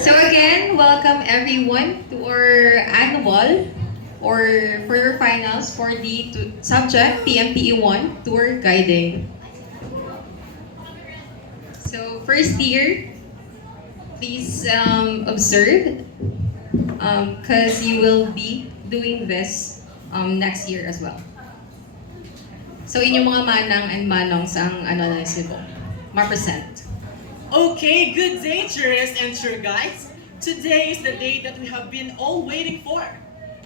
So again, welcome everyone to our annual or for your finals for the subject PMPE1 tour guiding. So first year, please observe because you will be doing this next year as well. So inyong mga manang and manongs ang ano na Cebu. Ma-present. Okay, good day, tourists and tour guides. Today is the day that we have been all waiting for.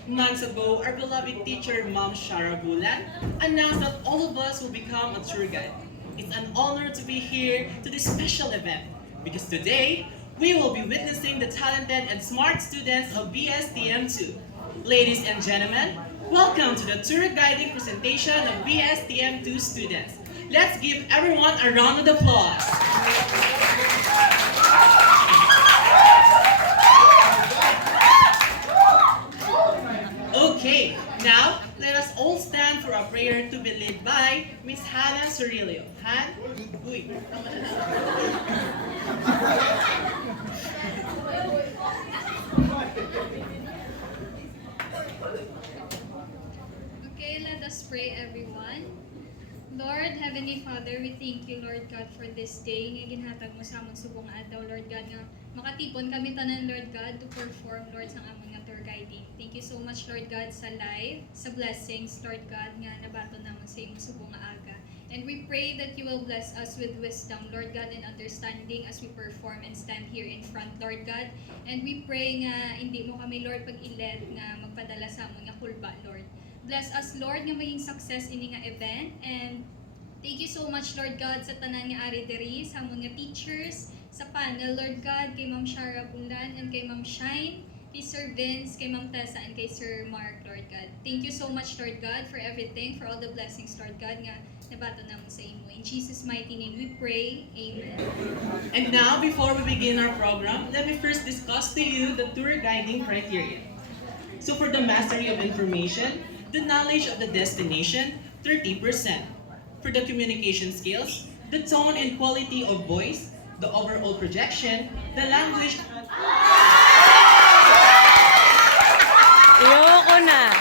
Months ago, our beloved teacher, Ma'am Shara Bulan, announced that all of us will become a tour guide. It's an honor to be here to this special event because today we will be witnessing the talented and smart students of BSTM2. Ladies and gentlemen, welcome to the tour guiding presentation of BSTM2 students. Let's give everyone a round of applause. Okay, now let us all stand for a prayer to be led by Miss Hannah Sorilio. Han? Uy. Okay, let us pray, everyone. Lord, Heavenly Father, we thank you, Lord God, for this day nga ginhatag mo sa among subong adlaw, Lord God, nga makatipon kami tanan, Lord God, to perform, Lord, sa among nga tour guiding. Thank you so much, Lord God, sa life, sa blessings, Lord God, nga nabato namon sa imong subong nga aga. And we pray that you will bless us with wisdom, Lord God, and understanding as we perform and stand here in front, Lord God. And we pray nga hindi mo kami, Lord, pag-iled nga magpadala sa among nga kulba, Lord. Bless us, Lord, nga maging success ini nga event. And thank you so much, Lord God, sa tanan nga ari diri, sa mga teachers, sa panel, Lord God, kay Ma'am Shara Bulan, and kay Ma'am Shine, kay Sir Vince, kay Ma'am Tessa, and kay Sir Mark, Lord God. Thank you so much, Lord God, for everything, for all the blessings, Lord God, nga nabato namo sa imo. In Jesus' mighty name we pray. Amen. And now, before we begin our program, let me first discuss to you the tour guiding criteria. So for the mastery of information, the knowledge of the destination, 30%. For the communication skills, the tone and quality of voice, the overall projection, the language. Ayoko na.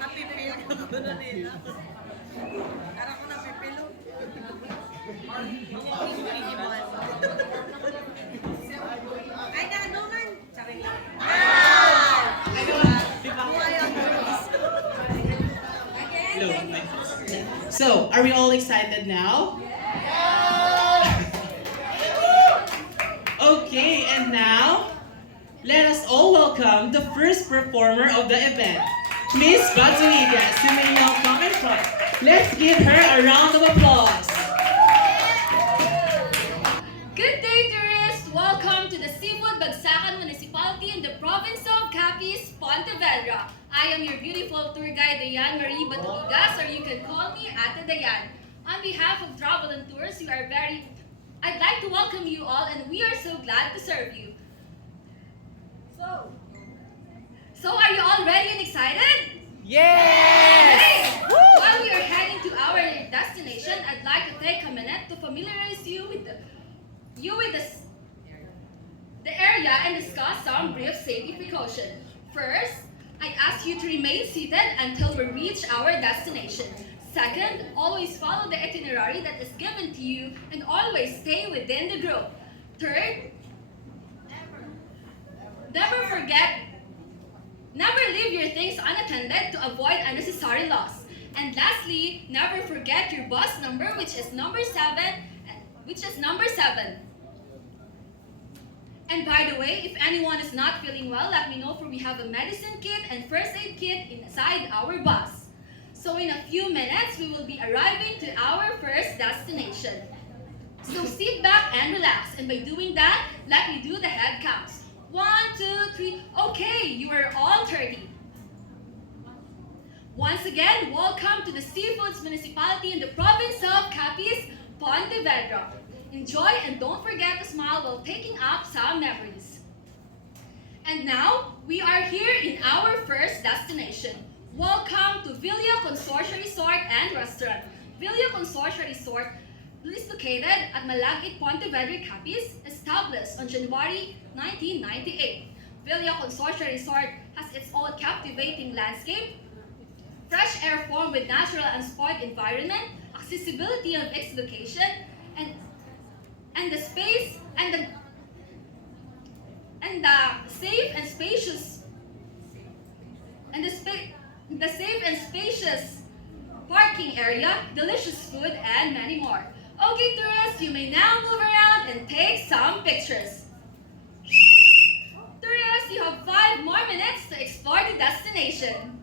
Napipil ko doon na nila. Karang ko napipilo. Ay, na ano man? Sabi lang. So, are we all excited now? Okay, and now, let us all welcome the first performer of the event, Miss Batuigas. You may now come in front. Let's give her a round of applause. Good day, tourists! Welcome to the Seafood Bagsakan Municipality in the province of Capiz, Pontevedra. I am your beautiful tour guide, Dayan Marie Batuigas, or you can call me Ate Dayan. On behalf of Travel and Tours, I'd like to welcome you all, and we are so glad to serve you. So are you all ready and excited? Yes! Great! While we are heading to our destination, I'd like to take a minute to familiarize you with the area and discuss some brief safety precautions. First, I ask you to remain seated until we reach our destination. Second, always follow the itinerary that is given to you and always stay within the group. Third, never leave your things unattended to avoid unnecessary loss. And lastly, never forget your bus number, which is number 7, which is number 7. And by the way, if anyone is not feeling well, let me know, for we have a medicine kit and first aid kit inside our bus. So in a few minutes, we will be arriving to our first destination. So sit back and relax. And by doing that, let me do the head counts. 1, 2, 3. Okay, you are all 30. Once again, welcome to the Seafoods Municipality in the province of Capiz, Pontevedra. Enjoy and don't forget to smile while taking up some memories. And now, we are here in our first destination. Welcome to Villa Consortia Resort and Restaurant. Villa Consortia Resort is located at Malagit, Pontevedra, Capiz, established on January 1998. Villa Consortia Resort has its own captivating landscape, fresh air formed with natural and spoiled environment, accessibility of its location, and the space and the safe and spacious the safe and spacious parking area, delicious food, and many more. Okay, tourists, you may now move around and take some pictures. Tourists, you have 5 more minutes to explore the destination.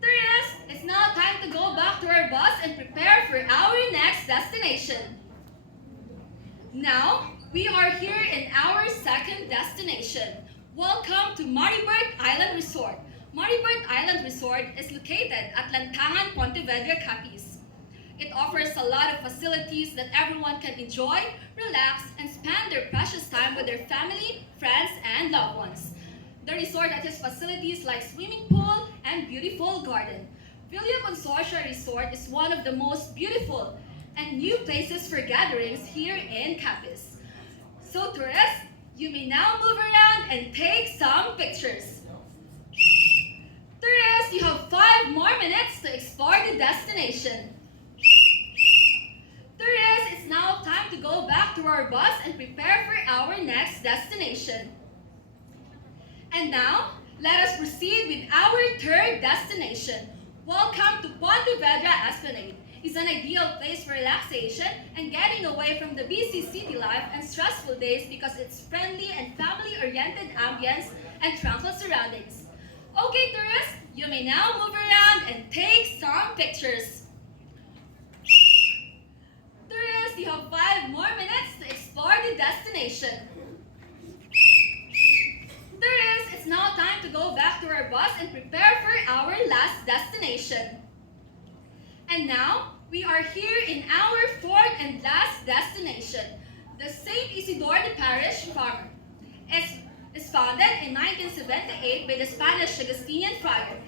Tourists, it's now time to go back to our bus and prepare for our next destination. Now, we are here in our second destination. Welcome to Maribert Island Resort. Maribert Island Resort is located at Lantangan, Pontevedra, Capiz. It offers a lot of facilities that everyone can enjoy, relax, and spend their precious time with their family, friends, and loved ones. The resort has facilities like swimming pool and beautiful garden. Villa Consortia Resort is one of the most beautiful and new places for gatherings here in Capiz. So tourists, you may now move around and take some pictures. Tourists, you have 5 more minutes to explore the destination. Tourists, it's now time to go back to our bus and prepare for our next destination. And now, let us proceed with our third destination. Welcome to Pontevedra Esplanade. It's an ideal place for relaxation and getting away from the busy city life and stressful days because it's friendly and family-oriented ambience and tranquil surroundings. Okay, tourists, you may now move around and take some pictures. Tourists, you have 5 more minutes to explore the destination. Tourists, it's now time to go back to our bus and prepare for our last destination. And now, we are here in our fourth and last destination, the St. Isidore de Parish Farm. It's founded in 1978 by the Spanish Augustinian friar.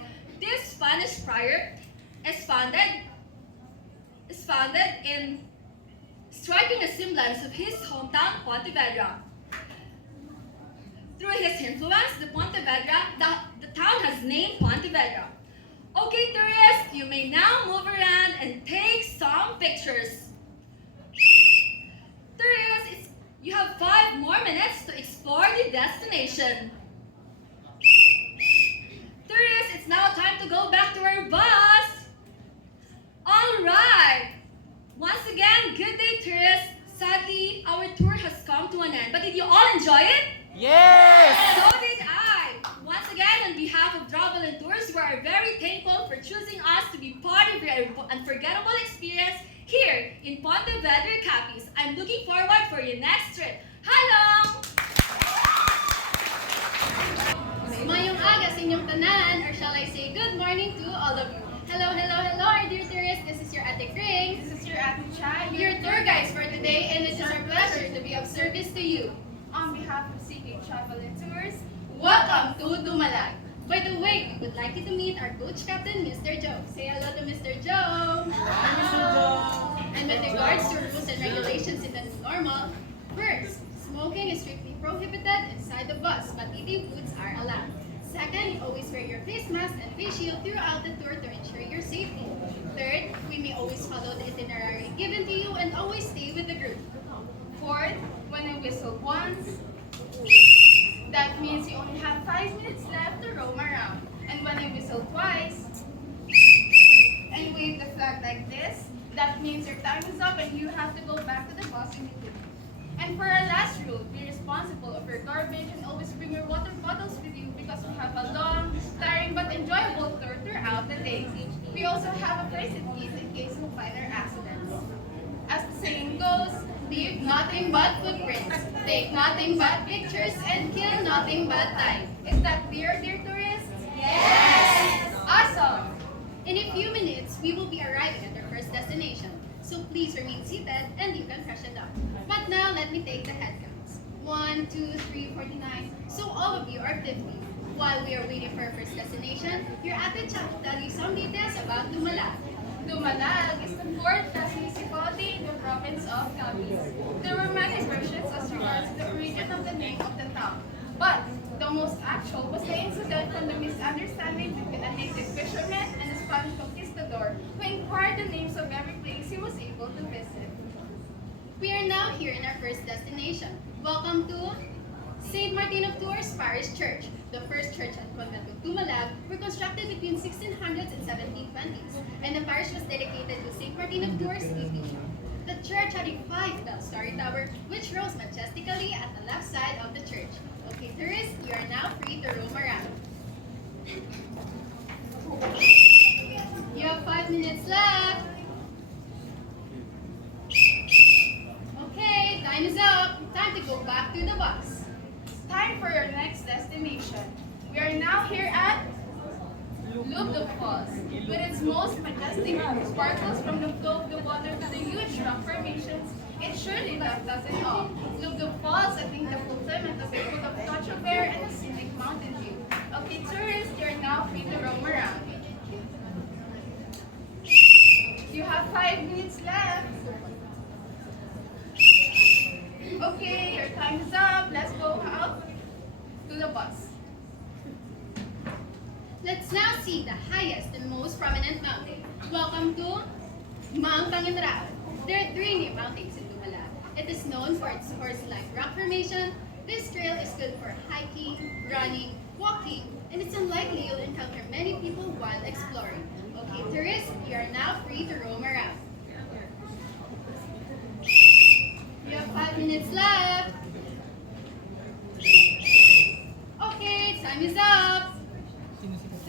This Spanish friar is founded in striking a semblance of his hometown, Pontevedra. Through his influence, the town has named Pontevedra. Okay, tourists, you may now move around and take some pictures. Tourists, you have 5 more minutes to explore the destination. Tourists, it's now time to go back to our bus. All right. Once again, good day, tourists. Sadly, our tour has come to an end. But did you all enjoy it? Yes! So did I. Once again, on behalf of Travel and Tours, we are very thankful for choosing us to be part of your unforgettable experience here in Pontevedra, Capiz. I'm looking forward for your next trip. Hello! Mayong aga sa inyong tanan, or shall I say good morning to all of you. Hello, hello, hello, our dear tourists. This is your Ate Kring. This is your Ate Cha, Your tour guides for today, and it is our pleasure to be of service to you. on behalf of CK Travel and Tours. Welcome to Dumalag. By the way, we would like you to meet our coach captain, Mr. Joe. Say hello to Mr. Joe. Hello. And with regards to rules and regulations in the new normal, first, smoking is strictly prohibited inside the bus, but eating foods are allowed. Second, you always wear your face mask and face shield throughout the tour to ensure your safety. Third, we may always follow the itinerary given to you and always stay with the group. Fourth, when I whistle once, that means you only have 5 minutes left to roam around. And when I whistle twice, and wave the flag like this, that means your time is up and you have to go back to the bus immediately. And for our last rule, be responsible of your garbage and always bring your water bottles with you because we have a long, tiring, but enjoyable tour throughout the day. We also have a first aid kit in case of minor accidents. As the saying goes, Leave nothing but footprints, take nothing but pictures, and kill nothing but time. is that clear, dear tourists? Yes! Awesome! In a few minutes, we will be arriving at our first destination. So please remain seated and you can freshen up. But now let me take the head counts. 1, 2, 3, 49. So all of you are 50. While we are waiting for our first destination, your ate Cha will tell you some details about Dumalag. Dumalag is the fourth-class municipality in the province of Capiz. There were many versions as regards the origin of the name of the town, but the most actual was the incident from the misunderstanding between a native fisherman and a Spanish conquistador who inquired the names of every place he was able to visit. We are now here in our first destination. Welcome to St. Martin of Tours Parish Church. The first church and convent of Dumalag were constructed between 1600s and 1720s, and the parish was dedicated to St. Martin of Tours, EP. The church had a 5-story tower which rose majestically at the left side of the church. Okay, tourists, you are now free to roam around. You have 5 minutes left. Okay, time is up. Time to go back to the bus. Time for your next destination. We are now here at Lubdo Falls. With its most majestic sparkles from the flow of the water to the huge rock formations, it surely left us in awe. Lubdo Falls, I think the fulfillment of a full of touch of air and a scenic mountain view. Okay, tourists, you are now free to roam around. You have 5 minutes left. Okay, your time is up. Let's go out to the bus. Let's now see the highest and most prominent mountain. Welcome to Mount Panginrao. There are 3 new mountains in Dumalag. It is known for its horse-like rock formation. This trail is good for hiking, running, walking, and it's unlikely you'll encounter many people while exploring. Okay, tourists, you are now free to roam around. You have 5 minutes left. Okay, time is up.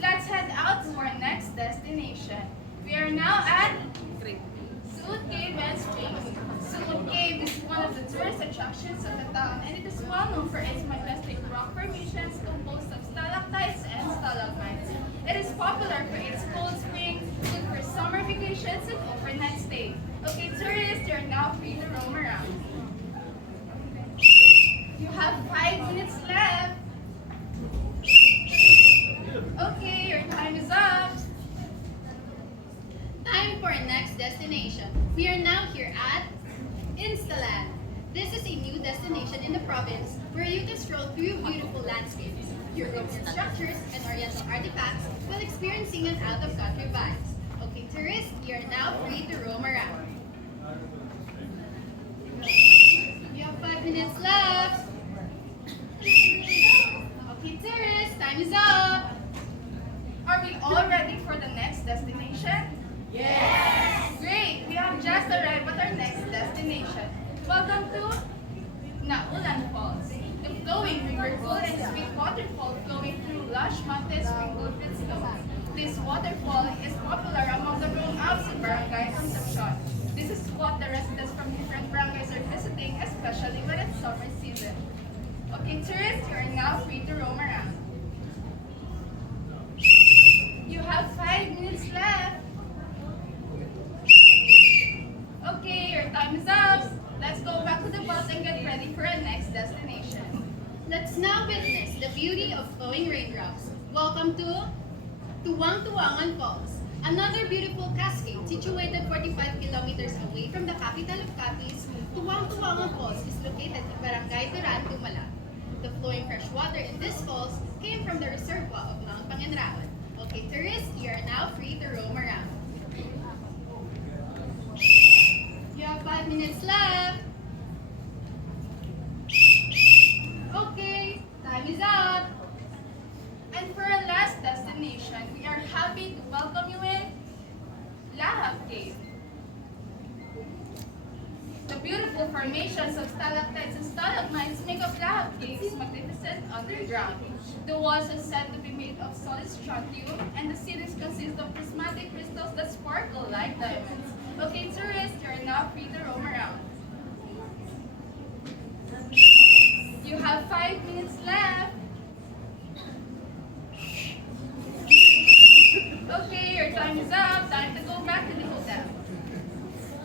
Let's head out to our next destination. We are now at Suot Cave and Springs. Suot Cave is one of the tourist attractions of the town, and it is well known for its majestic rock formations composed of stalactites and stalagmites. It is popular for its cold springs, good for summer vacations, and overnight stay. Okay, tourists, you are now free to roam around. You have 5 minutes left. Okay, your time is up. Time for our next destination. We are now here at Instaland. This is a new destination in the province where you can stroll through beautiful landscapes, European structures, and Oriental artifacts while experiencing an out-of-country vibes. Okay, tourists, you are now free to roam around. You have 5 minutes left. Okay, tourists, time is up. Are we all ready for the next destination? Yes! Great! We have just arrived at our next destination. Welcome to Naulan Falls, the flowing river cool and sweet waterfall flowing through lush mountains sprinkled with snow. This waterfall is popular among the grown-ups in Barangay Concepcion. This is what the residents from different barangays are visiting, especially when it's summer season. Okay, tourists, you are now free to roam around. You have 5 minutes left. Okay, your time is up. Let's go back to the bus and get ready for our next destination. Let's now witness the beauty of flowing raindrops. Welcome to Tuwang-Tuwangan Falls, another beautiful cascade situated 45 kilometers away from the capital of Capiz. Tuwang-Tuwangan Falls is located in Barangay Turan, Dumalag. The flowing fresh water in this falls came from the reservoir of Mount Panginraon. Okay, tourists, you are now free to roam around. You have 5 minutes left. Okay, time is up. And for our last destination, formations of stalactites and stalagmites make up lahat caves magnificent underground. The walls are said to be made of solid strontium, and the ceilings consist of prismatic crystals that sparkle like diamonds. Okay, tourists, you are now free to roam around. You have 5 minutes left. Okay, your time is up. Time to go back to the hotel.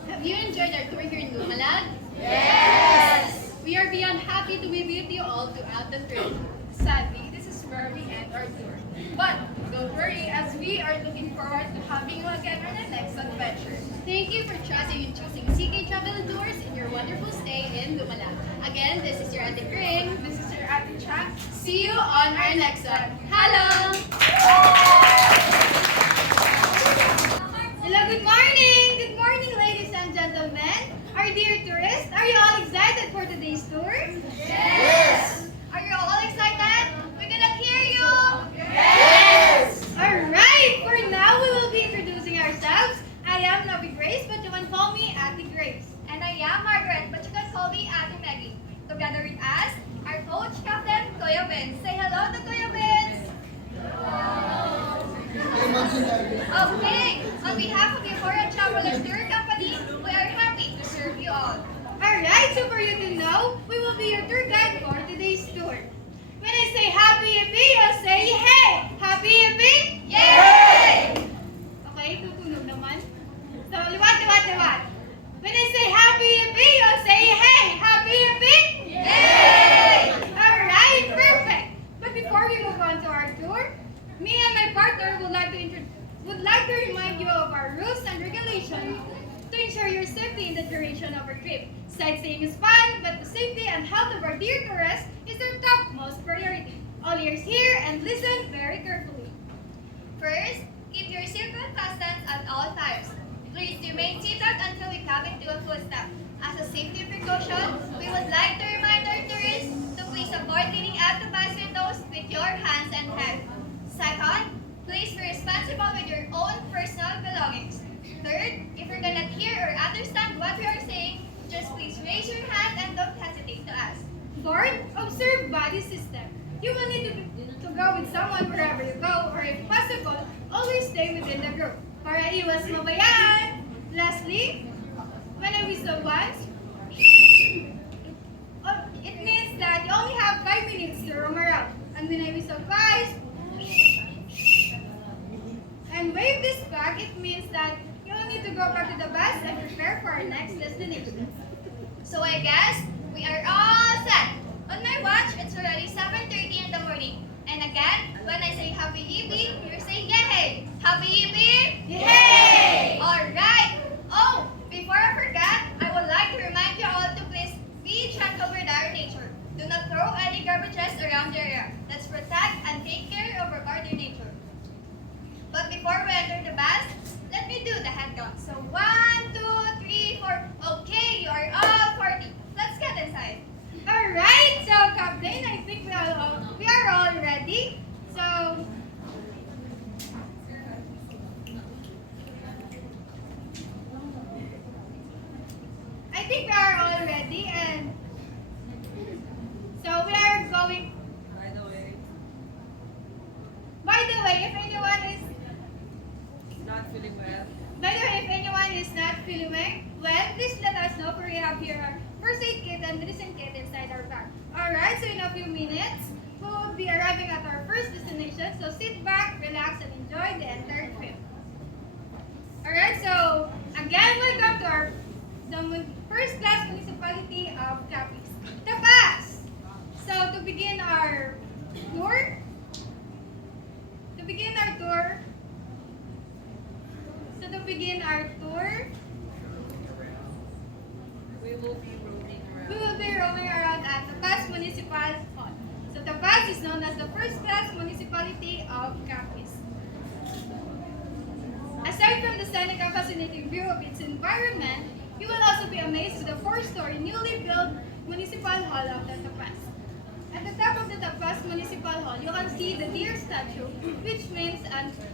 Have you enjoyed our tour here in Lumalag? Yes! We are beyond happy to be with you all throughout the trip. Sadly, this is where we end our tour. But don't worry, as we are looking forward to having you again on the next adventure. Thank you for trusting and choosing CK Travel and Tours in your wonderful stay in Lumalag. Again, this is your Ate Kring. This is your Ate Cha. See you on our next one. Hello! Hello, good morning! Good morning, ladies and gentlemen. Our dear tourists, are you all excited for today's tour? Yes! Are you all excited? We cannot hear you! Yes! Alright, for now we will be introducing ourselves. I am Nabi Grace, but you can call me Ate Grace. And I am Margaret, but you can call me Ate Maggie. Together with us, our coach captain, Kuya Vince. Say hello to Kuya Vince! Okay, on behalf of the Hora Travelers Tour Company, we are happy to serve you all. Alright, so for you to know, we will be your tour guide for today's tour. When I say happy yippee, you'll say hey! Happy yippee? Yay! Okay, tutunog naman. So, liwat. When I say happy yippee, you'll say hey! Happy yippee? Yay! Alright, perfect. But before we move on to our tour, me and my partner would like to remind you of our rules and regulations to ensure your safety in the duration of our trip. Sightseeing is fun, but the safety and health of our dear tourists is our topmost priority. All ears hear and listen very carefully. First, keep your seatbelt fastened at all times. Please remain seated until we come into a full stop. As a safety precaution, we would like to remind our tourists to please avoid leaning out the bus windows with your hands and head. Second, please be responsible with your own personal belongings. Third, if you cannot hear or understand what we are saying, just please raise your hand and don't hesitate to ask. Fourth, observe body system. You will need to go with someone wherever you go, or if possible, always stay within the group. Para iwas mabayan. Lastly, when I whistle once, it means that you only have 5 minutes to roam around. And when I whistle twice, and wave this back, it means that you will need to go back to the bus and prepare for our next destination. So I guess we are all set. On my watch, it's already 7:30 in the morning. And again, when I say happy evening, you're saying yay! Happy evening? Yay! Alright! Oh, before I forget, I would like to remind you all to please be gentle with our nature. Do not throw any garbages around the area. Let's protect and take care of our garden nature. But before we enter the bus, let me do the head count. So 1, 2, 3, 4. Okay, you are all 40. Let's get inside. Alright, so Captain, I think we are all ready. So I think we are all ready, and so we are going. By the way, By the way, if anyone is not feeling well. not feeling well, please let us know, for we have here our first aid kit and medicine kit inside our bag. Alright, so in a few minutes, we will be arriving at our first destination, so sit back, relax, and enjoy the entire trip. Alright, so again, welcome to the first class municipality of Capiz, Tapas. So to begin our tour, we will be roaming around at Tapas Municipal Hall. So Tapas is known as the first class municipality of Capiz. Aside from the stunning and fascinating view of its environment, you will also be amazed with the four-story newly built Municipal Hall of the Tapas. At the top of the Tapas Municipal Hall, you can see the deer statue, which means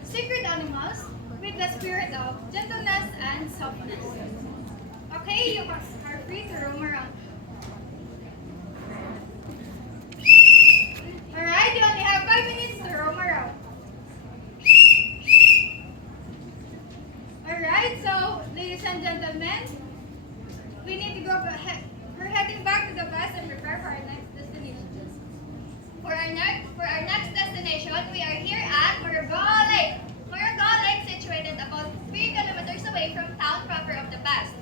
sacred animals with the spirit of gentleness and softness. Okay, our free to roam around. Alright, you only have 5 minutes to roam around. Alright, so ladies and gentlemen, we need to go ahead. We're heading back to the bus and prepare for our next destination. For our next destination, we are here at Maragoa Lake. Maragoa Lake, situated about 3 kilometers away from town proper of the past.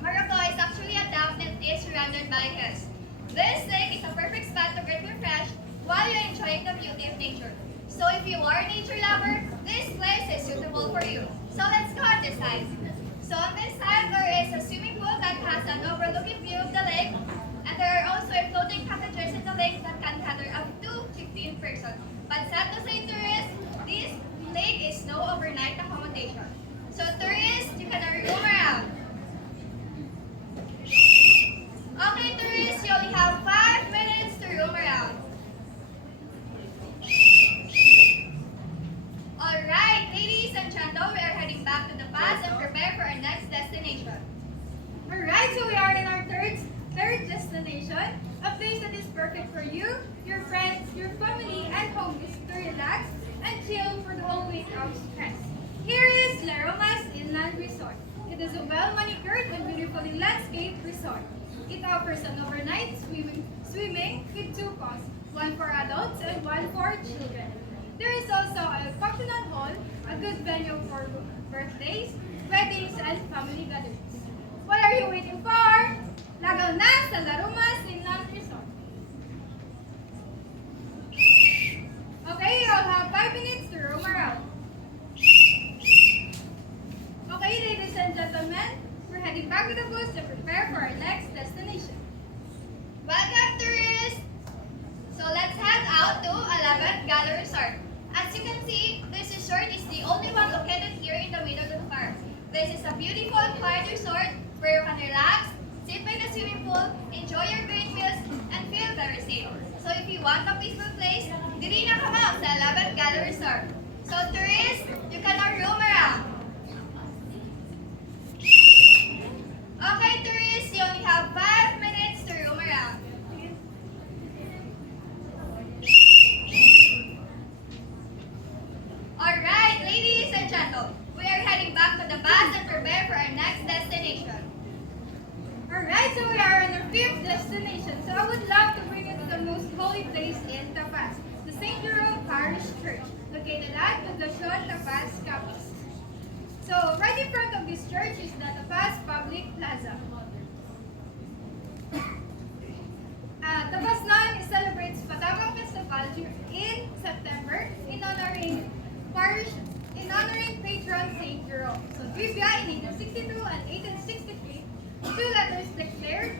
Maragoa is actually a town that is surrounded by hills. This lake is a perfect spot to get refreshed while you're enjoying the beauty of nature. So if you are a nature lover, this place is suitable for you. So let's go on this side. So on this side, there is a swimming pool that has an overlooking view of the lake. And there are also floating cottages in the lake that can cater up to 15 persons. But sad to say, tourists, this lake is no overnight accommodation. So tourists, you can roam around. Okay, tourists, you only have 5 minutes to roam around. Alright, ladies and gentlemen, we are heading back to the past and prepare for our next destination. Alright, so we are in our third destination, a place that is perfect for you, your friends, your family, and homies to relax and chill for the whole week of stress. Here is La Roma's Inland Resort. It is a well-manicured and beautifully landscaped resort. It offers an overnight swimming with 2 pools, one for adults and one for children. There is also a functional hall, a good venue for birthdays, weddings, and family gatherings. What are you waiting for? Lagaw na sa La Roma's Inland Resort. Okay, you all have 5 minutes to roam around. Okay, ladies and gentlemen, we're heading back to the bus to prepare for our next destination. Welcome, tourists! So let's head out to 11th Gala Resort. As you can see, this resort is the only one located here in the middle of the park. This is a beautiful, quiet resort where you can relax, sit by the swimming pool, enjoy your great meals, and feel very safe. So if you want a peaceful place, diri na kamo sa 11th Gala Resort. So tourists, you can now roam around. Okay, tourists, you only have 5 minutes to roam around. Alright, ladies and gentlemen, we are heading back to the bus and prepare for our next destination. Alright, so we are on our 5th destination. So I would love to bring you to the most holy place in Tapas, the St. Jerome Parish Church, located at Poblacion, Tapas, Capiz. So right in front of this church is the Tapas Public Plaza. Tapas 9 celebrates Patamang Festival in September in honoring patron Saint Jerome. So trivia, in 1862 and 1863, 2 letters declared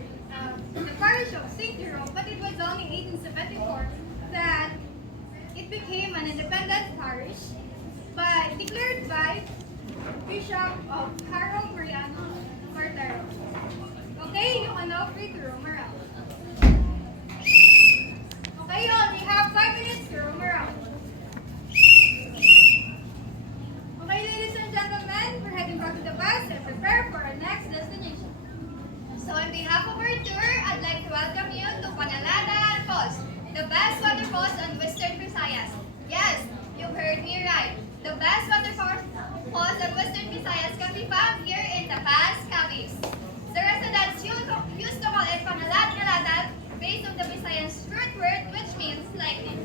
the parish of Saint Jerome, but it was only 1874 that it became an independent parish, declared by Bishop of Caro Mariano Cordero. Okay, you can now free to roam around. Okay, you only have 5 minutes to roam around. Okay, ladies and gentlemen, we're heading back to the bus and prepare for our next destination. So on behalf of our tour, I'd like to welcome you to Panalada Falls, the best waterfalls on Western Visayas. Yes, you heard me right. The best waterfalls on Western Visayas can be found here in Tapas, Capiz. The residents used to call it Panalad based on the Visayan's root word, which means lightning.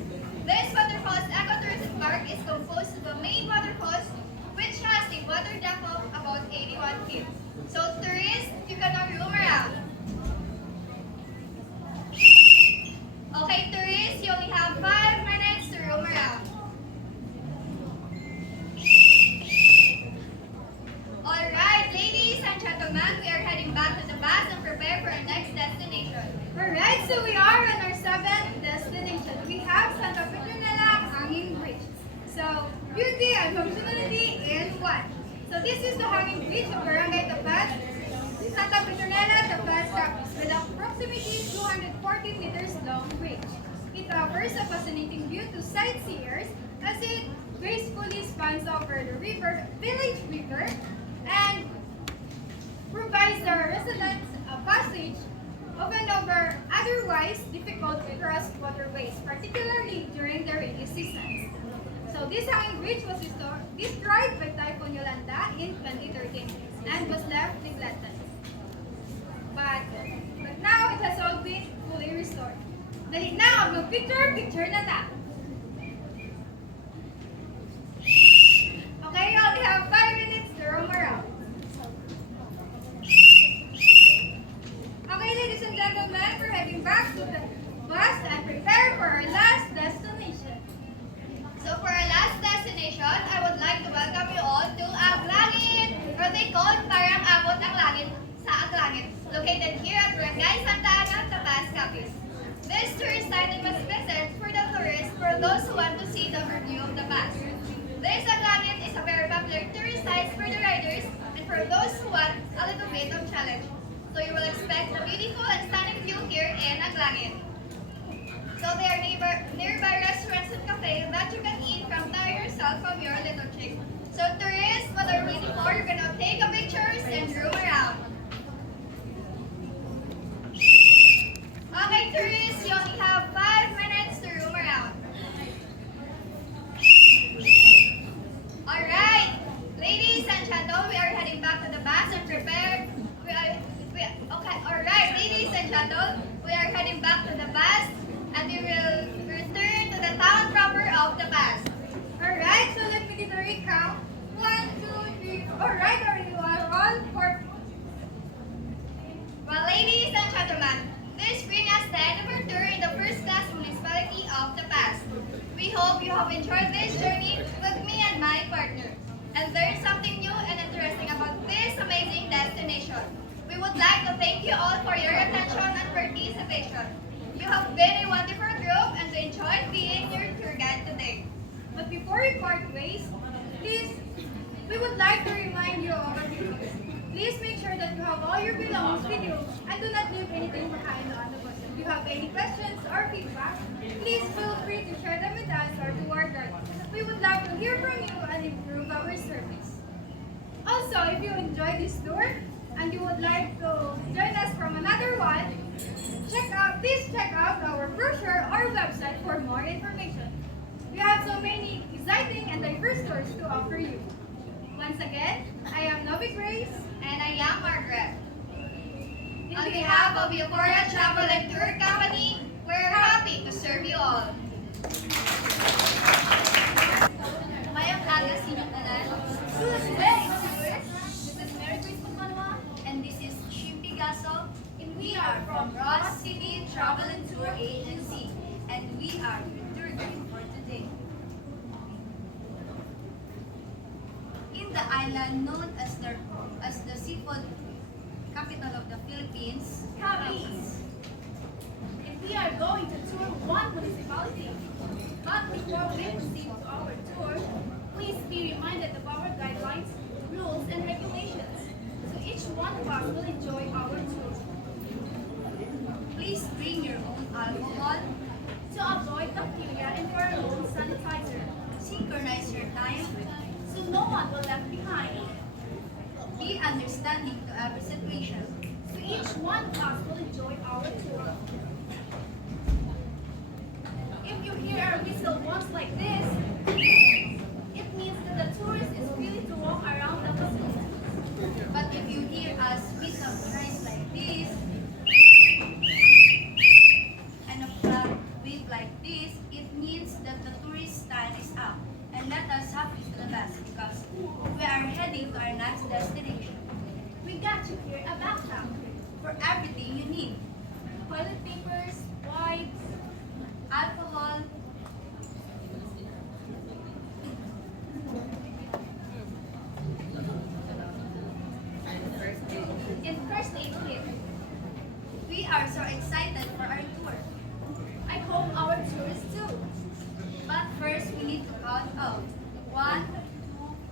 This waterfall's ecotourism park is composed of a main waterfalls, which has a water depth of about 81 feet. So tourists, you can now roam around. Okay, tourists, you only have 5 minutes to roam around. Alright, ladies and gentlemen, we are heading back to the bus and prepare for our next destination. Alright, so we are on our 7th destination. We have Santa Petronella Hanging Bridge. So, beauty and functionality in one. So this is the hanging bridge of Barangay Tapas, Santa Petronella, Tapas, Capiz, with approximately 240 meters long bridge. It offers a fascinating view to sightseers as it gracefully spans over the village river, and provides the residents a village, often over otherwise difficult to cross waterways, particularly during the rainy season. So this hanging bridge was destroyed by Typhoon Yolanda in 2013 and was left neglected. But now it has all been fully restored. Dali na, mag-picture na ta. Okay, you only have 5 minutes to roam around. Okay, ladies and gentlemen, we're heading back to the bus and prepare for our last destination. So for our last destination, I would like to welcome you all to Aglangit, or they call it parang abot ang langit sa Aglangit, located here at Barangay Santa Ana, Tapas, Capiz. This tourist site must visit for the tourists for those who want to see the overview of the past. This Aglangit is a very popular tourist site for the riders and for those who want a little bit of challenge. So you will expect a beautiful and stunning view here in Aglangit. So there are nearby restaurants and cafes that you can eat from tire yourself from your little trip. So tourists, what are we waiting for? You're gonna take a pictures and roam around. Okay, tourists, you only have 5 minutes to roam around. Alright, ladies and gentlemen, we are heading back to the bus and prepare. Alright, ladies and gentlemen, we are heading back to the bus and we will return to the town proper of the past. Alright, so let me do the recount. 1, 2, 3. Alright, are you all for? Well, ladies and gentlemen, this brings us the end of our tour in the first class municipality of the past. We hope you have enjoyed this journey with me and my partner and learned something new and interesting about this amazing destination. We would like to thank you all for your attention and participation. You have been a wonderful group and we enjoyed being your tour guide today. But before we part ways, please, we would like to remind you of our duties. Please make sure that you have all your belongings with you and do not leave anything behind on the bus. If you have any questions or feedback, please feel free to share them with us or to our guide. We would love to hear from you and improve our service. Also, if you enjoyed this tour and you would like to join us from another one, please check out our brochure or website for more information. We have so many exciting and diverse tours to offer you. Once again, I am Novi Grace. And I am Margaret. On behalf of Euphoria Travel and Tour Company, we're happy to serve you all. Mayang aga sa inyong tanan. Good day! This is Mary Grace Manuel, and this is Shim Picasso, and we are from Ross City Travel and Tour Agency, and we are your tour guide for today. In the island known as the seafood capital of the Philippines, Capiz. And we are going to tour one municipality. But before we proceed to our tour, please be reminded of our guidelines, rules, and regulations, so each one of us will enjoy our tour. please bring your own alcohol, To avoid bacteria and your own sanitizer, synchronize your time, so no one will left behind. be understanding to every situation. So each one of us will enjoy our tour. If you hear our whistle once like this, it means that the tourist is free to walk around the facility. But if you hear us whistle thrice like this, and a flag wave like this, it means that the tourist time is up. And let us happy to the best because we are heading to our next destination. We got you here a backpack, For everything you need, toilet papers, wipes, alcohol, and first aid kit. we are so excited for our tour. I hope our tourists too. But first, we need to count out. 1,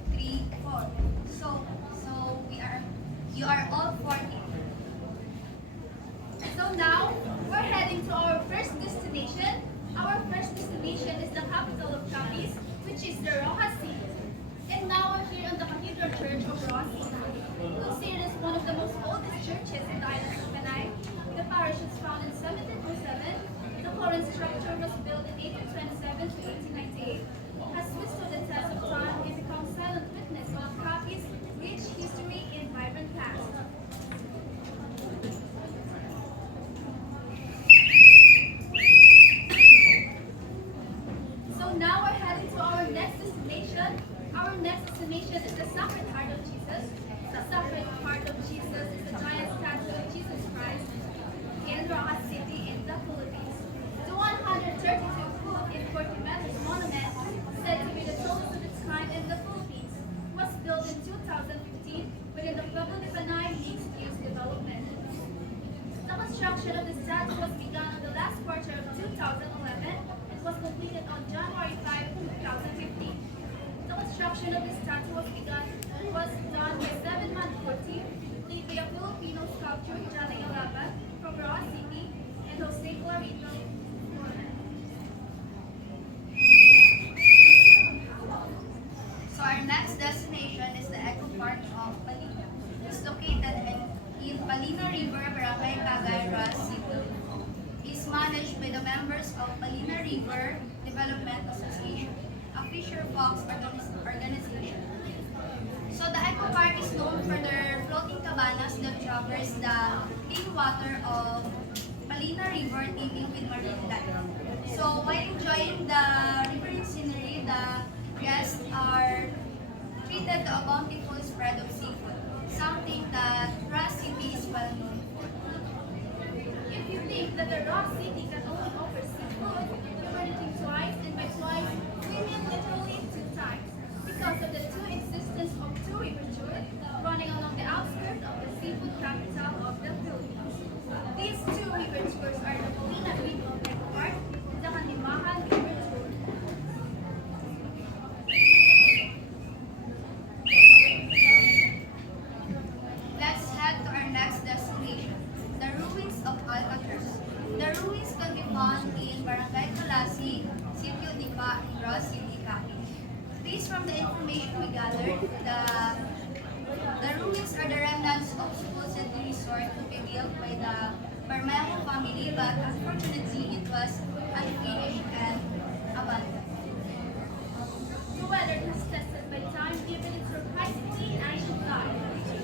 2, 3, 4. So you are all 40. So now, we're heading to our first destination. Our first destination is the capital of Capiz, which is the Rojas City. And now we're here on the Cathedral Church of Rojas City, considered as one of the most oldest churches in the island of Panay completed on January 5, 2015. The construction of this statue was done by 7-man team led by a Filipino sculptor, Jana Yalaban, from Roa City, and Jose Clarito. So our next destination is the Eco Park of Palina. It's located in Palina River, Barangay Cagayan, City. It's managed by the members of Palina River Development Association, a fisher folks organization. So the Eco Park is known for their floating cabanas that traverse the clean water of Palina River teeming with marine life. So while enjoying the riverine scenery, the guests are treated to a bountiful spread of seafood, something that Ras City is well known for. If you think that the Rock City can only offer seafood, you are eating twice, and by twice, we mean literally 2 times, because of the existence of two river tours running along the outskirts of the seafood capital of the Philippines. These two river tours are the Palina River Eco Park and the Kanimahan River Tour. Let's head to our next destination, the ruins of Alcatraz. The ruins can be found in Barangay Calasi, Sitio Nipa, and Ross City, Cavite. Based from the information we gathered, the ruins are the remnants of supposed resort to be built by the Bermejo family, but unfortunately it was unfinished and abandoned. The weather has tested by time given its surprisingly ancient life,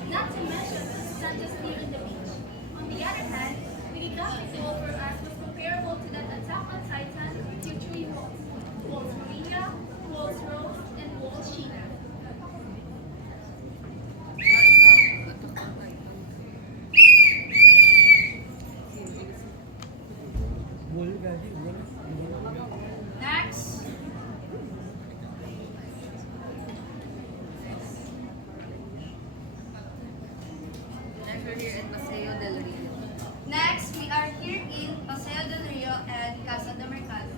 not to mention the sun just near the beach. On the other hand, the geographic wall for us was comparable to that Attack on Titan with three walls: Walls Maria, Walls Rose, and Walls Sheena. Next, Next, we're here at Paseo del Rio. next we are here in Paseo del Rio and Casa de Mercado.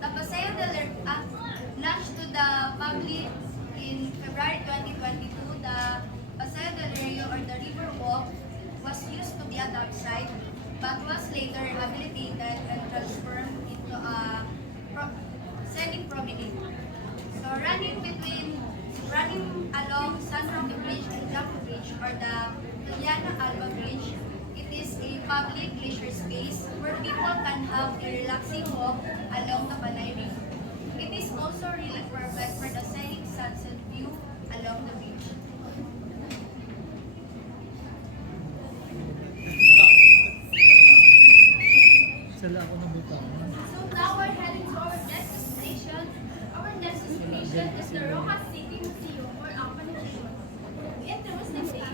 The Paseo del Rio launched to the public in February 2022. The Paseo del Rio, or the river walk, was used to be a dock site but was later rehabilitated and transformed into a scenic promenade. So running along San Roque Bridge and Jaco Bridge, or the Juliana Alba Bridge, it is a public leisure space where people can have a relaxing walk along the Balay River. It is also really perfect for the scenic sunset view along the beach. So now we're heading to our next destination. Our next destination is the Rojas City Museum, or Angkan of Leon. Interestingly,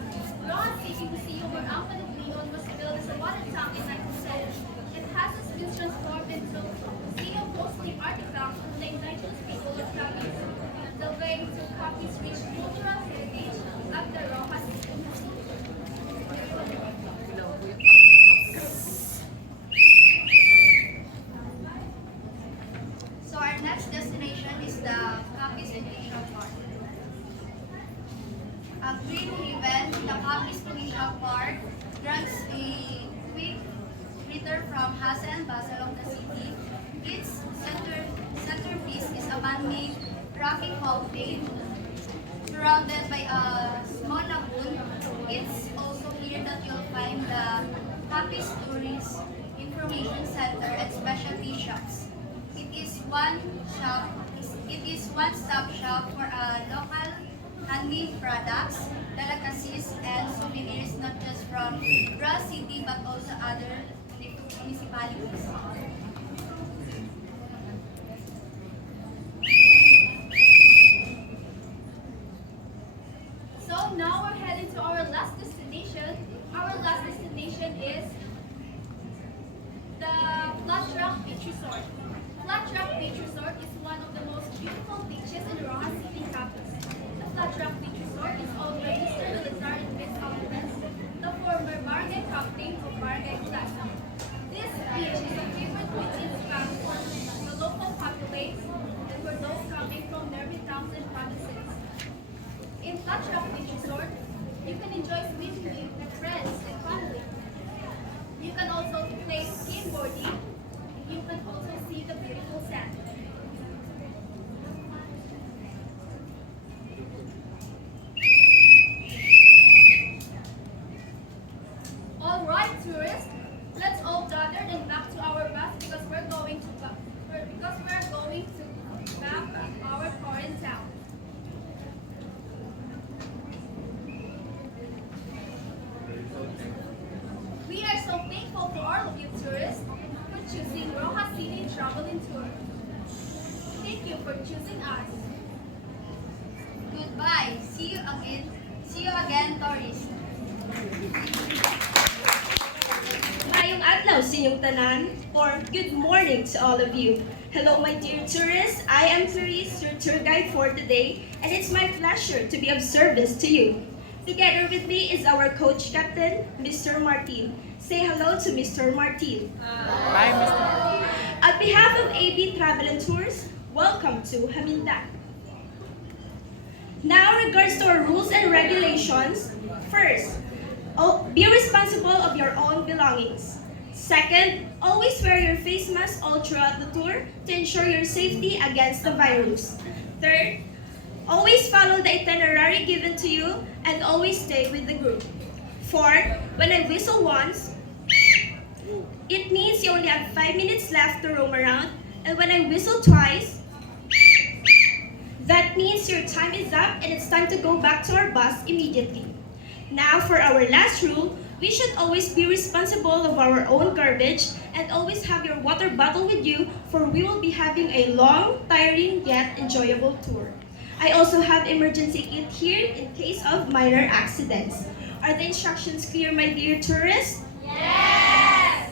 Rojas City Museum, or Angkan of Leon, was built as a water tank in 1970. It has been transformed into a museum hosting artifacts from the indigenous people of Cavite, delving into Cavite's rich cultural heritage of the Rojas City Museum. So our next destination is the Capiz Provincial Park. A green haven, the Capiz Provincial Park grants a quick breather from hustle and bustle of the city. Its centerpiece is a man-made rocky fountain surrounded by a small lagoon. It's also here that you'll find the Capiz Tourist Information Center and specialty shops. It is one-stop shop for local handmade products, delicacies, and souvenirs not just from Ross City but also other municipalities. So now we're heading to our last destination. Our last destination is the Flat Rock Beach Resort. Flat Rock Beach Resort is one of the most beautiful beaches in Rojas City campus. The Flat Rock Beach Resort is owned by Mr. Elizar and Miss Alvarez, the former barangay captain of Barangay Plaza. This beach is a favorite beach in the local populace Golden Tour. Thank you for choosing us. Goodbye. See you again. See you again, tourists. Mayong adlaw sa inyong tanan, or good morning to all of you. Hello my dear tourists, I am Clarice, your tour guide for today, and it's my pleasure to be of service to you. Together with me is our coach captain, Mr. Martin. Say hello to Mr. Martin. Hi, Mr. On behalf of AB Travel and Tours, welcome to Hamindan. Now, in regards to our rules and regulations, first, be responsible of your own belongings. Second, always wear your face mask all throughout the tour to ensure your safety against the virus. Third, always follow the itinerary given to you and always stay with the group. Fourth, when I whistle once, it means you only have 5 minutes left to roam around, and when I whistle twice, that means your time is up and it's time to go back to our bus immediately. Now for our last rule, we should always be responsible of our own garbage and always have your water bottle with you, for we will be having a long, tiring, yet enjoyable tour. I also have emergency kit here in case of minor accidents. Are the instructions clear, my dear tourists? Yes!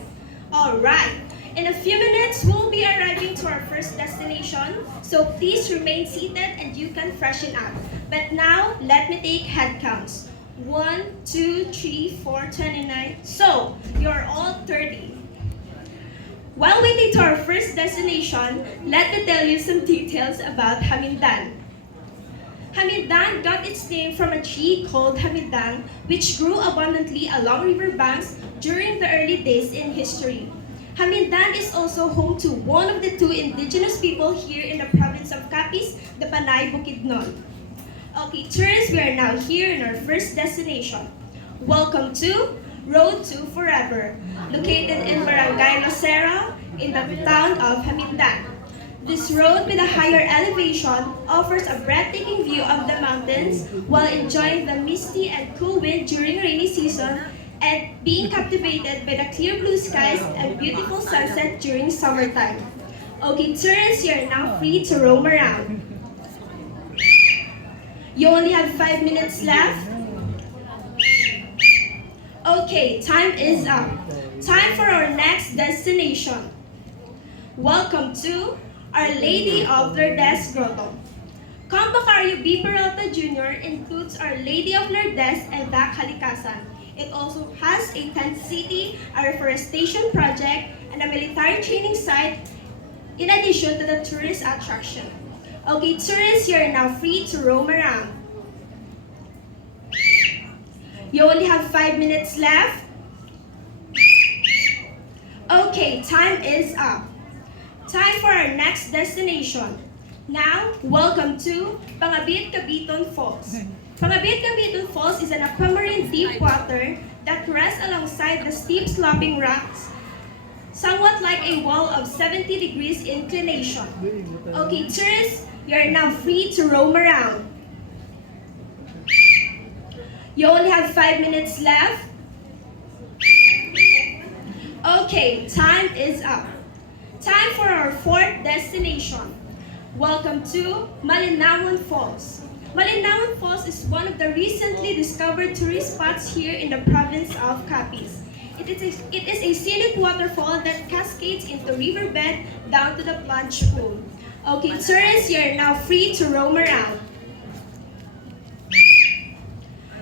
Alright, in a few minutes, we'll be arriving to our first destination, so please remain seated and you can freshen up. But now, let me take head counts. 1, 2, 3, 4, 29. So, you're all 30. While waiting to our first destination, let me tell you some details about Hamindan. Hamindan got its name from a tree called Hamindan, which grew abundantly along riverbanks during the early days in history. Hamindan is also home to one of the two indigenous people here in the province of Capiz, the Panay Bukidnon. Okay, tourists, we are now here in our first destination. Welcome to Road to Forever, located in Barangay Rosero in the town of Hamindan. This road with a higher elevation offers a breathtaking view of the mountains while enjoying the misty and cool wind during rainy season and being captivated by the clear blue skies and beautiful sunset during summertime. Okay, tourists, you are now free to roam around. You only have 5 minutes left. Okay, time is up. Time for our next destination. Welcome to Our Lady of Lourdes Grotto. Campus B. Peralta Jr. includes Our Lady of Lourdes and Dak Halikasan. It also has a tent city, a reforestation project, and a military training site in addition to the tourist attraction. Okay, tourists, you are now free to roam around. You only have 5 minutes left. Okay, time is up. Time for our next destination. Now, welcome to Pangabit-Cabiton Falls. Pangabit-Cabiton Falls is an aquamarine deep water that rests alongside the steep sloping rocks, somewhat like a wall of 70 degrees inclination. Okay, tourists, you are now free to roam around. You only have 5 minutes left. Okay, time is up. Time for our fourth destination. Welcome to Malinawon Falls. Malinawon Falls is one of the recently discovered tourist spots here in the province of Capiz. It is a scenic waterfall that cascades into riverbed down to the plunge pool. Okay, tourists, you are now free to roam around.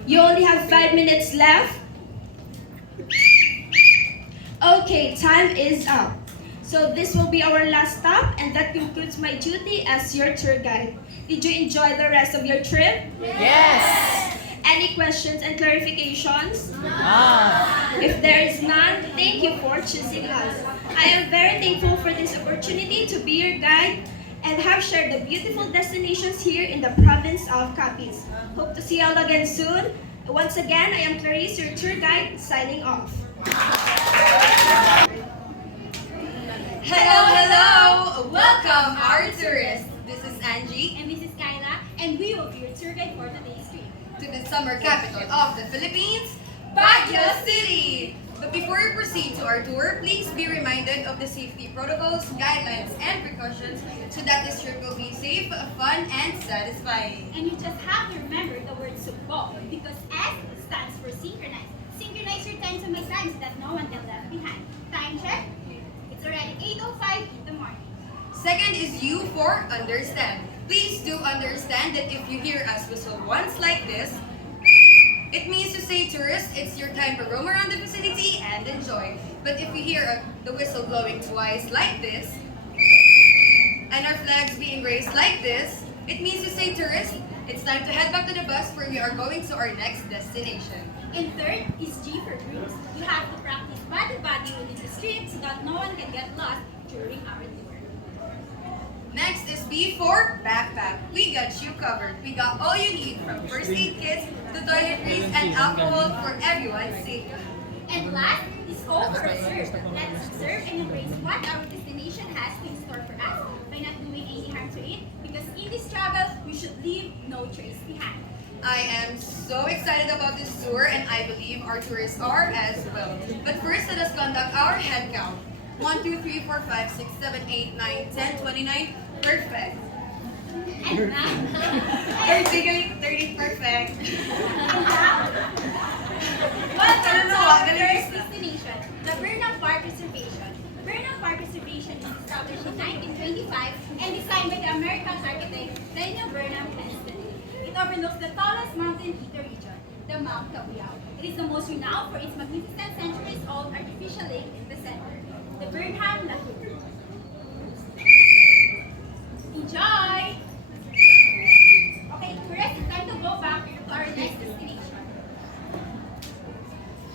You only have 5 minutes left. Okay, time is up. So this will be our last stop, and that concludes my duty as your tour guide. Did you enjoy the rest of your trip? Yes! Any questions and clarifications? Ah! If there is none, thank you for choosing us. I am very thankful for this opportunity to be your guide and have shared the beautiful destinations here in the province of Capiz. Hope to see you all again soon. Once again, I am Clarice, your tour guide, signing off. Hello, hello! Welcome, our tourists. This is Angie And this is Kyla, and we will be your tour guide for today's trip. to the summer capital of the Philippines, Baguio City. But before we proceed proceed to our tour, please be reminded of the safety protocols, guidelines, and precautions so that this trip will be safe, fun, and satisfying. And you just have to remember the word sugbo because S stands for synchronize. Synchronize your time to my time so that no one can left behind. Time check. It's already 8:05 in the morning. Second is U for understand. Please do understand that if you hear us whistle once like this, it means to say tourists, it's your time to roam around the vicinity and enjoy. But if you hear the whistle blowing twice like this, and our flags being raised like this, it means to say tourists, it's time to head back to the bus where we are going to our next destination. And third is G for groups. You have to practice body within the street so that no one can get lost during our tour. Next is B for backpack. We got you covered. We got all you need from first aid kits to toiletries and alcohol for everyone's safety. And last is O for observe. Let's observe and embrace what our destination has in store for us by not doing any harm to it because in this travel, we should leave no trace behind. I am so excited about this tour and I believe our tourists are as well. But first, let us conduct our head count. 1, 2, 3, 4, 5, 6, 7, 8, 9, 10, 29. Perfect. And now, 30, perfect. welcome to our first destination, the Burnham Park Reservation. Burnham Park Reservation is established in 1925 and designed by the American architect Daniel Burnham Princeton. It overlooks the tallest mountain in the region, the Mount Kauyao. It is the most renowned for its magnificent centuries-old artificial lake in the center, the Burnham Lagoon. Enjoy! Okay, tourists, it's time to go back to our next destination.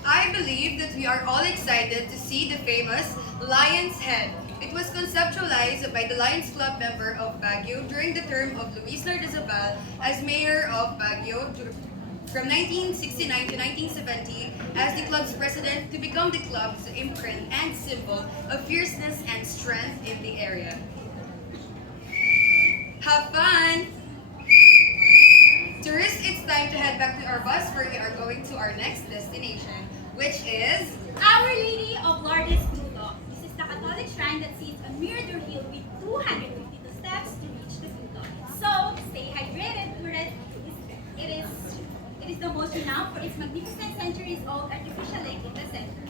I believe that we are all excited to see the famous Lion's Head. It was conceptualized by the Lions Club member of Baguio during the term of Luis Lardizabal as mayor of Baguio from 1969 to 1970 as the club's president to become the club's imprint and symbol of fierceness and strength in the area. Have fun! Tourists, it's time to head back to our bus where we are going to our next destination, which is Our Lady of Lourdes Gruto. This is the Catholic shrine that sits on Mirador Hill with 252 steps to reach the Gruto. So, stay hydrated, tourists. It is the most renowned for its magnificent centuries-old artificial lake in the center.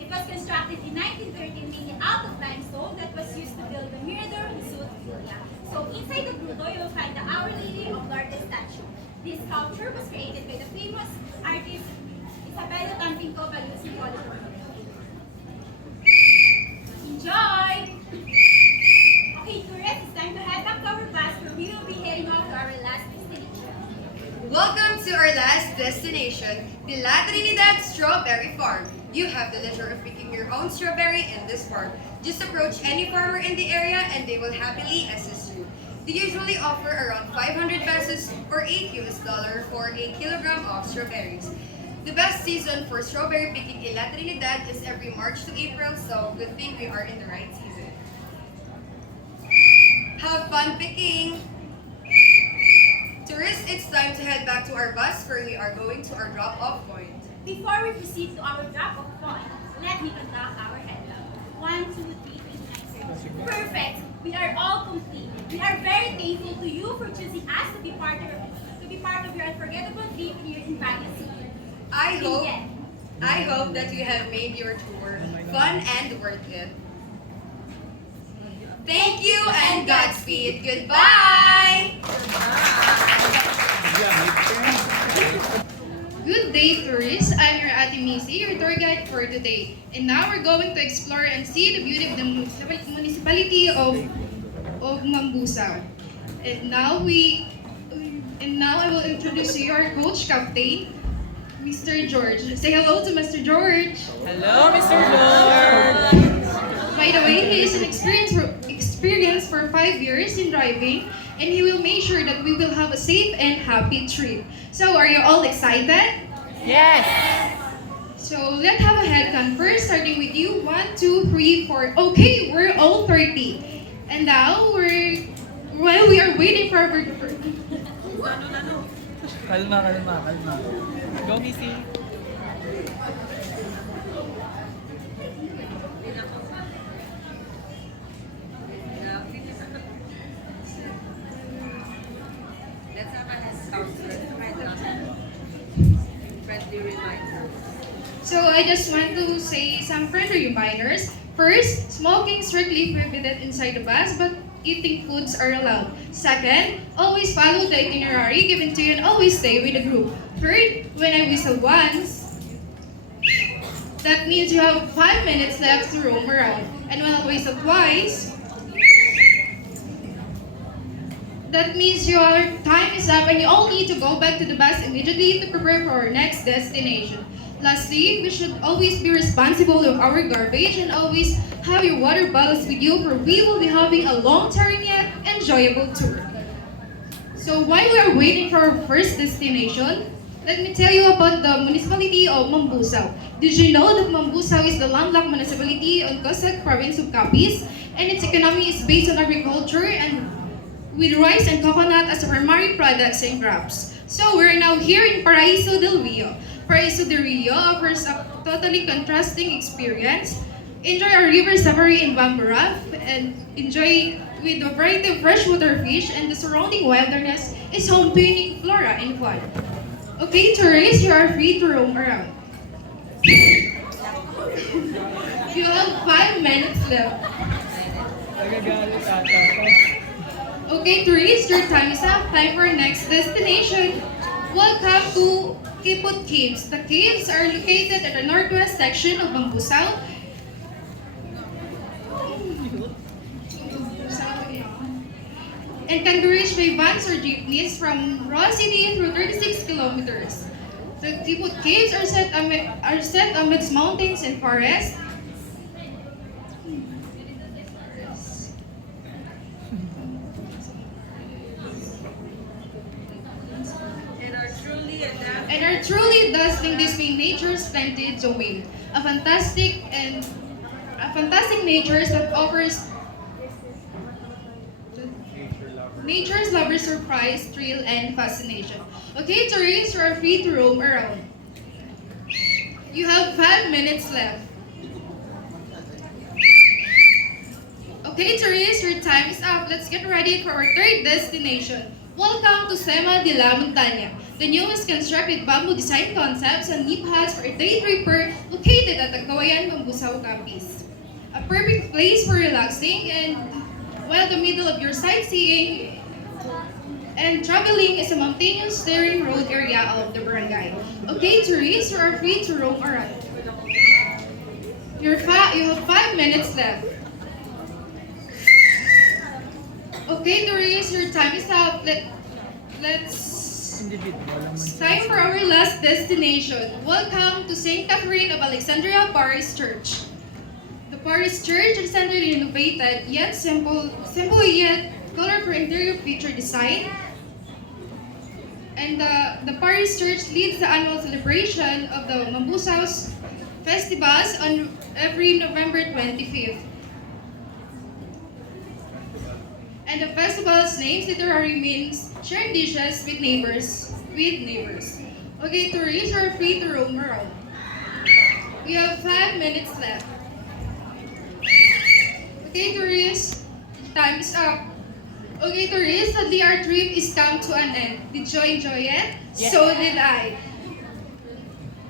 It was constructed in 1913 mainly out of limestone that was used to build the Mirador Resort Villa. So inside the Gruto, you will find the Our Lady of Lourdes statue. This sculpture was created by the famous artist Isabel Tampinco by using polychrome. Enjoy! Okay, tourists, it's time to head back to our bus where we will be heading off to our last destination. welcome to our last destination, the La Trinidad Strawberry Farm. You have the leisure of picking your own strawberry in this farm. Just approach any farmer in the area and they will happily assist you. They usually offer around 500 pesos or $8 for a kilogram of strawberries. The best season for strawberry picking in La Trinidad is every March to April, so good thing we are in the right season. Have fun picking! Tourists, it's time to head back to our bus where we are going to our drop-off point. Before we proceed to our drop-off point, let me conduct our head count. 1, 2, 3, 4, 5, 6. Perfect! We are all complete. We are very thankful to you for choosing us to be part of your unforgettable trip here in Baguio City. I hope that you have made your tour fun and worth it. Thank you and Godspeed. Goodbye! Good day, tourists. I'm your Ate Missy, your tour guide for today. And now we're going to explore and see the beauty of the municipality of Mambusaw. And now I will introduce you our coach captain, Mr. George. Say hello to Mr. George. Hello, Mr. George! By the way, he is an experience for 5 years in driving, and he will make sure that we will have a safe and happy trip. So, are you all excited? Yes! So, let's have a head count first, starting with you. 1, 2, 3, 4. Okay, we're all 30. And now, while we are waiting for our... Kalma. Go, Missy. So I just want to say some friendly reminders. First, smoking strictly prohibited inside the bus, but eating foods are allowed. Second, always follow the itinerary given to you and always stay with the group. Third, when I whistle once, that means you have 5 minutes left to roam around. And when I whistle twice, that means your time is up and you all need to go back to the bus immediately to prepare for our next destination. Lastly, we should always be responsible of our garbage and always have your water bottles with you, for we will be having a long, tiring yet enjoyable tour. So while we are waiting for our first destination, let me tell you about the municipality of Mambusaw. Did you know that Mambusaw is the landlocked municipality on Cossack province of Capiz, and its economy is based on agriculture and with rice and coconut as primary products and crops. So we're now here in Paraiso del Rio. Paraiso del Rio offers a totally contrasting experience. Enjoy our river safari in bamboo raft and enjoy with a variety of freshwater fish, and the surrounding wilderness is home to unique flora and fauna. Okay, tourists, you are free to roam around. You have 5 minutes left. Okay, tourists, your time is up. Time for our next destination. Welcome to Kipot Caves. The caves are located at the northwest section of Mambusaw. And can be reached by vans or jeepneys from Raw City through 36 kilometers. The Kipot Caves are set amidst mountains and forests. And are truly dazzling, displaying nature's splendid domain. A fantastic nature that offers nature's lovers surprise, thrill, and fascination. Okay, tourists, you are free to roam around. You have 5 minutes left. Okay, tourists, your time is up. Let's get ready for our third destination. Welcome to Sema de la Montaña, the newest constructed bamboo design concepts and nip huts for a day tripper located at the Kawayan Mambusaw campus. A perfect place for relaxing and while the middle of your sightseeing and traveling is a mountainous steering road area of the barangay. Okay, tourists, you are free to roam around. You have 5 minutes left. Okay, tourists, your time is up. It's time for our last destination. Welcome to St. Catherine of Alexandria Parish Church. The Parish Church is centrally innovated, yet simple yet colorful interior feature design. And the Parish Church leads the annual celebration of the Mambusaw's festivals on every November 25th. And the festival's name literally means sharing dishes with neighbors. Okay, tourists are free to roam around. We have 5 minutes left. Okay, tourists, time is up. Okay, tourists, sadly our trip is come to an end. Did you enjoy it? Yes. So did I.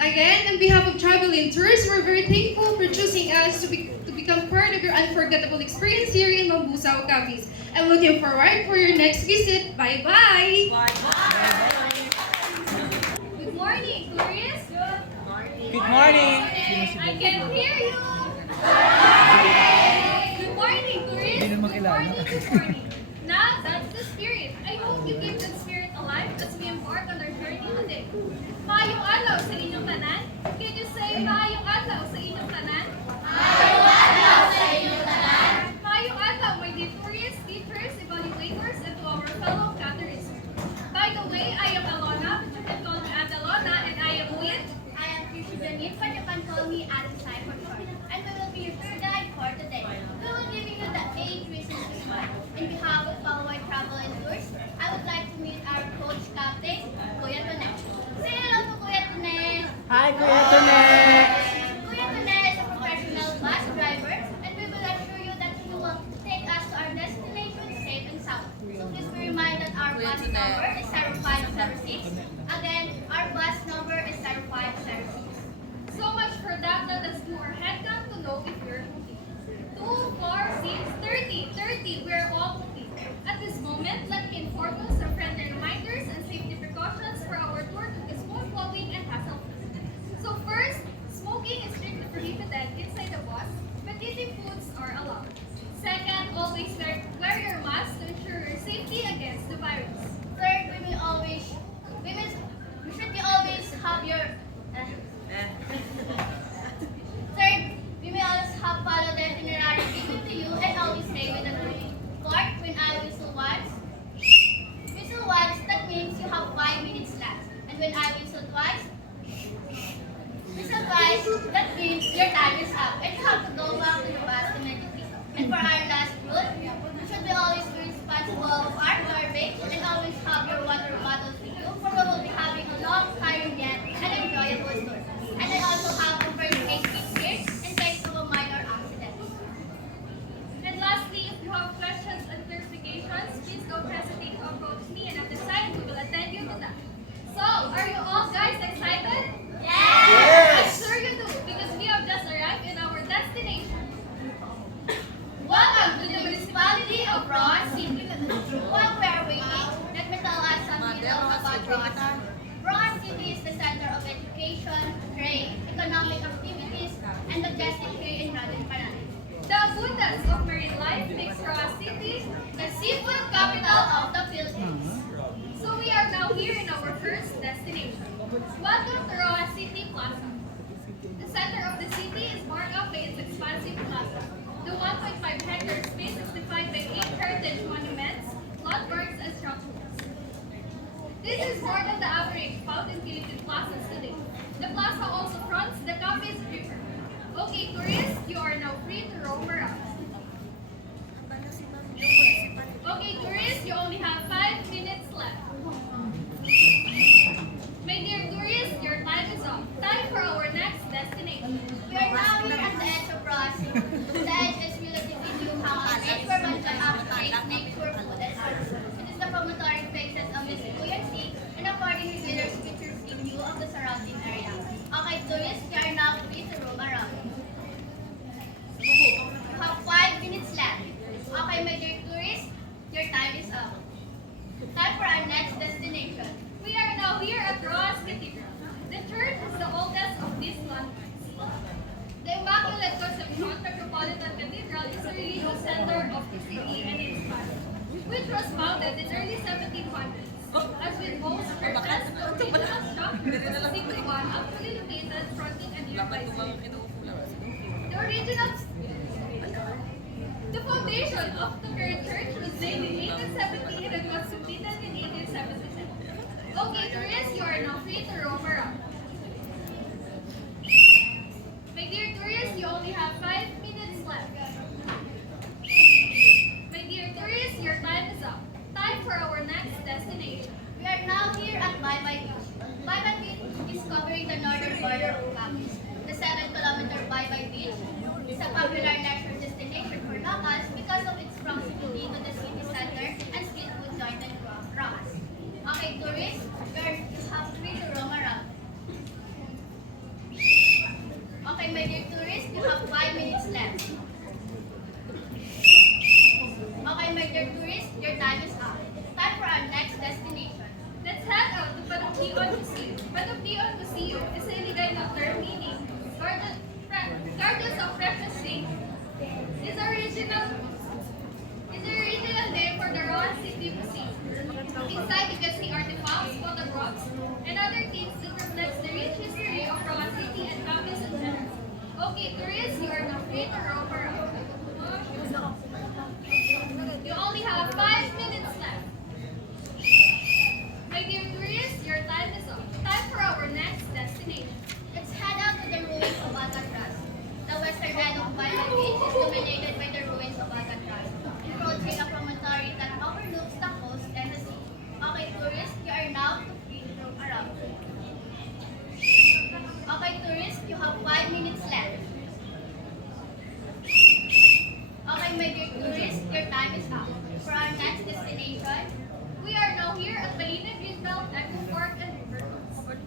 Again, on behalf of Travel and Tours, we're very thankful for choosing us to become part of your unforgettable experience here in Mambusaw, Capiz. I'm looking forward for your next visit. Bye-bye! Good morning, tourists. Good morning. I can hear you. Good morning, tourists. Good morning. Now, that's the spirit. I hope you keep that spirit alive as we embark on our journey today. Maayong adlaw sa inyong tanan. Can you say maayong adlaw sa inyong tanan? Maayong adlaw sa inyong tanan. Maayong adlaw, my dear tourists, teachers, evaluators, and to our fellow Catherics. By the way, I am Alona, but you can call me Adalona, and I am with... I am Trisha Janine, but you can call me Adam Sai for short. And we will be your tour guide for today. We will giving you the 8 reasons to smile. In behalf of Palaway Travel and Tours, I would like to meet our coach captain, Kuya Tone. Say hello to Kuya Tone. Hi, Kuya Tone. Kuya Tone is a professional bus driver, and we will assure you that he will take us to our destination safe and sound. So please be reminded that our bus number is 0506. Again, our bus number is 0506. foremost are friendly reminders and safety precautions for our tour to the smooth flowing and hassle-free. So first, smoking is strictly prohibited inside the bus, but eating foods are allowed. Second, always wear your mask to ensure your safety against the virus. Third, we must, we should be always have your, third, we may always have follow the itinerary given to you and always stay with the group. Fourth, when I whistle once, that means you have 5 minutes left. And when I whistle twice, that means your time is up and you have to go back to the bus immediately. And for our last rule, we should be always be responsible of our garbage and always have your water bottles with you for we will be having a long, tiring yet and enjoyable tour. And I also have a first aid kit here in case of a minor accident. And lastly, if you have questions and clarifications, please don't hesitate to approach me and at the side we will attend you to that. So, are you all guys excited? I'm sure you do because we have just arrived in our destination. Welcome to the municipality of Roa City. While we are waiting, let me tell us some details about Roa City. Roa City is the center of education, trade, economic activities, and logistics here in Northern Panay. The abundance of marine life makes Roa City The seafood capital of the Philippines. so we are now here in our first destination. Welcome to Roa City Plaza. The center of the city is marked up by its expansive plaza. The 1.5 hectare space is defined by 8 heritage monuments, landmarks, and structures. This is more than the average found in Philippine plazas today. The plaza also fronts the Capiz River. Okay, tourists, you are now free to roam around. Okay, tourists, you only have 5 minutes left. My dear tourists, your time is up. Time for our next destination. We are now here at the edge of Roa City. The edge is relatively new house where one can appreciate nature, food, and arts. It is the promontory faces of Miss Sea and according to visitors features a view of the surrounding area. Okay, tourists, we are now free to roam around. You have 5 minutes left. Okay, my dear tourists, your time is up. Time for our next destination. We are now here at Roas Cathedral. The church is the oldest of these landmarks. The Immaculate Concepcion Metropolitan Cathedral is the religious center of the city and its past, which was founded in early 1700s. As with most churches, the original structure was a single one actually located fronting a nearby city. The foundation of the current church was laid in 1817 and was completed in 1877. Okay, tourists, you are now free to roam around. My dear tourists, you only have 5 minutes left. My dear tourists, your time is up. Time for our next destination. We are now here at Baybay Beach. Baybay Beach is covering the northern border of Capiz. The 7-kilometer Baybay Beach is a popular leisure destination for locals because of its proximity to the city center and street food joint and Roas. Okay, tourists, you have free to roam around. Okay, my dear tourists, you have 5 minutes left. Okay, my dear tourists, your time is up. Time for our next destination. Let's head out to Panopticon Museum. Panopticon Museum is a Ilocano term meaning guardians of precious things. Is the original name for the Roa City Museum. Inside you can see artifacts, photographs, and other things that reflects the rich history of Roa City and Capiz in general. Okay, tourists, you are now free to roam around. You only have 5 minutes left. My dear tourists, your time is up. Time for our next destination. Let's head out to the ruins of Alcatraz. The western end of Baybay Beach is dominated by the ruins of Alcatraz, approaching a promontory that overlooks the coast and the sea. Okay, tourists, you are now free to roam around. Okay, tourists, you have 5 minutes left. Okay, my dear tourists, your time is up. For our next destination, We are now here at Balina Greenbelt Eco Park and River Cruise.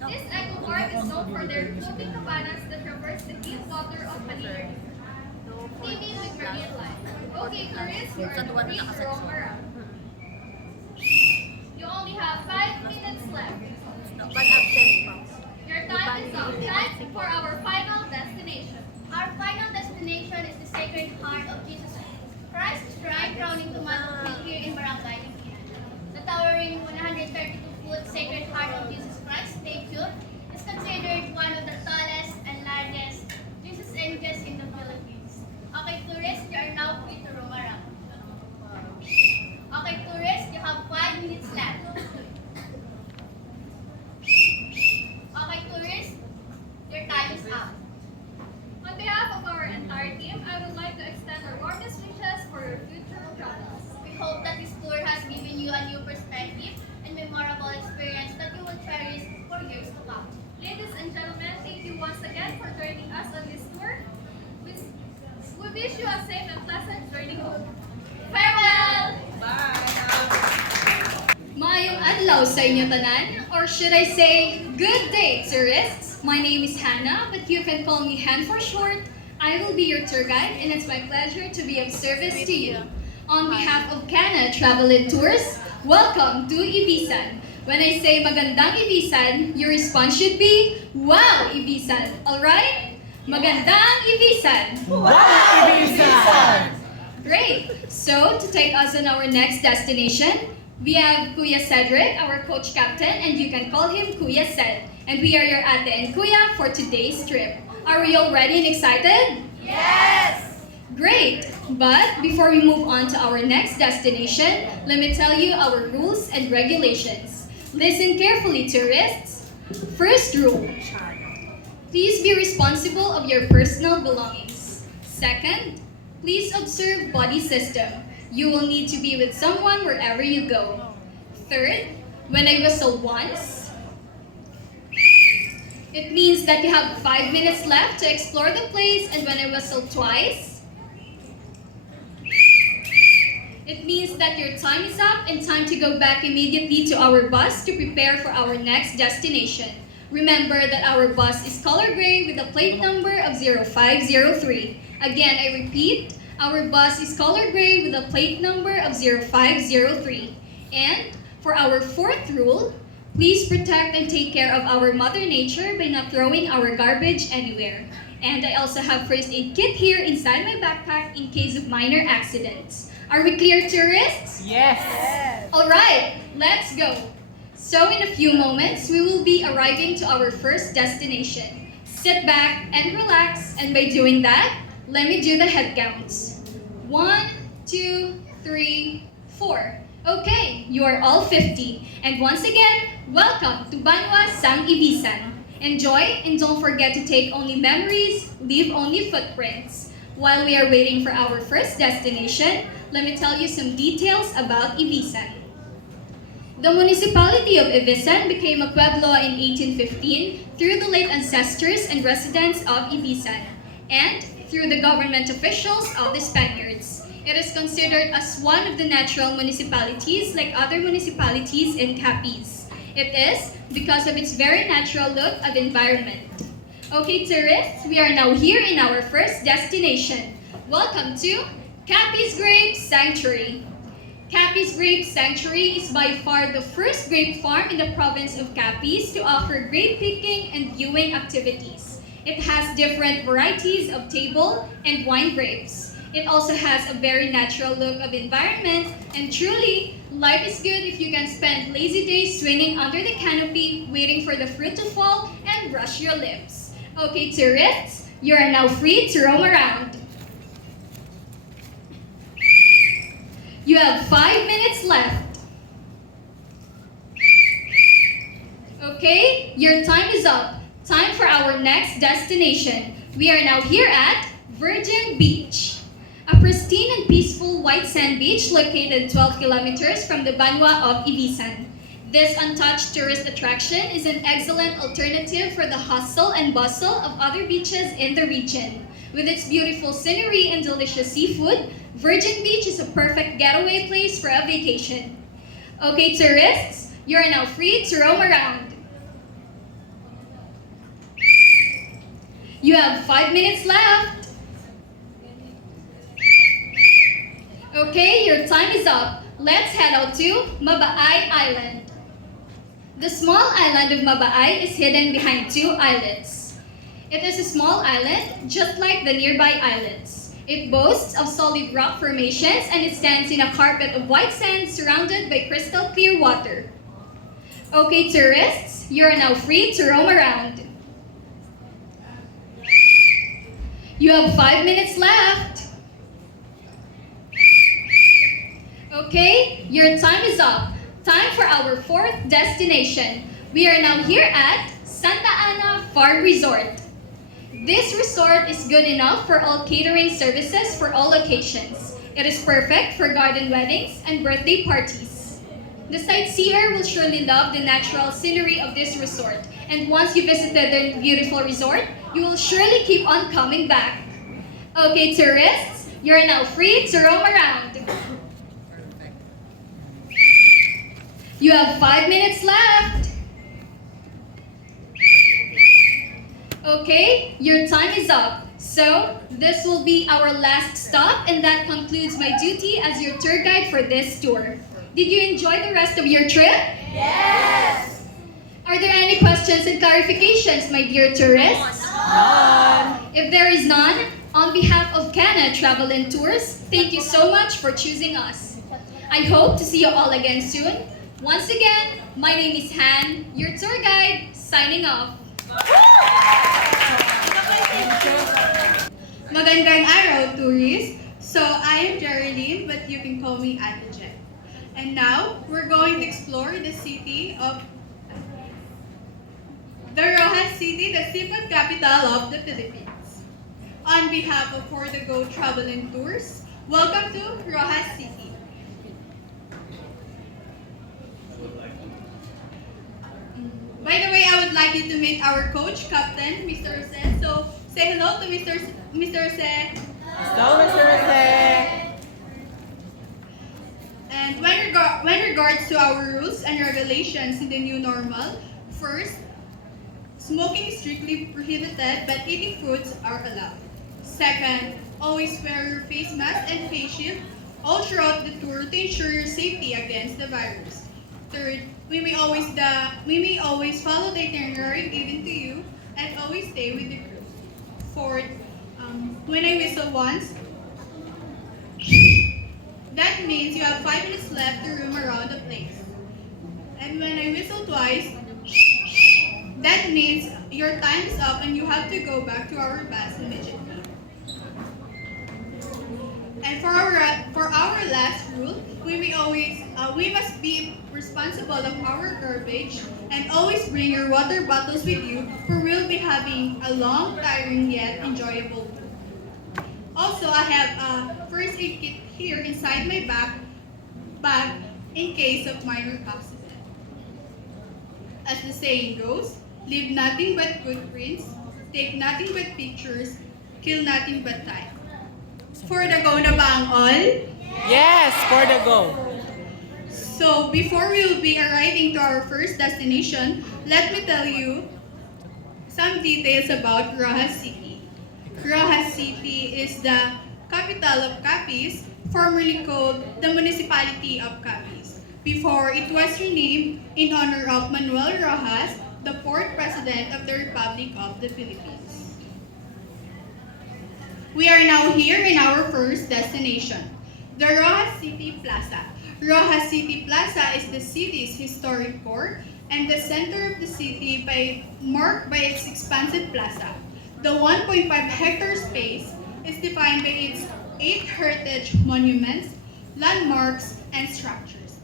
This eco park is known for their floating cabanas that traverse the deep water of Balina River, teeming with marine life. Okay, tourists, you are now free to roam around. have 5 minutes left. Pag-absent pa. Your time is up. Time for our final destination. Our final destination is the Sacred Heart of Jesus Christ Shrine, crowning tomato tree here in Barangay Limpian. The towering 132-foot Sacred Heart of Jesus Christ statue is considered one of the tallest and largest Jesus images in the Philippines. Okay, tourists, you are now free to roam around. Okay, tourists, you have 5 minutes left. Okay, tourists, your time is up. On behalf of our entire team, I would like to extend our warmest wishes for your future travels. We hope that this tour has given you a new perspective and memorable experience that you will cherish for years to come. Ladies and gentlemen, thank you once again for joining us on this tour. We wish you a safe and pleasant journey home. Farewell! Maayong adlaw sa inyo tanan, or should I say, good day, tourists! My name is Hannah, but you can call me Han for short. I will be your tour guide, and it's my pleasure to be of service to you. On behalf of Cana Travel and Tours, welcome to Ibisan. When I say magandang Ibisan, your response should be, wow, Ibisan! Alright? Magandang Ibisan! Wow, Ibisan! Great! So, to take us on our next destination, we have Kuya Cedric, our coach captain, and you can call him Kuya Ced. And we are your ate and kuya for today's trip. Are we all ready and excited? Yes! Great! But before we move on to our next destination, let me tell you our rules and regulations. Listen carefully, tourists. First rule. Please be responsible of your personal belongings. Second, please observe body system. You will need to be with someone wherever you go. Third, when I whistle once, it means that you have 5 minutes left to explore the place, and when I whistle twice, it means that your time is up and time to go back immediately to our bus to prepare for our next destination. Remember that our bus is color gray with a plate number of 0503. Again, I repeat, our bus is color gray with a plate number of 0503. And for our fourth rule, please protect and take care of our Mother Nature by not throwing our garbage anywhere. And I also have first aid kit here inside my backpack in case of minor accidents. Are we clear, tourists? Yes! Alright, let's go. So in a few moments, we will be arriving to our first destination. Sit back and relax, and by doing that, let me do the head counts. 1, 2, 3, 4. Okay, you are all 50. And once again, welcome to Banwa Sang Ibisan. Enjoy, and don't forget to take only memories, leave only footprints. While we are waiting for our first destination, let me tell you some details about Ibisan. The municipality of Ibisan became a pueblo in 1815 through the late ancestors and residents of Ibisan, and through the government officials of the Spaniards. It is considered as one of the natural municipalities like other municipalities in Capiz. It is because of its very natural look of environment. Okay, tourists, we are now here in our first destination. Welcome to Capiz Grape Sanctuary. Capiz Grape Sanctuary is by far the first grape farm in the province of Capiz to offer grape picking and viewing activities. It has different varieties of table and wine grapes. It also has a very natural look of environment, and truly, life is good if you can spend lazy days swinging under the canopy, waiting for the fruit to fall and brush your lips. Okay, tourists, you are now free to roam around. You have 5 minutes left. Okay, your time is up. Time for our next destination. We are now here at Virgin Beach, a pristine and peaceful white sand beach located 12 kilometers from the Banwa of Ibisan. This untouched tourist attraction is an excellent alternative for the hustle and bustle of other beaches in the region. With its beautiful scenery and delicious seafood, Virgin Beach is a perfect getaway place for a vacation. Okay, tourists, you are now free to roam around. You have 5 minutes left. Okay, your time is up. Let's head out to Mabaay Island. The small island of Mabaay is hidden behind two islets. It is a small island, just like the nearby islands. It boasts of solid rock formations and it stands in a carpet of white sand surrounded by crystal clear water. Okay, tourists, you are now free to roam around. You have 5 minutes left. Okay, your time is up. Time for our fourth destination. We are now here at Santa Ana Farm Resort. This resort is good enough for all catering services for all occasions. It is perfect for garden weddings and birthday parties. The sightseer will surely love the natural scenery of this resort. And once you visited the beautiful resort, you will surely keep on coming back. Okay, tourists, you are now free to roam around. You have 5 minutes left. Okay, your time is up. So, this will be our last stop and that concludes my duty as your tour guide for this tour. Did you enjoy the rest of your trip? Yes! Are there any questions and clarifications, my dear tourists? None. If there is none, on behalf of Cana Travel and Tours, thank you so much for choosing us. I hope to see you all again soon. Once again, my name is Han, your tour guide, signing off. Magandang araw, tourists. So, I am Geraldine, but you can call me Ate Jen. And now, we're going to explore the city of the Rojas City, the seafood capital of the Philippines. On behalf of For the Go Travel and Tours, welcome to Rojas City. By the way, I would like you to meet our coach, Captain, Mr. Jose. So, say hello to Mr. Jose. Hello, Mr. Jose. And when regards to our rules and regulations in the new normal, first, smoking is strictly prohibited, but eating foods are allowed. Second, always wear your face mask and face shield all throughout the tour to ensure your safety against the virus. Third, we may always follow the itinerary given to you and always stay with the group. Fourth, when I whistle once, that means you have 5 minutes left to roam around the place. And when I whistle twice, that means your time is up and you have to go back to our bus immediately. And for our last rule, we must be responsible of our garbage and always bring your water bottles with you, for we'll be having a long, tiring yet enjoyable tour. Also, I have a first aid kit here inside my bag in case of minor accident. As the saying goes, leave nothing but good prints, take nothing but pictures, kill nothing but time. For the go na ba ang all? Yes, for the go. So, before we will be arriving to our first destination, let me tell you some details about Rojas City. Rojas City is the capital of Capiz, formerly called the Municipality of Capiz, before it was renamed in honor of Manuel Rojas, the 4th President of the Republic of the Philippines. We are now here in our first destination, the Rojas City Plaza. Rojas City Plaza is the city's historic core and the center of the city marked by its expansive plaza. The 1.5 hectare space is defined by its 8 heritage monuments, landmarks, and structures.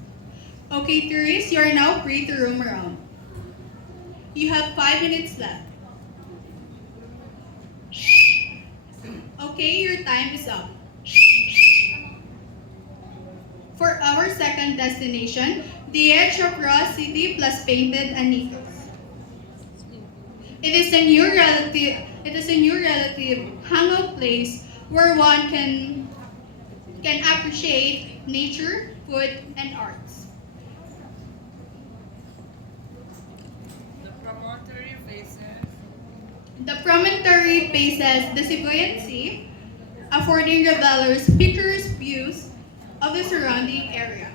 Okay, tourists, you are now free to roam around. You have 5 minutes left. Okay, your time is up. For our second destination, the edge of Rojas City plus painted Anitos. It is a new relative hangout place where one can appreciate nature, food, and arts. The promontory faces the Sibuyan Sea, affording revelers picturesque views of the surrounding area.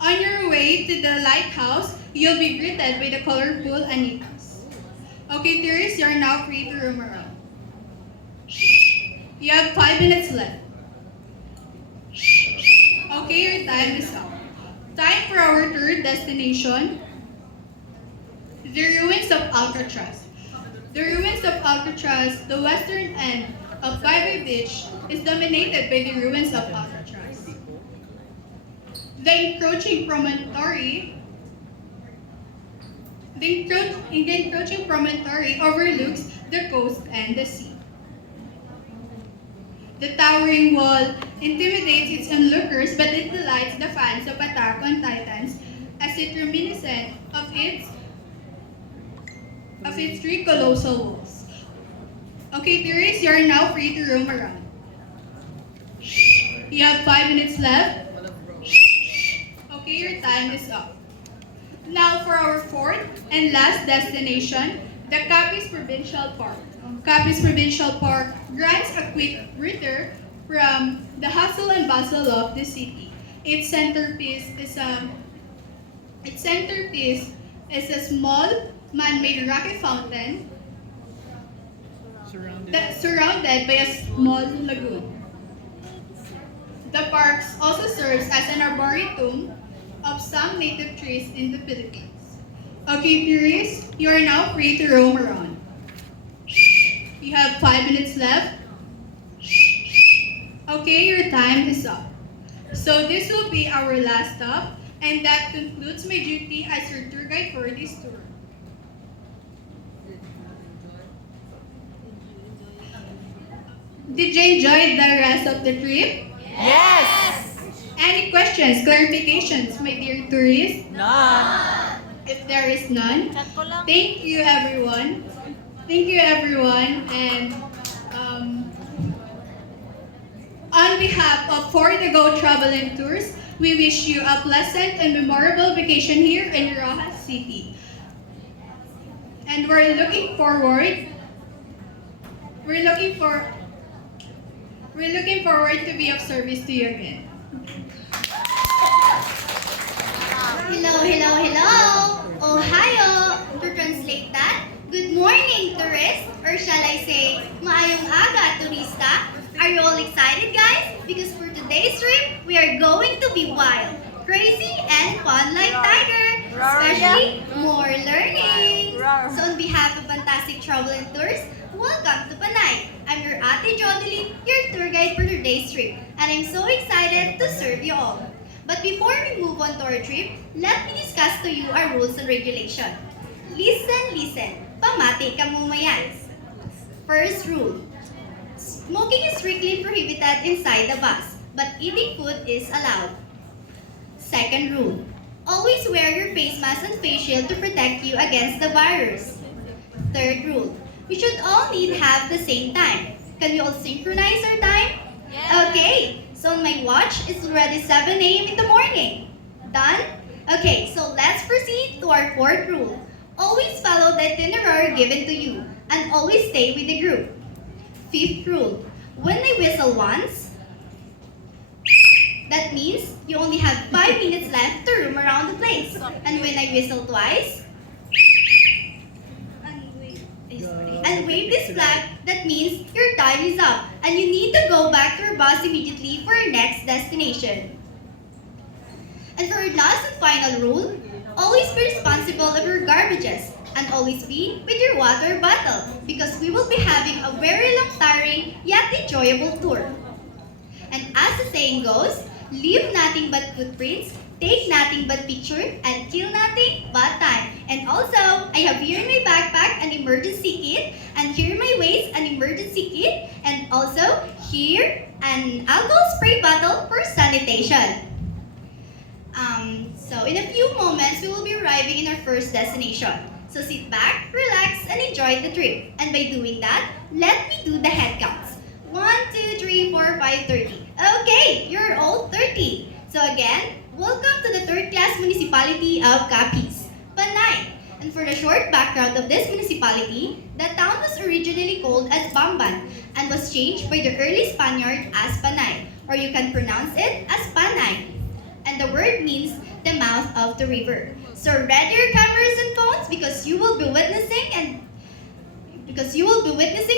On your way to the lighthouse, you'll be greeted by the colorful anitas. Okay, tourists, you're now free to roam around. You have 5 minutes left. Okay, your time is up. Time for our third destination, the ruins of Alcatraz. The ruins of Alcatraz, the western end of Baybay Beach, is dominated by the ruins of Alcatraz. The encroaching promontory overlooks the coast and the sea. The towering wall intimidates its onlookers, but it delights the fans of Attack on Titans as it reminiscent of its three colossal walls. Okay, tourists, you are now free to roam around. You have 5 minutes left. Okay, your time is up. Now for our fourth and last destination, the Capiz Provincial Park. Capiz Provincial Park grants a quick breather from the hustle and bustle of the city. Its centerpiece is a small man-made rocky fountain surrounded by a small lagoon. The park also serves as an arboretum of some native trees in the Philippines. Okay, tourists, you are now free to roam around. You have 5 minutes left. Okay, your time is up. So this will be our last stop, and that concludes my duty as your tour guide for this tour. Did you enjoy the rest of the trip? Yes! Any questions, clarifications, my dear tourists? None! If there is none, thank you everyone. Thank you everyone, and on behalf of For the Go Travel and Tours, we wish you a pleasant and memorable vacation here in Rojas City. And we're looking forward to be of service to you again. Hello, hello, hello! Ohio! To translate that, good morning, tourists! Or shall I say, maayong aga, turista! Are you all excited, guys? Because for today's trip, we are going to be wild, crazy, and fun like Tiger! Especially more learning! So on behalf of Fantastic Travel and Tours, welcome to Panay! I'm your Ate Jodeline, your tour guide for today's trip, and I'm so excited to serve you all. But before we move on to our trip, let me discuss to you our rules and regulations. Listen. Pamati ka mo mayan. First rule. Smoking is strictly prohibited inside the bus, but eating food is allowed. Second rule. Always wear your face mask and face shield to protect you against the virus. Third rule. We should all need have the same time. Can we all synchronize our time? Okay, so my watch is already 7 a.m. in the morning. Done? Okay, so let's proceed to our fourth rule. Always follow the itinerary given to you and always stay with the group. Fifth rule. When I whistle once, that means you only have 5 minutes left to roam around the place. And when I whistle twice, and wave this flag, that means your time is up and you need to go back to your bus immediately for your next destination. And for our last and final rule, always be responsible of your garbages and always be with your water bottle because we will be having a very long, tiring, yet enjoyable tour. And as the saying goes, leave nothing but footprints, take nothing but picture, and kill nothing but time. And also, I have here in my backpack an emergency kit, and here in my waist an emergency kit, and also here an alcohol spray bottle for sanitation. So in a few moments, we will be arriving in our first destination. So sit back, relax, and enjoy the trip. And by doing that, let me do the head counts. 1, 2, 3, 4, 5, 30. Okay, you're all 30. So again, welcome to the third class municipality of Capiz, Panay. And for the short background of this municipality, the town was originally called as Bamban and was changed by the early Spaniard as Panay, or you can pronounce it as Panay. And the word means the mouth of the river. So ready your cameras and phones because you will be witnessing and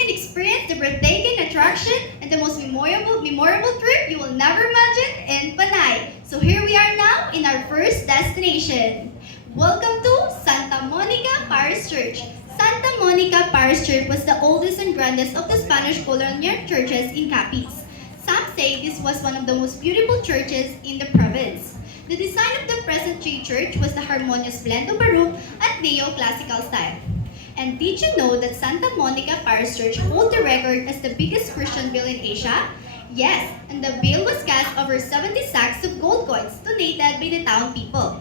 experience the breathtaking attraction and the most memorable trip you will never imagine in Panay. So here we are now in our first destination. Welcome to Santa Monica Parish Church. Santa Monica Parish Church was the oldest and grandest of the Spanish colonial churches in Capiz. Some say this was one of the most beautiful churches in the province. The design of the present-day church was the harmonious blend of Baroque and neoclassical style. And did you know that Santa Monica Parish Church holds the record as the biggest Christian bill in Asia? Yes, and the bill was cast over 70 sacks of gold coins donated by the town people.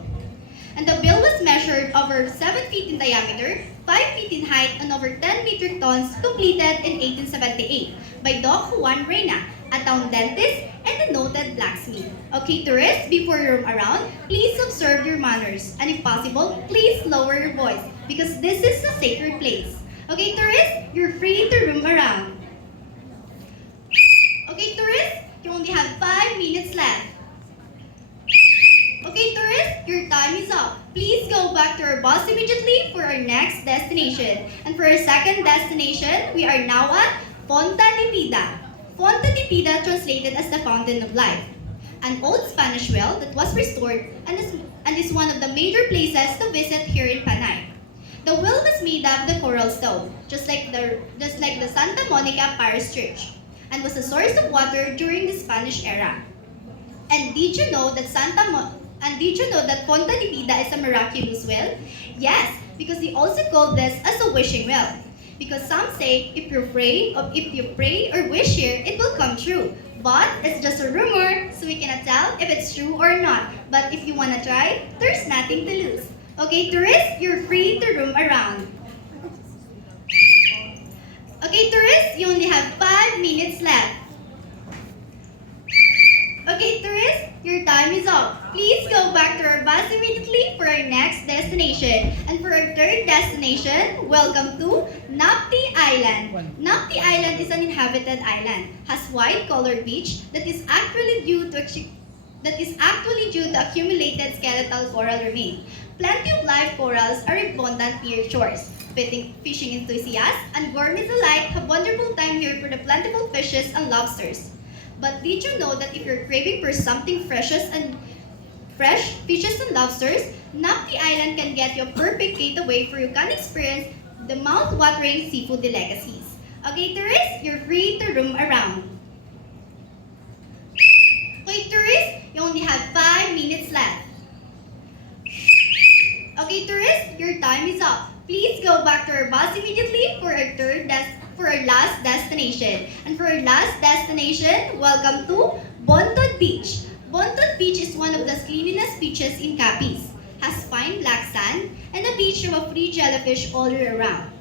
And the bill was measured over 7 feet in diameter, 5 feet in height, and over 10 metric tons, completed in 1878 by Doc Juan Reyna, a town dentist and a noted blacksmith. Okay, tourists, before you roam around, please observe your manners. And if possible, please lower your voice because this is a sacred place. Okay, tourists, you're free to roam around. Okay, tourists, you only have 5 minutes left. Okay, tourists, your time is up. Please go back to our bus immediately for our next destination. And for our second destination, we are now at Ponta de Vida. Ponta de Vida translated as the fountain of life, an old Spanish well that was restored and is one of the major places to visit here in Panay. The well was made of the coral stone, just like the Santa Monica Parish Church, and was a source of water during the Spanish era. And did you know that Ponta de Vida is a miraculous well? Yes, because they also call this as a wishing well. Because some say if you pray or wish here, it will come true. But it's just a rumor, so we cannot tell if it's true or not. But if you wanna try, there's nothing to lose. Okay, tourists, you're free to roam around. Okay, tourists, you only have 5 minutes left. Okay, tourists, your time is up. Please go back to our bus immediately for our next destination. And for our third destination, welcome to Napti Island. Napti Island is an inhabited island, has white-colored beach that is actually due to accumulated skeletal coral remains. Plenty of live corals are abundant near shores. Fishing enthusiasts and gourmets alike have wonderful time here for the plentiful fishes and lobsters. But did you know that if you're craving for something fresh fishes and lobsters, Napti Island can get you a perfect getaway for you can experience the mouth-watering seafood delicacies. Okay, tourists, you're free to roam around. Okay, tourists, you only have 5 minutes left. Okay, tourists, your time is up. Please go back to our bus immediately for our last destination. And for our last destination, welcome to Bontot Beach. Bontot Beach is one of the cleanest beaches in Capiz. Has fine black sand and a beach of free jellyfish all year round.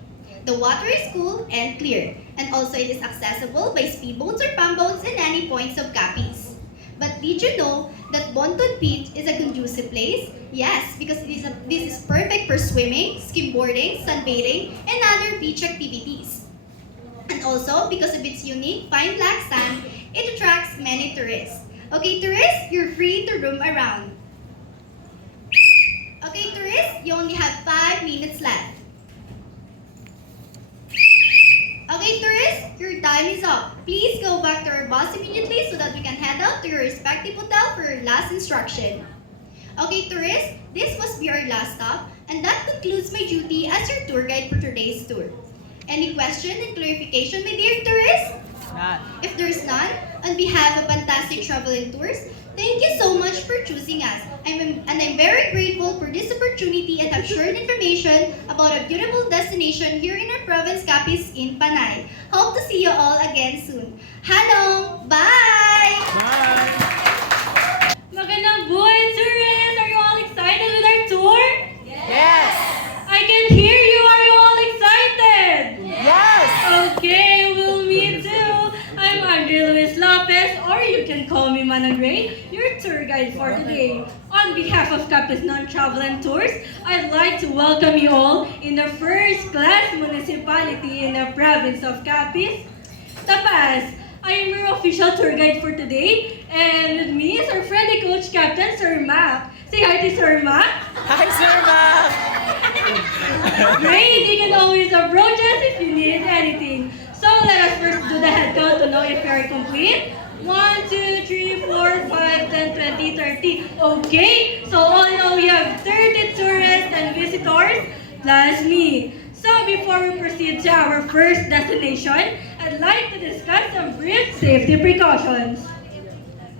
The water is cool and clear, and also it is accessible by speedboats or pumboats in any points of Capiz. But did you know that Bontot Beach is a conducive place? Yes, because this is perfect for swimming, skimboarding, sunbathing, and other beach activities. And also, because of its unique fine black sand, it attracts many tourists. Okay, tourists, you're free to roam around. Okay, tourists, you only have 5 minutes left. Okay, tourists, your time is up. Please go back to our bus immediately so that we can head out to your respective hotel for your last instruction. Okay, tourists, this must be our last stop, and that concludes my duty as your tour guide for today's tour. Any question and clarification, my dear tourists? None. If there's none, on behalf of Fantastic Travel and Tours, thank you so much for choosing us. I'm very grateful for this opportunity and have shared information about a beautiful destination here in our province, Capiz in Panay. Hope to see you all again soon. Hello! Bye! Bye! Magandang buhay, tourists! Are you all excited with our tour? Yes! I can hear you. Are you all excited? Yes! Okay, well, me too. I'm Andre Luis Lopez, or you can call me Manang Ray, your tour guide for today. On behalf of Capiz Non-Travel and Tours, I'd like to welcome you all in the first-class municipality in the province of Capiz, Tapas. I am your official tour guide for today, and with me is our friendly coach captain, Sir Mac. Say hi to Sir Mac. Hi, Sir Mac! Great, you can always approach us if you need anything. So let us first do the head count to know if you are complete. 1, 2, 3, 4, 5, 10, 20, 30. Okay, so all in all we have 30 tourists and visitors plus me. So before we proceed to our first destination, I'd like to discuss some brief safety precautions.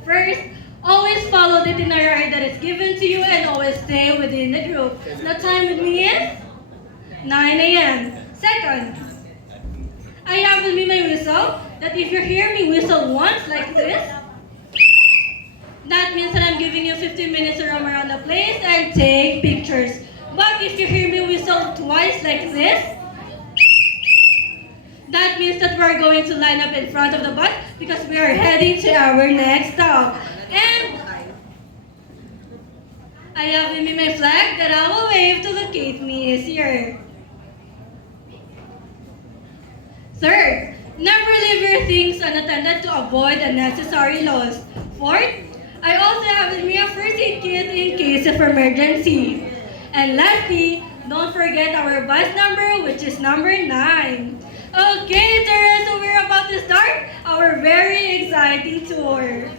First, always follow the itinerary that is given to you and always stay within the group. The time with me is 9 a.m. Second, I have with me my whistle that if you hear me whistle once like this, that means that I'm giving you 15 minutes to roam around the place and take pictures. But if you hear me whistle twice like this, that means that we're going to line up in front of the bus because we are heading to our next stop. And I have with me my flag that I will wave to locate me is here. Third, never leave your things unattended to avoid unnecessary loss. Fourth, I also have with me a first aid kit in case of emergency. And lastly, don't forget our bus number, which is number 9. Okay, Tara, so we're about to start our very exciting tour.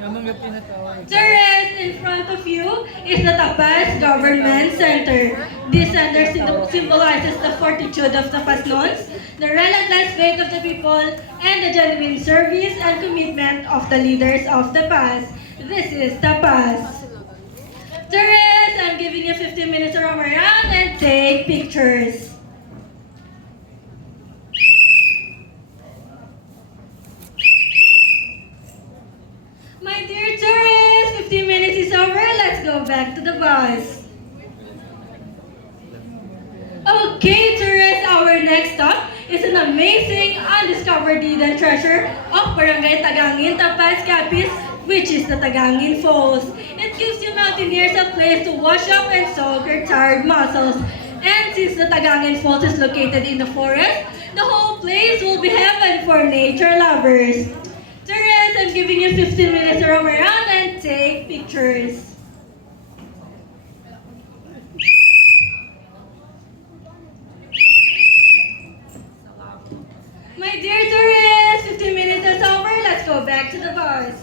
Therese, in front of you is the Tapas Government Center. This center symbolizes the fortitude of Tapasnons, the relentless faith of the people, and the genuine service and commitment of the leaders of the past. This is Tapas. Therese, I'm giving you 15 minutes to roam around and take pictures. My dear tourists, 15 minutes is over. Let's go back to the bus. Okay, tourists, our next stop is an amazing undiscovered hidden treasure of Barangay Tagangin, Tapas, Capiz, which is the Tagangin Falls. It gives you mountaineers a place to wash up and soak your tired muscles. And since the Tagangin Falls is located in the forest, the whole place will be heaven for nature lovers. Therese, I'm giving you 15 minutes to roam around and take pictures. My dear Therese, 15 minutes is over. Let's go back to the bus.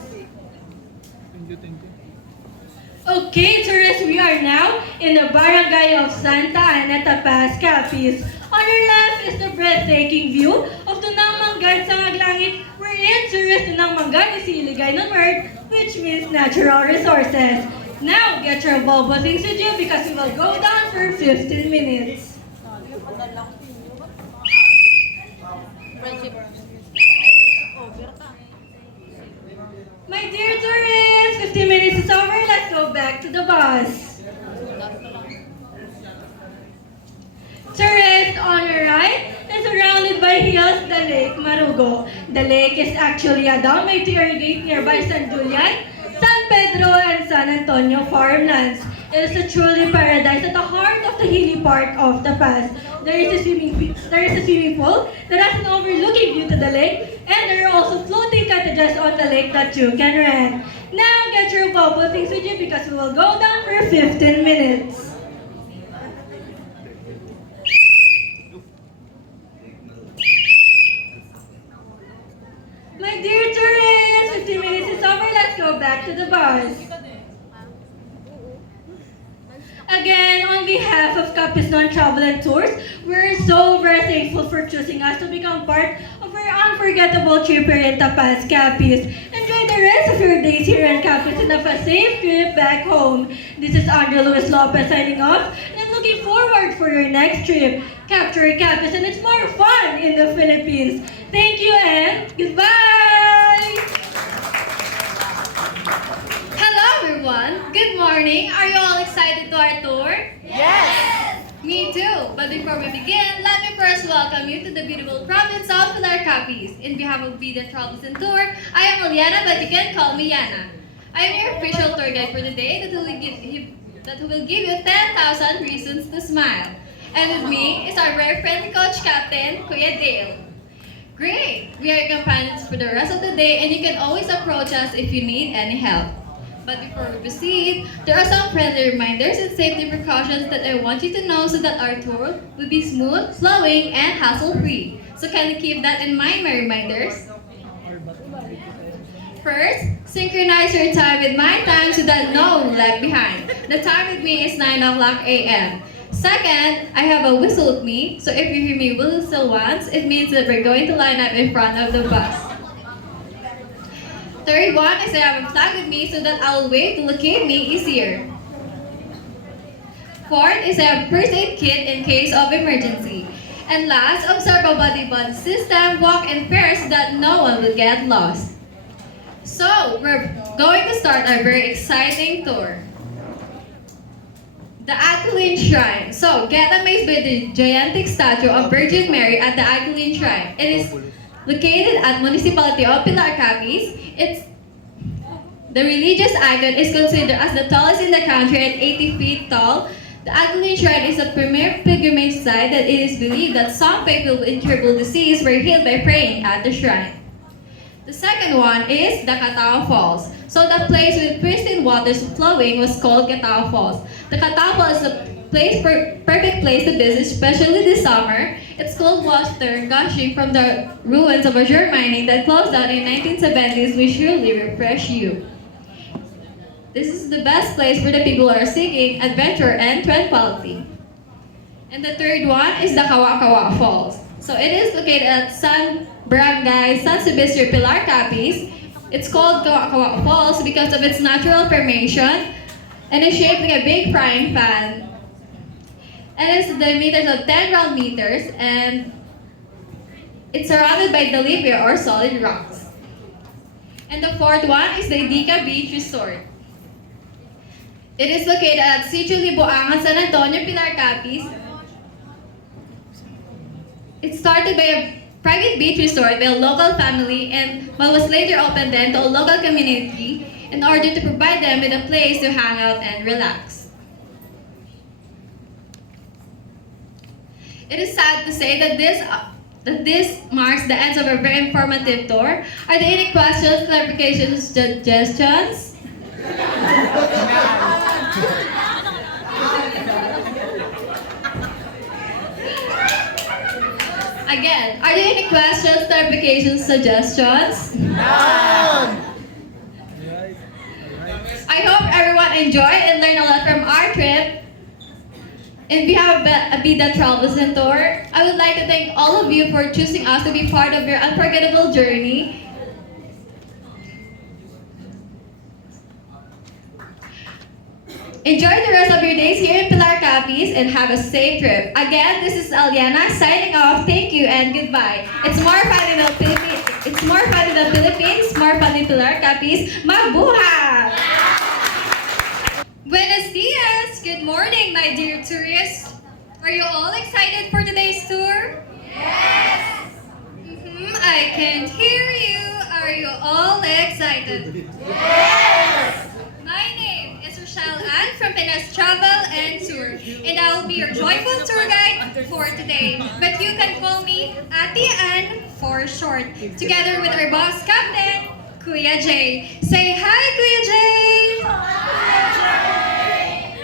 Okay, tourists, we are now in the barangay of Santa Ana, Tapas, Capiz. On your left is the breathtaking view of Tunang Manggad sa Maglangit, wherein tourists Tunang Manggad is iligay ng earth, which means natural resources. Now, get your Volvo things with you because we will go down for 15 minutes. My dear tourists, 15 minutes is over. Let's go back to the bus. Tourists, on your right is surrounded by hills, the Lake Marugo. The lake is actually a dam made to irrigate nearby San Julian, San Pedro, and San Antonio farmlands. It is a truly paradise at the heart of the hilly part of the pass. There is a swimming pool that has an overlooking view to the lake, and there are also floating cottages on the lake that you can rent. Now get your bubble things with you because we will go down for 15 minutes. My dear tourists, 15 minutes is over. Let's go back to the bus. Again, on behalf of Capisnon Travel and Tours, we're so very thankful for choosing us to become part of our unforgettable trip here in Tapas, Capiz. Enjoy the rest of your days here in Capiz and have a safe trip back home. This is Andrea Luis Lopez signing off, and I'm looking forward for your next trip. Capture Capiz and it's more fun in the Philippines. Thank you and goodbye! Hello everyone! Good morning! Are you all excited to our tour? Yes! Me too! But before we begin, let me first welcome you to the beautiful province of Pilar Capiz. In behalf of Vida Travels and Tour, I am Aliana, but you can call me Yana. I am your official tour guide for the day that will give you 10,000 reasons to smile. And with me is our very friendly coach captain, Kuya Dale. Great! We are your companions for the rest of the day and you can always approach us if you need any help. But before we proceed, there are some friendly reminders and safety precautions that I want you to know so that our tour will be smooth, flowing, and hassle-free. So kindly keep that in mind, my reminders. First, synchronize your time with my time so that no one lag behind. The time with me is 9 o'clock a.m. Second, I have a whistle with me, so if you hear me whistle once, it means that we're going to line up in front of the bus. Third one is I have a flag with me so that I'll wave to locate me easier. Fourth is I have first aid kit in case of emergency. And last, observe a body system, walk in pairs so that no one will get lost. So, we're going to start a very exciting tour. The Aquiline Shrine. So, get amazed by the gigantic statue of Virgin Mary at the Aquiline Shrine. It is located at Municipality of Pilar Capiz. The religious icon is considered as the tallest in the country at 80 feet tall. The Aquiline Shrine is a premier pilgrimage site that it is believed that some people with incurable disease were healed by praying at the shrine. The second one is the Catao Falls. So the place with pristine waters flowing was called Catao Falls. The Catao Falls is a perfect place to visit, especially this summer. It's cold water gushing from the ruins of a German mining that closed down in 1970s will surely refresh you. This is the best place where the people are seeking adventure and tranquility. And the third one is the Kawa Falls. So it is located at Barangay San Silvestre, Pilar Capiz. It's called Kawa Falls because of its natural formation and is shaped like a big frying pan. And it's diameters of 10 round meters and it's surrounded by Dalipia or solid rocks. And the fourth one is the Idica Beach Resort. It is located at Sitio Liboangan, San Antonio, Pilar Capiz. It started by a private beach resort by a local family and was later opened then to a local community in order to provide them with a place to hang out and relax. It is sad to say that this marks the end of a very informative tour. Are there any questions, clarifications, suggestions? Again, are there any questions, clarifications, suggestions? None! I hope everyone enjoyed and learned a lot from our trip. And we have a Bida Travels and Tour. I would like to thank all of you for choosing us to be part of your unforgettable journey. Enjoy the rest of your days here in Pilar Capiz and have a safe trip. Again, this is Aliana signing off. Thank you and goodbye. It's more fun in the Philippines. It's more fun in the Philippines. More fun in Pilar Capiz. Mabuhay! Buenos dias! Good morning, my dear tourists. Are you all excited for today's tour? Yes! I can't hear you. Are you all excited? Yes! My name is Rochelle Ann from Pinas Travel and Tour, and I will be your joyful tour guide for today. But you can call me Ate Ann for short, together with our boss captain, Kuya Jay. Say hi, Kuya Jay! Hi!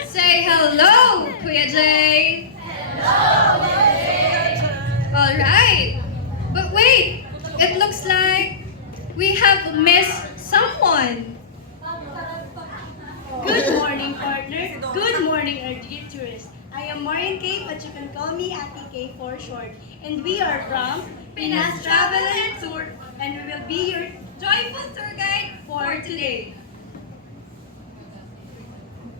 Say hello, Kuya Jay! Hello, Kuya Jay! Alright, but wait, it looks like we have missed someone. Good morning, partner. Good morning, our dear tourists. I am Maureen K, but you can call me Ate K for short. And we are from Pinas Travel and Tour, and we will be your Joyful tour guide for today.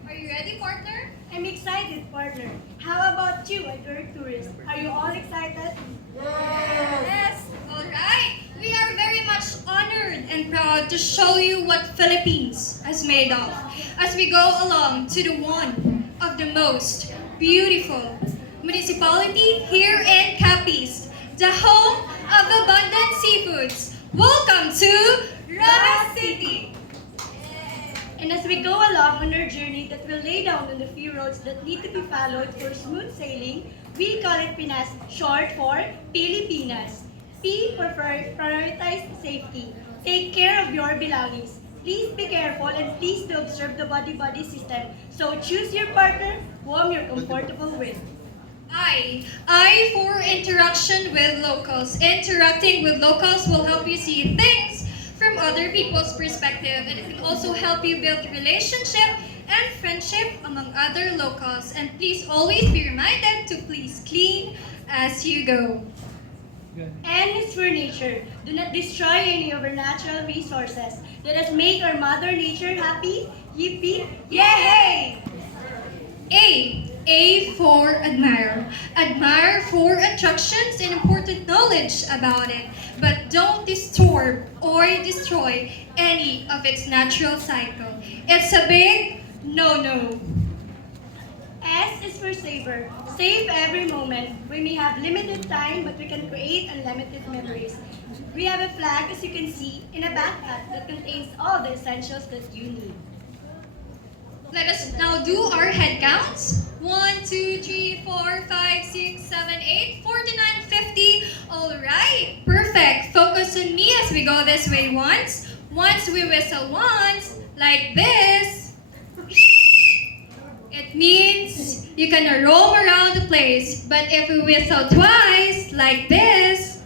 Are you ready, partner? I'm excited, partner. How about you, a girl tourist? Are you all excited? Yes. Alright. We are very much honored and proud to show you what Philippines is made of as we go along to the one of the most beautiful municipality here in Capiz, the home of abundant seafoods. Welcome to Rana City. And as we go along on our journey that will lay down on the few roads that need to be followed for smooth sailing, we call it Pinas, short for Pilipinas. P for prioritize safety. Take care of your belongings. Please be careful and please do observe the body-body system. So choose your partner whom you're comfortable with. I for interaction with locals. Interacting with locals will help you see things from other people's perspective, and it can also help you build relationship and friendship among other locals. And please always be reminded to please clean as you go. N is for nature. Do not destroy any of our natural resources. Let us make our Mother Nature happy. Yippee! Yay! A for admire. Admire for attractions and important knowledge about it, but don't disturb or destroy any of its natural cycle. It's a big no-no. S is for savor. Save every moment. We may have limited time, but we can create unlimited memories. We have a flag, as you can see, in a backpack that contains all the essentials that you need. Let us now do our head counts. 1, 2, 3, 4, 5, 6, 7, 8, 49, 50. All right, perfect. Focus on me as we go this way once. Once we whistle once, like this, it means you can roam around the place. But if we whistle twice, like this,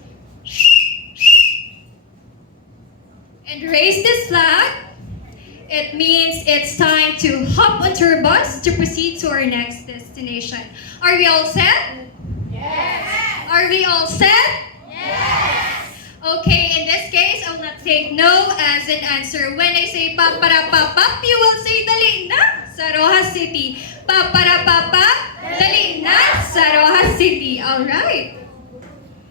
and raise this flag, it means it's time to hop onto our bus to proceed to our next destination. Are we all set? Yes! Are we all set? Yes! Okay, in this case, I will not take no as an answer. When I say paparapapap, you will say dali na sa Rojas City. Paparapapap, dali na sa Rojas City. Alright.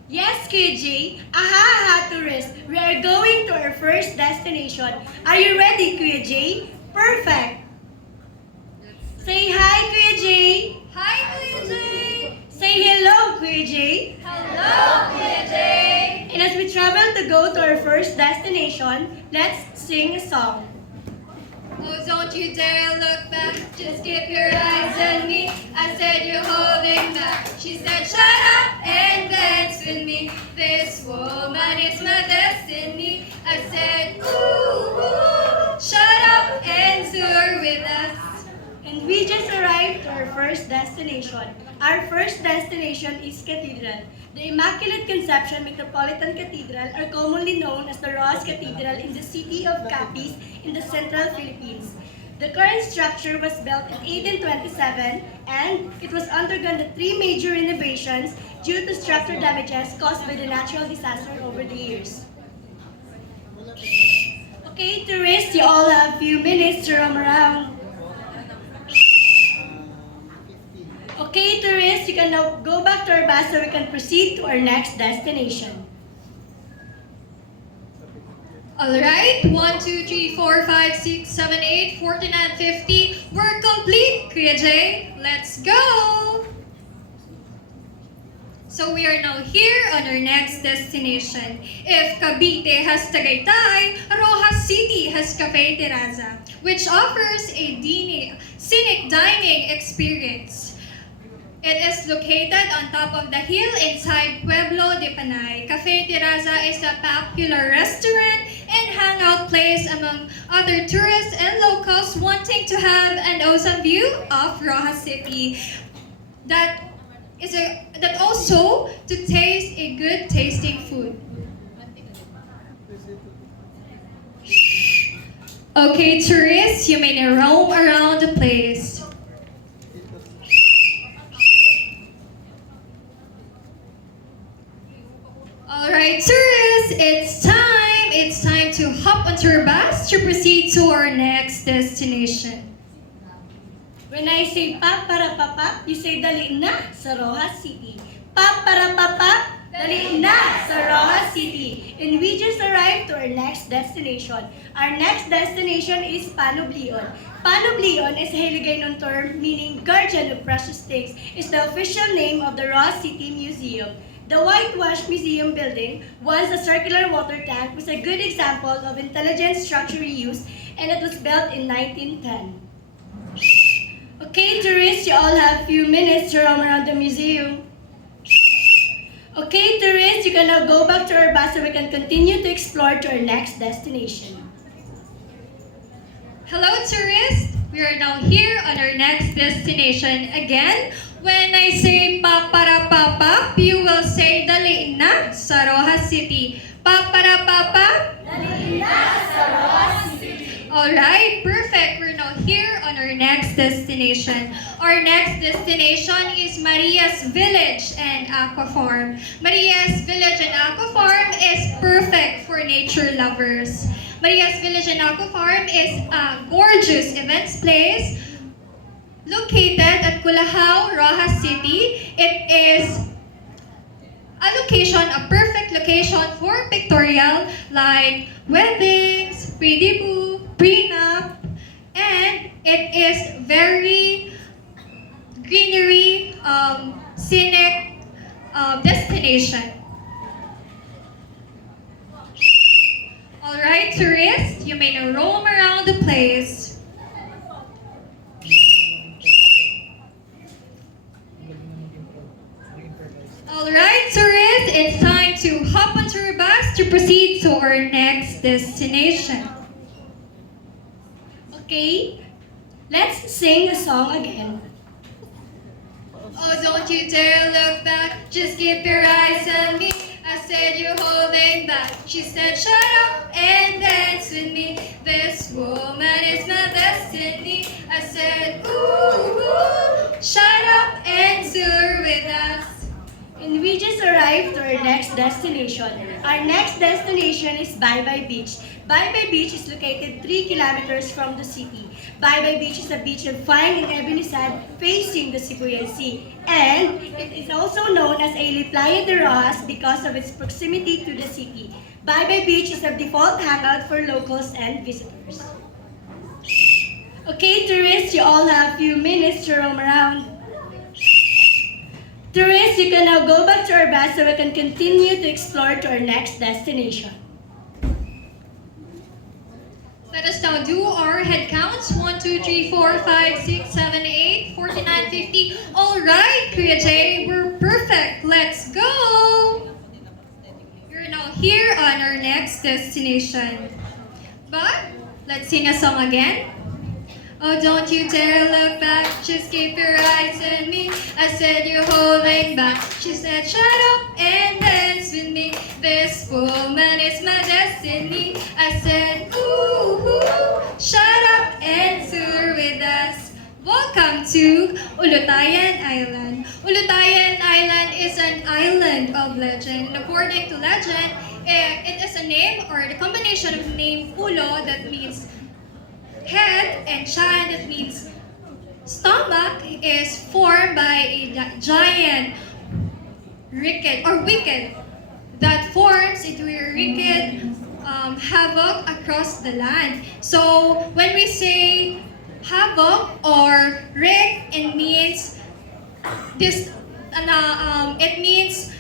Yes, Kuya Aha, aha, tourist. We are going to our first destination. Are you ready, Kuya Perfect. Say hi, Kuya Hi, Kuya J. Say hello, Kuya Hello, Kuya J. And as we travel to go to our first destination, let's sing a song. Oh, don't you dare look back, just keep your eyes on me. I said you're holding back. She said shut up and dance with me. This woman is my destiny. I said ooh, shut up and tour with us. And we just arrived to our first destination. Our first destination is Cathedral. The Immaculate Conception Metropolitan Cathedral, are commonly known as the Rojas Cathedral in the city of Capiz in the central Philippines. The current structure was built in 1827 and it was undergone the three major renovations due to structural damages caused by the natural disaster over the years. Okay, tourists, you all have a few minutes to roam around. Okay, tourists, you can now go back to our bus so we can proceed to our next destination. Alright, 1, 2, 3, 4, 5, 6, 7, 8, 49, 50. We're complete, Kuya J. Let's go! So we are now here on our next destination. If Cavite has Tagaytay, Rojas City has Cafe Terraza, which offers a scenic dining experience. It is located on top of the hill inside Pueblo de Panay. Cafe Terraza is a popular restaurant and hangout place among other tourists and locals wanting to have an awesome view of Rojas City. That also to taste a good tasting food. Okay, tourists, you may roam around the place. Alright, tourists, it's time to hop onto our bus to proceed to our next destination. When I say pap para papap, you say dali na sa Rojas City. Pap para papap, dali na sa Rojas City. And we just arrived to our next destination. Our next destination is Panublion. Panublion is a Hiligaynon term meaning guardian of precious things. It's the official name of the Rojas City Museum. The whitewashed museum building, once a circular water tank, was a good example of intelligent structure reuse, and it was built in 1910. Okay, tourists, you all have a few minutes to roam around the museum. Okay, tourists, you can now go back to our bus so we can continue to explore to our next destination. Hello, tourists! We are now here on our next destination. Again, when I say paparapapap, you will say daliin na sa Rojas City. Paparapapap? Daliin na sa Rojas City. Alright, perfect. We're now here on our next destination. Our next destination is Maria's Village and Aqua Farm. Maria's Village and Aqua Farm is perfect for nature lovers. Maria's Village and Aqua Farm is a gorgeous events place located at Culahao, Rojas City. It is a perfect location for pictorial like weddings, pre-debut, prenup, and it is very greenery, scenic destination. Alright, tourists, you may now roam around the place. Alright, tourists, it's time to hop onto your bus to proceed to our next destination. Okay, let's sing a song again. Oh, don't you dare look back, just keep your eyes on me. I said you're holding back. She said shut up and dance with me. This woman is my destiny. I said ooh, shut up and tour with us. And we just arrived to our next destination. Our next destination is Bye Bye Beach. Bye Bye Beach is located 3 kilometers from the city. Bye Bye Beach is a beach of fine and ebony sand facing the Sibuyan Sea. And it is also known as a Playa de Rojas because of its proximity to the city. Bye Bye Beach is a default hangout for locals and visitors. Okay, tourists, you all have few minutes to roam around. Tourists, you can now go back to our bus so we can continue to explore to our next destination. Let us now do our head counts. 1, 2, 3, 4, 5, 6, 7, 8, 49, 50. Alright, Kuya Jay, we're perfect. Let's go! We're now here on our next destination. But, let's sing a song again. Oh, don't you dare look back, just keep your eyes on me. I said you're holding back. She said shut up and dance with me. This woman is my destiny. I said ooh, shut up and tour with us. Welcome to Ulutayan Island. Ulutayan Island is an island of legend. And according to legend, it is a name or the combination of name Ulo that means head and Chan that means stomach is formed by a giant wicked that forms into a wicked havoc across the land. So when we say havoc or rick, it means this. It means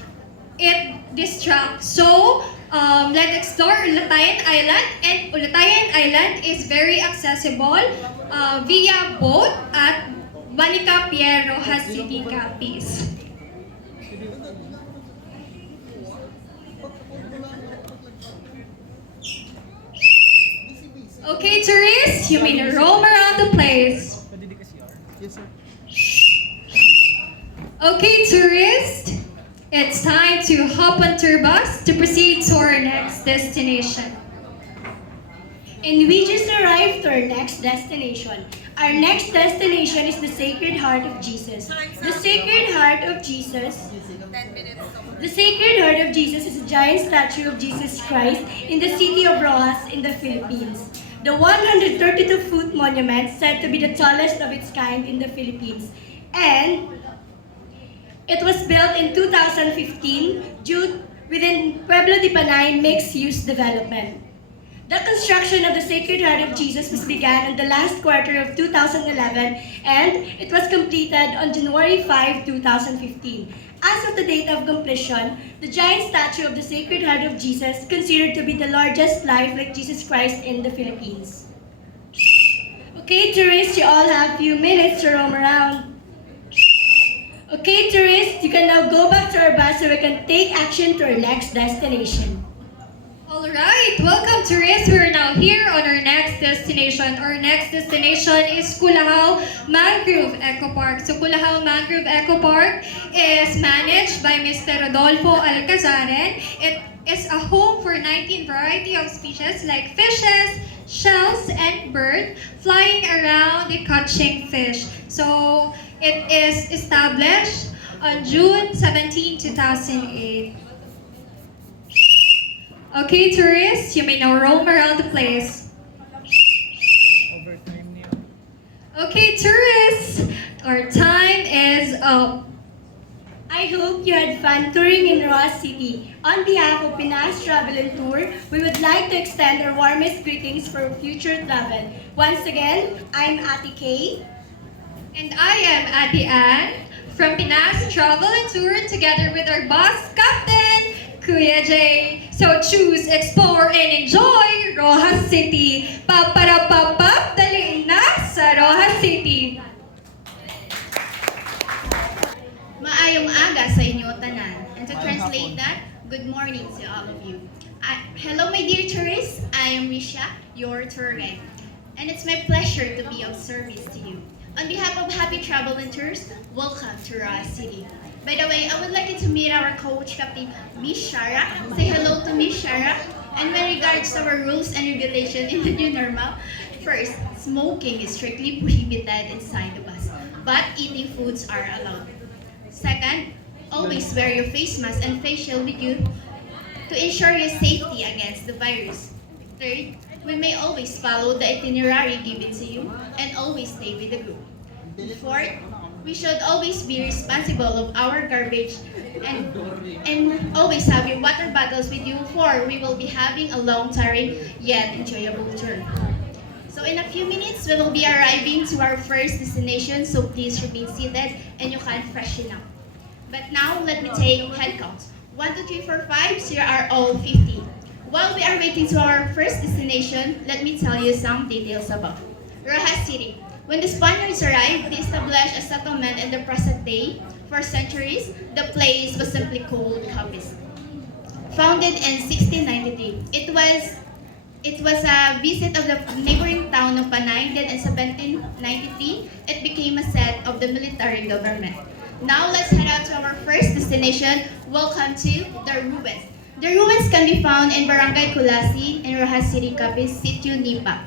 it distracts. So let's explore Ulutayan Island, and Ulutayan Island is very accessible via boat at Banica Pier Rojas City Capiz. Okay, tourists, you may roam around the place. Okay, tourists, it's time to hop onto your bus to proceed to our next destination. And we just arrived to our next destination. Our next destination is the Sacred Heart of Jesus. The Sacred Heart of Jesus. The Sacred Heart of Jesus is a giant statue of Jesus Christ in the city of Rojas in the Philippines. The 132-foot monument said to be the tallest of its kind in the Philippines. And it was built in 2015 within Pueblo de Panay mixed-use development. The construction of the Sacred Heart of Jesus was began in the last quarter of 2011 and it was completed on January 5, 2015. As of the date of completion, the giant statue of the Sacred Heart of Jesus is considered to be the largest lifelike Jesus Christ in the Philippines. Okay, tourists, you all have few minutes to roam around. Okay, tourists, you can now go back to our bus so we can take action to our next destination. Alright, welcome tourists. We're now here on our next destination. Our next destination is Kulahao Mangrove Eco Park. So Kulahao Mangrove Eco Park is managed by Mr. Rodolfo Alcazaren. It is a home for 19 variety of species like fishes, shells, and birds flying around and catching fish. So it is established on June 17, 2008. Okay, tourists, you may now roam around the place. Okay, tourists, our time is up. I hope you had fun touring in Ross City. On behalf of Pinas Travel and Tour, we would like to extend our warmest greetings for future travel. Once again, I'm Ate Kay. And I am Ate Ann from Pinas Travel and Tour together with our boss captain, Kuya Jay. So choose, explore, and enjoy Rojas City. Paparapapap, daliin na sa Rojas City. Maayong aga sa inyo tanan. And to translate that, good morning to all of you. Hello my dear tourists, I am Risha, your tour guide. And it's my pleasure to be of service to you. On behalf of Happy Travel and Tours, welcome to Ross City. By the way, I would like you to meet our coach captain, Miss Shara. Say hello to Miss Shara. And with regards to our rules and regulations in the new normal, first, smoking is strictly prohibited inside the bus, but eating foods are allowed. Second, always wear your face mask and face shield with you to ensure your safety against the virus. Third, we may always follow the itinerary given to you and always stay with the group. Fourth, we should always be responsible of our garbage and always have your water bottles with you, for we will be having a long, tiring, yet enjoyable tour. So in a few minutes, we will be arriving to our first destination, so please remain seated and you can freshen up. But now, let me take head counts. 1, 2, 3, 4, 5, so here are all 50. While we are waiting to our first destination, let me tell you some details about Rojas City. When the Spaniards arrived, they established a settlement in the present day. For centuries, the place was simply called Capiz. Founded in 1693, it was a visit of the neighboring town of Panay. Then in 1793, it became a set of the military government. Now let's head out to our first destination. Welcome to the ruins. The ruins can be found in Barangay Culasi in Rojas City, Capiz, Sitio Nipa.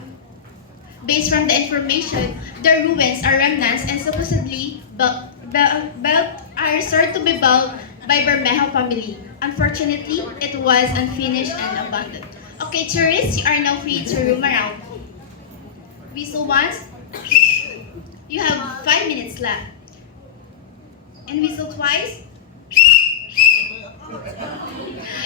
Based from the information, the ruins are remnants and supposedly are restored to be built by Bermejo family. Unfortunately, it was unfinished and abandoned. Okay, tourists, you are now free to roam around. Whistle once. You have 5 minutes left. And whistle twice.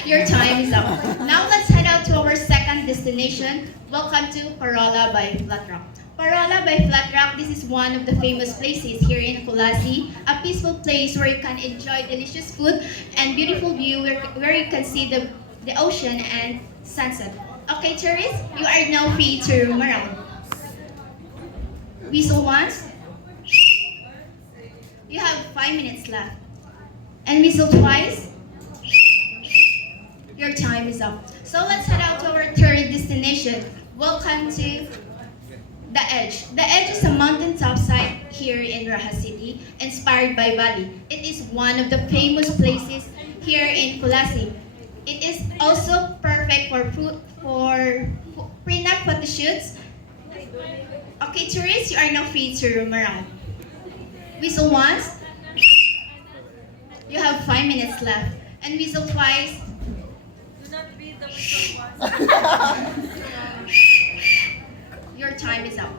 Your time is up. Now let's head out to our second destination. Welcome to Parola by Flat Rock. Parola by Flat Rock, this is one of the famous places here in Culasi, a peaceful place where you can enjoy delicious food and beautiful view where you can see the ocean and sunset. Okay, tourists, you are now free to roam around. Whistle once. You have 5 minutes left. And whistle twice. Your time is up. So let's head out to our third destination. Welcome to The Edge. The Edge is a mountaintop site here in Rojas City, inspired by Bali. It is one of the famous places here in Culasi. It is also perfect for prenup photo shoots. Okay, tourists, you are now free to roam around. Whistle once. You have 5 minutes left. And whistle twice. Do not be the whistle one. Your time is up.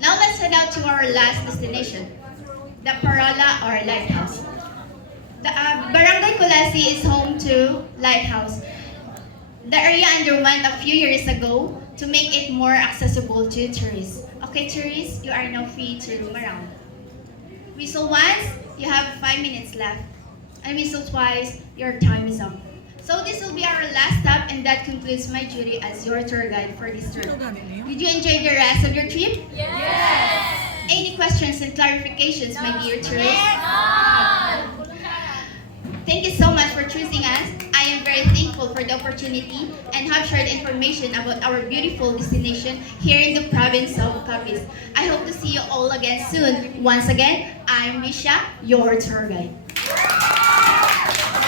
Now let's head out to our last destination, the Parola or Lighthouse. The Barangay Culasi is home to Lighthouse. The area underwent a few years ago to make it more accessible to tourists. Okay, tourists, you are now free to roam around. Whistle once, you have 5 minutes left. And whistle twice, your time is up. So this will be our last stop, and that concludes my duty as your tour guide for this trip. Did you enjoy the rest of your trip? Yes! Any questions and clarifications, my dear tourists? Yes! Thank you so much for choosing us. I am very very thankful for the opportunity and have shared information about our beautiful destination here in the province of Capiz. I hope to see you all again soon. Once again, I'm Risha, your tour guide.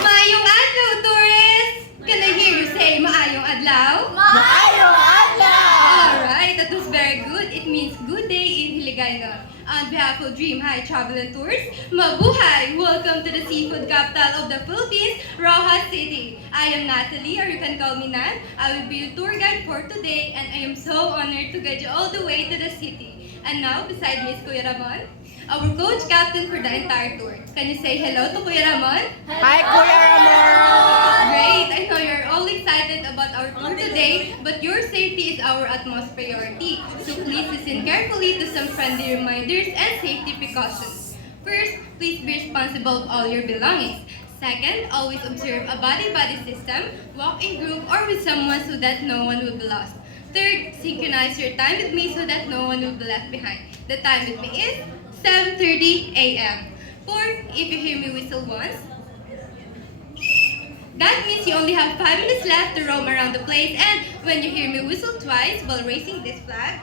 Maayong adlaw, tourists! Can I hear you say maayong adlaw? Maayong adlaw! Alright, that was very good. It means good day in Hiligaynon. On behalf of Dream High Travel and Tours, mabuhay! Welcome to the seafood capital of the Philippines, Rojas City. I am Natalie, or you can call me Nat. I will be your tour guide for today, and I am so honored to guide you all the way to the city. And now, beside me is Kuya Ramon, our coach captain for the entire tour. Can you say hello to Kuya Ramon? Hi, Kuya Ramon! Great! I know you're all excited about our tour today, but your safety is our utmost priority. So please listen carefully to some friendly reminders and safety precautions. First, please be responsible of all your belongings. Second, always observe a body-body system, walk in group or with someone so that no one will be lost. Third, synchronize your time with me so that no one will be left behind. The time with me is 7:30 a.m. Fourth, if you hear me whistle once, that means you only have 5 minutes left to roam around the place, and when you hear me whistle twice while raising this flag,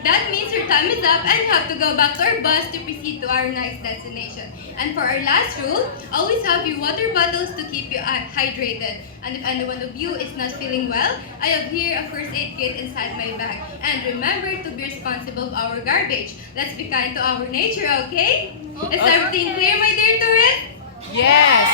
that means your time is up and you have to go back to our bus to proceed to our next destination. And for our last rule, always have your water bottles to keep you hydrated. And if any one of you is not feeling well, I have here a first aid kit inside my bag. And remember to be responsible of our garbage. Let's be kind to our nature, okay? Is everything clear, my dear tourists? Yes!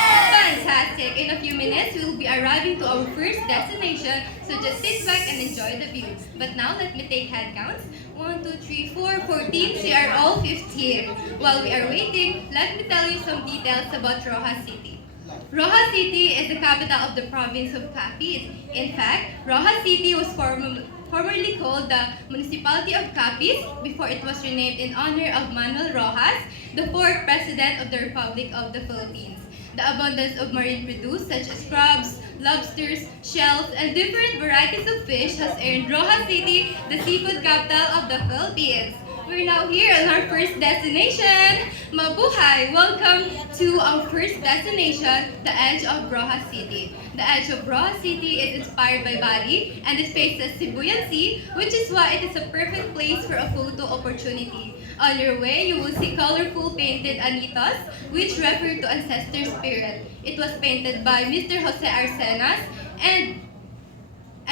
Fantastic! In a few minutes, we will be arriving to our first destination, so just sit back and enjoy the view. But now, let me take head counts. 1, 2, 3, 4, 14. We are all 15. While we are waiting, let me tell you some details about Rojas City. Rojas City is the capital of the province of Capiz. In fact, Rojas City was formerly called the Municipality of Capiz before it was renamed in honor of Manuel Rojas, the fourth President of the Republic of the Philippines. The abundance of marine produce such as crabs, lobsters, shells, and different varieties of fish has earned Rojas City the seafood capital of the Philippines. We're now here on our first destination. Mabuhay! Welcome to our first destination, the edge of Rojas City. The edge of Rojas City is inspired by Bali and it faces Sibuyan Sea, which is why it is a perfect place for a photo opportunity. On your way, you will see colorful painted anitas, which refer to ancestor spirit. It was painted by Mr. Jose Arcenas, and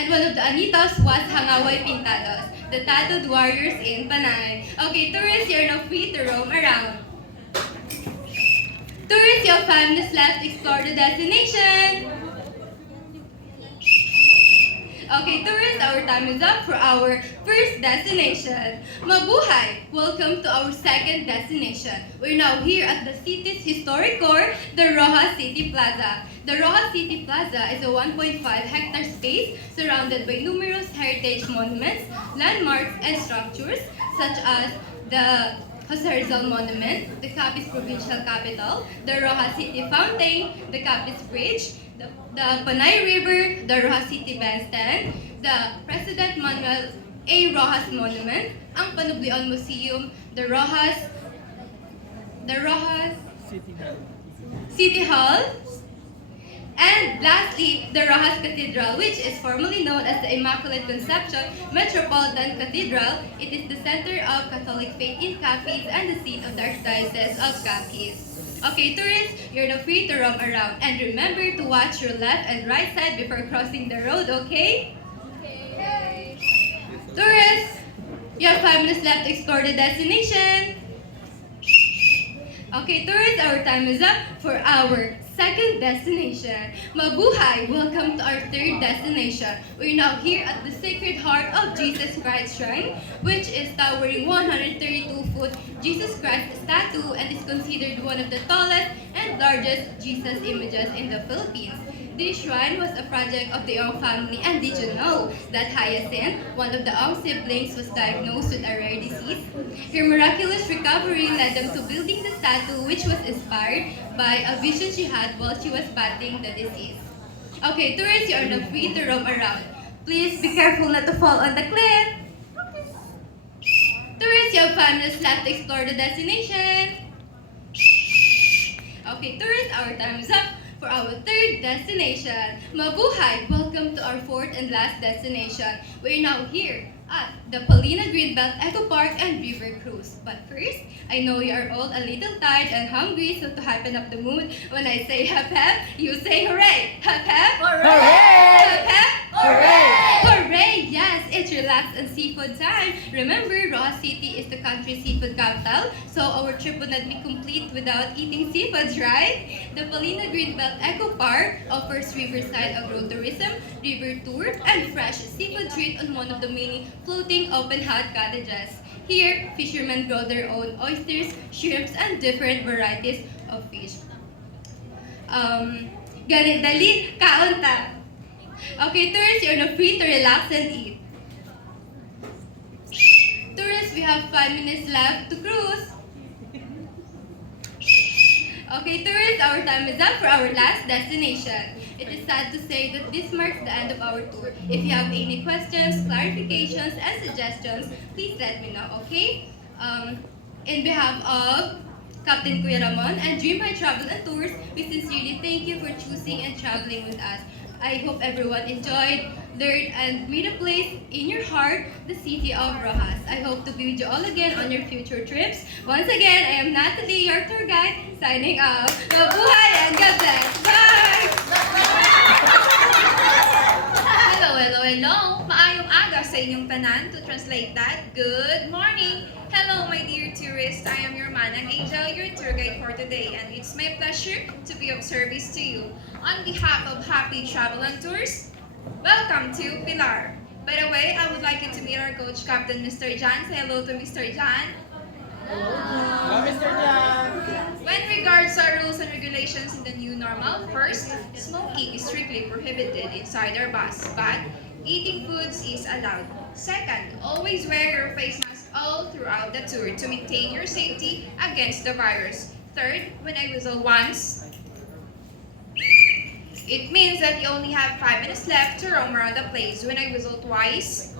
one of the anitas was Hangaway Pintados, the tattooed warriors in Panay. Okay, tourists, you're now free to roam around. Tourists, you have 5 minutes left to explore the destination. Okay, tourists, our time is up for our first destination. Mabuhay! Welcome to our second destination. We're now here at the city's historic core, the Rojas City Plaza. The Rojas City Plaza is a 1.5-hectare space surrounded by numerous heritage monuments, landmarks, and structures such as the Jose Rizal Monument, the Capiz Provincial Capital, the Rojas City Fountain, the Capiz Bridge, the Panay River, the Rojas City Bandstand, the President Manuel A. Rojas Monument, ang Panublion Museum, the Rojas City Hall, and lastly, the Rojas Cathedral, which is formerly known as the Immaculate Conception Metropolitan Cathedral. It is the center of Catholic faith in Capiz and the seat of the Archdiocese of Capiz. Okay, tourists, you're now free to roam around. And remember to watch your left and right side before crossing the road, okay? Okay. Tourists, you have 5 minutes left to explore the destination. Okay, tourists, our time is up for our second destination. Mabuhay! Welcome to our third destination. We're now here at the Sacred Heart of Jesus Christ Shrine, which is towering 132-foot Jesus Christ statue and is considered one of the tallest and largest Jesus images in the Philippines. This shrine was a project of the Ong family, and did you know that Hyacinth, one of the Ong siblings, was diagnosed with a rare disease? Her miraculous recovery led them to building the statue, which was inspired by a vision she had while she was battling the disease. Okay, tourists, you are now free to roam around. Please be careful not to fall on the cliff. Tourists, you have 5 minutes left to explore the destination. Okay, tourists, our time is up for our third destination. Mabuhay! Welcome to our fourth and last destination. We're now here at the Palina Greenbelt Eco Park and River Cruise. But first, I know you are all a little tired and hungry, so to hypen up the mood, when I say hep hep, you say hooray! Hep hep! Hooray! Hep hep! Hooray! Hooray! Yes, it's relax and seafood time. Remember, Roa City is the country's seafood capital, so our trip would not be complete without eating seafoods, right? The Palina Greenbelt Eco Park offers riverside agrotourism, river tour, and fresh seafood treat on one of the many floating open hut cottages. Here, fishermen grow their own oysters, shrimps, and different varieties of fish. Ganit dali, kaon ta. Okay, tourists, you're now free to relax and eat. Tourists, we have 5 minutes left to cruise. Okay, tourists, our time is up for our last destination. It is sad to say that this marks the end of our tour. If you have any questions, clarifications, and suggestions, please let me know, okay? In behalf of Captain Kuya Ramon and Dream High Travel and Tours, we sincerely thank you for choosing and traveling with us. I hope everyone enjoyed, learned, and made a place in your heart, the city of Rojas. I hope to be with you all again on your future trips. Once again, I am Natalie, your tour guide, signing off. Mabuhay and God bless. Bye! Hello. Maayong aga sa inyong tanan. To translate that, good morning. Hello, my dear tourists. I am your Manang Angel, your tour guide for today, and it's my pleasure to be of service to you. On behalf of Happy Travel and Tours, welcome to Pilar. By the way, I would like you to meet our coach, Captain Mr. Jan. Say hello to Mr. Jan. Hello, Mr. Jan. When regards our rules and regulations in the new normal, first, smoking is strictly prohibited inside our bus, but eating foods is allowed. Second, always wear your face mask all throughout the tour to maintain your safety against the virus. Third, when I whistle once, it means that you only have 5 minutes left to roam around the place. When I whistle twice,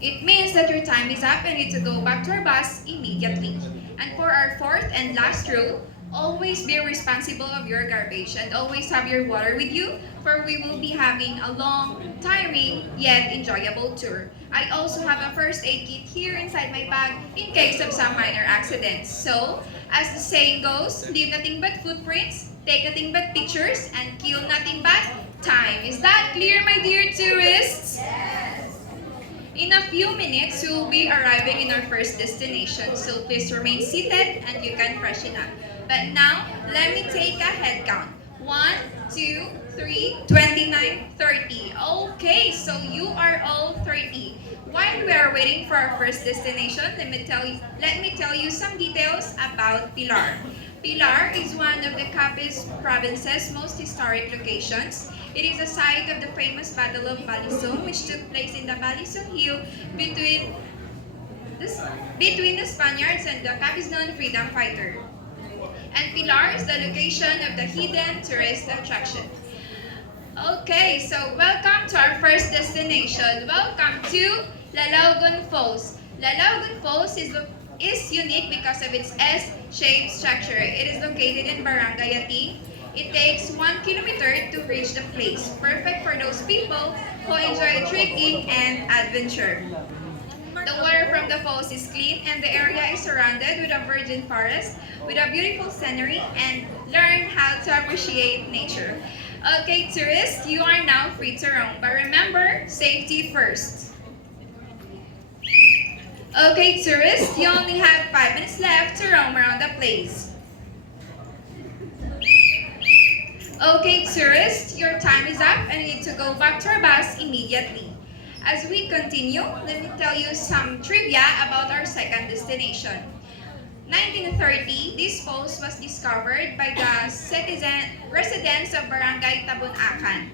it means that your time is up and you need to go back to our bus immediately. And for our fourth and last rule, always be responsible of your garbage and always have your water with you, for we will be having a long, tiring, yet enjoyable tour. I also have a first aid kit here inside my bag in case of some minor accidents. So, as the saying goes, leave nothing but footprints, take nothing but pictures, and kill nothing but time. Is that clear, my dear tourists? In a few minutes, we will be arriving in our first destination, so please remain seated and you can freshen up. But now, let me take a head count. 1, 2, 3, 29, 30. Okay, so you are all 30. While we are waiting for our first destination, let me tell you some details about Pilar. Pilar is one of the Capiz province's most historic locations. It is the site of the famous Battle of Balisong, which took place in the Balisong Hill between the Spaniards and the Capiznon freedom fighter. And Pilar is the location of the hidden tourist attraction. Okay, so welcome to our first destination. Welcome to Lalaugon Falls. Lalaugon Falls is unique because of its S-shaped structure. It is located in Barangay Yating. It takes 1 kilometer to reach the place, perfect for those people who enjoy trekking and adventure. The water from the falls is clean and the area is surrounded with a virgin forest with a beautiful scenery, and learn how to appreciate nature. Okay, tourists, you are now free to roam, but remember, safety first. Okay, tourists, you only have 5 minutes left to roam around the place. Okay, tourists, your time is up and you need to go back to our bus immediately. As we continue, let me tell you some trivia about our second destination. 1930, this falls was discovered by the residents of Barangay Tabunacan.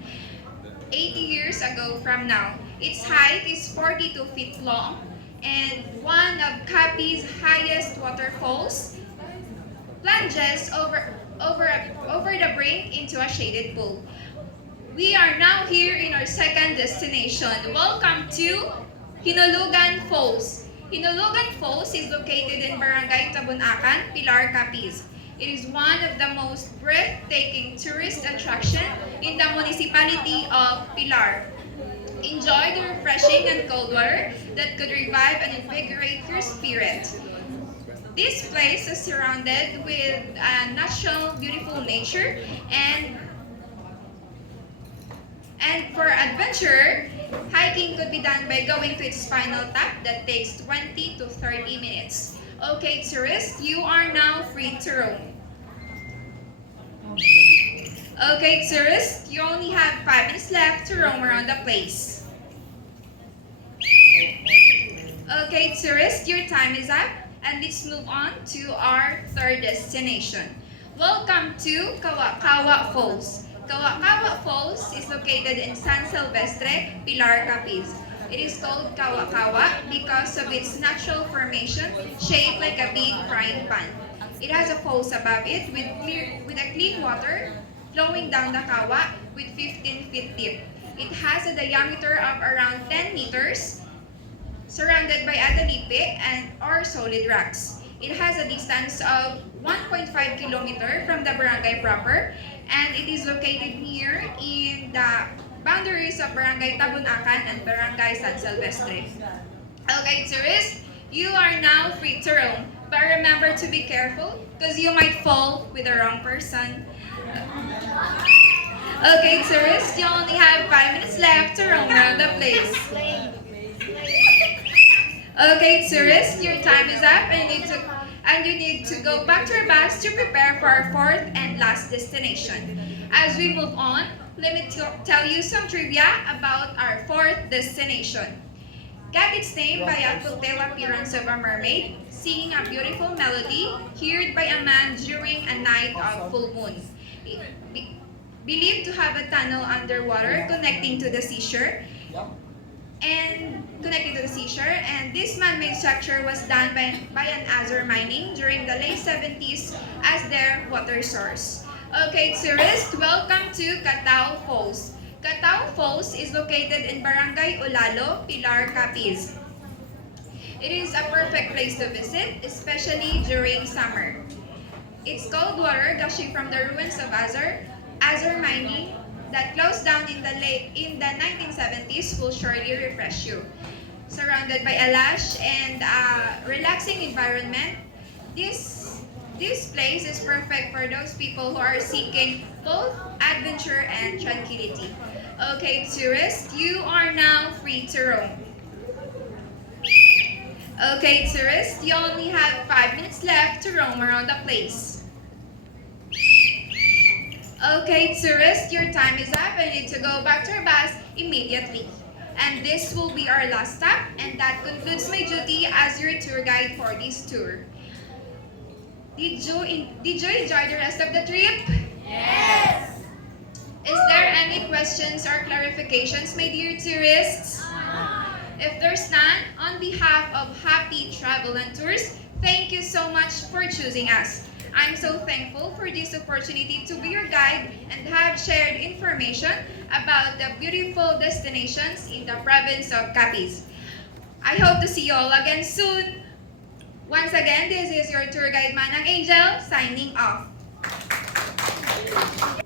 80 years ago from now. Its height is 42 feet long and one of Capi's highest waterfalls plunges over the brink into a shaded pool. We are now here in our second destination. Welcome to Hinulugan Falls. Hinulugan Falls is located in Barangay Tabunacan, Pilar, Capiz. It is one of the most breathtaking tourist attraction in the municipality of Pilar. Enjoy the refreshing and cold water that could revive and invigorate your spirit. This place is surrounded with natural, beautiful nature, and for adventure, hiking could be done by going to its final top that takes 20 to 30 minutes. Okay, tourists, you are now free to roam. Okay, tourists, you only have 5 minutes left to roam around the place. Okay, tourists, your time is up, and let's move on to our third destination. Welcome to Kawakawa Falls. Kawakawa Falls is located in San Silvestre, Pilar, Capiz. It is called Kawakawa because of its natural formation shaped like a big frying pan. It has a falls above it with a clean water flowing down the kawa with 15 feet deep. It has a diameter of around 10 meters surrounded by adalipe and or solid rocks. It has a distance of 1.5 kilometer from the barangay proper, and it is located near in the boundaries of Barangay Tabunacan and Barangay San Silvestre. Okay, tourists, you are now free to roam, but remember to be careful because you might fall with the wrong person. Okay, tourists, you only have 5 minutes left to roam around the place. Okay, tourists, your time is up and you need to go back to your bus to prepare for our fourth and last destination. As we move on, let me tell you some trivia about our fourth destination. Got its name by a telltale appearance of a mermaid singing a beautiful melody heard by a man during a night of full moon. Believed to have a tunnel underwater connecting to the seashore, and this man-made structure was done by an Azure mining during the late 70s as their water source. Okay, tourists, welcome to Catao Falls. Catao Falls is located in Barangay Ulalo, Pilar, Capiz. It is a perfect place to visit, especially during summer. Its cold water gushing from the ruins of Azure mining that closed down in the 1970s will surely refresh you. Surrounded by a lush and relaxing environment, this place is perfect for those people who are seeking both adventure and tranquility. Okay, tourists, you are now free to roam. Okay, tourists, you only have 5 minutes left to roam around the place. Okay, tourists, your time is up and you need to go back to your bus immediately. And this will be our last stop, and that concludes my duty as your tour guide for this tour. Did you enjoy the rest of the trip? Yes! Is there any questions or clarifications, my dear tourists? If there's none, on behalf of Happy Travel and Tours, thank you so much for choosing us. I'm so thankful for this opportunity to be your guide and have shared information about the beautiful destinations in the province of Capiz. I hope to see you all again soon. Once again, this is your tour guide Manang Angel, signing off.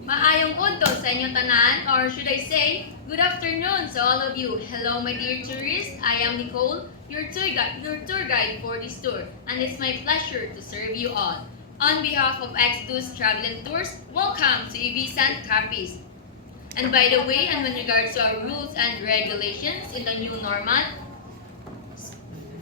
Maayong udto sa inyong tanan, or should I say, good afternoon to all of you. Hello my dear tourists, I am Nicole, your tour guide for this tour, and it's my pleasure to serve you all. On behalf of Exodus Travel and Tours, welcome to Ibisan Capiz. And by the way, and with regards to our rules and regulations in the new normal,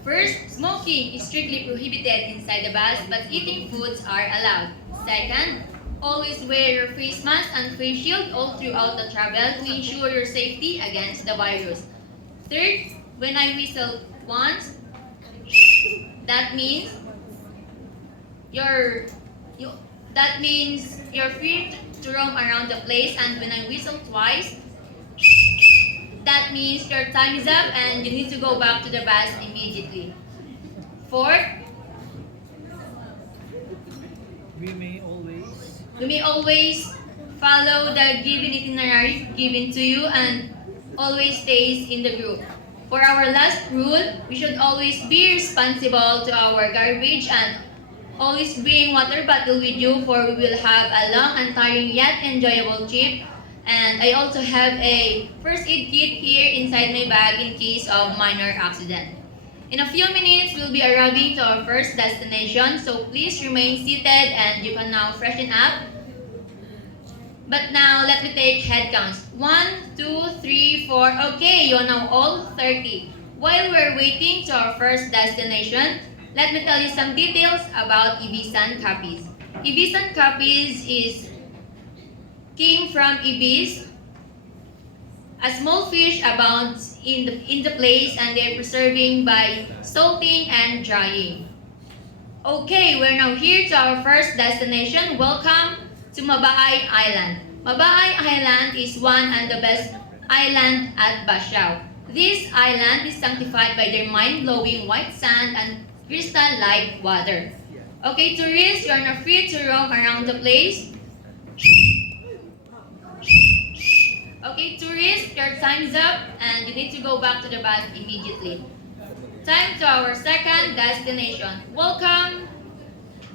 first, smoking is strictly prohibited inside the bus, but eating foods are allowed. Second, always wear your face mask and face shield all throughout the travel to ensure your safety against the virus. Third, when I whistle once, that means you're free to roam around the place, and when I whistle twice, that means your time is up and you need to go back to the bus immediately. Fourth, we may always follow the given itinerary given to you and always stays in the group. For our last rule, we should always be responsible to our garbage and Always bring water bottle with you for we will have a long and tiring yet enjoyable trip. And I also have a first aid kit here inside my bag in case of minor accident. In a few minutes, we'll be arriving to our first destination, so please remain seated and you can now freshen up. But now, let me take head counts. 1, 2, 3, 4. Okay, you're now all 30. While we're waiting to our first destination, let me tell you some details about Ibisan Capis. Ibisan Capis came from Ibis. A small fish abounds in the place and they're preserving by salting and drying. Okay, we're now here to our first destination. Welcome to Mabaay Island. Mabaay Island is one and the best island at Basiao. This island is sanctified by their mind-blowing white sand and crystal-like water. Okay, tourists, you're now free to roam around the place. Okay, tourists, your time's up and you need to go back to the bus immediately. Time to our second destination. Welcome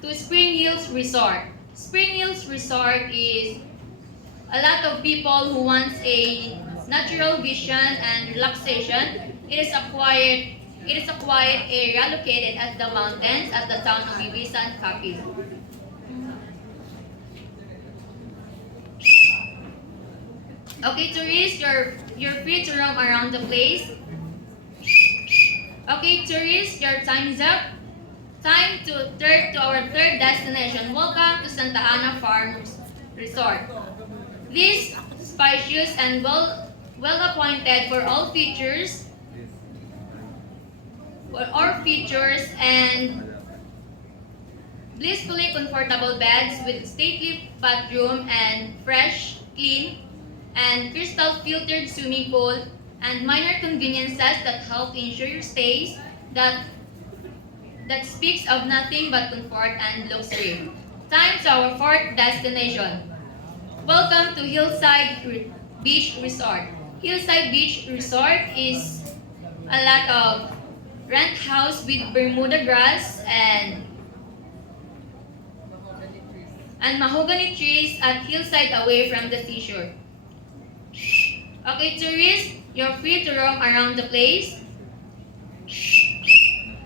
to Spring Hills Resort. Spring Hills Resort is a lot of people who wants a natural vision and relaxation. It is a quiet area located at the mountains at the town of Ibisan, Capiz. Okay, tourists, you're free to roam around the place. Okay, tourists, your time is up. Time to our third destination. Welcome to Santa Ana Farms Resort. This spacious and well appointed for all features and blissfully comfortable beds with stately bathroom and fresh, clean, and crystal filtered swimming pool and minor conveniences that help ensure your stays that speaks of nothing but comfort and luxury. Time to our fourth destination. Welcome to Hillside Beach Resort. Hillside Beach Resort is a lot of rent house with Bermuda grass and mahogany trees at hillside away from the seashore. Okay, tourists, you're free to roam around the place.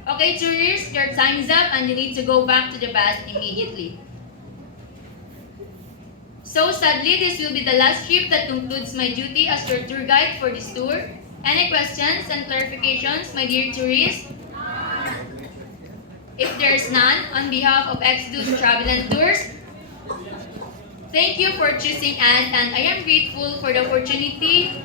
Okay, tourists, your time is up and you need to go back to the bus immediately. So sadly, this will be the last trip that concludes my duty as your tour guide for this tour. Any questions and clarifications, my dear tourists? If there's none, on behalf of Exodus Travel and Tours, thank you for choosing us, and I am grateful for the opportunity.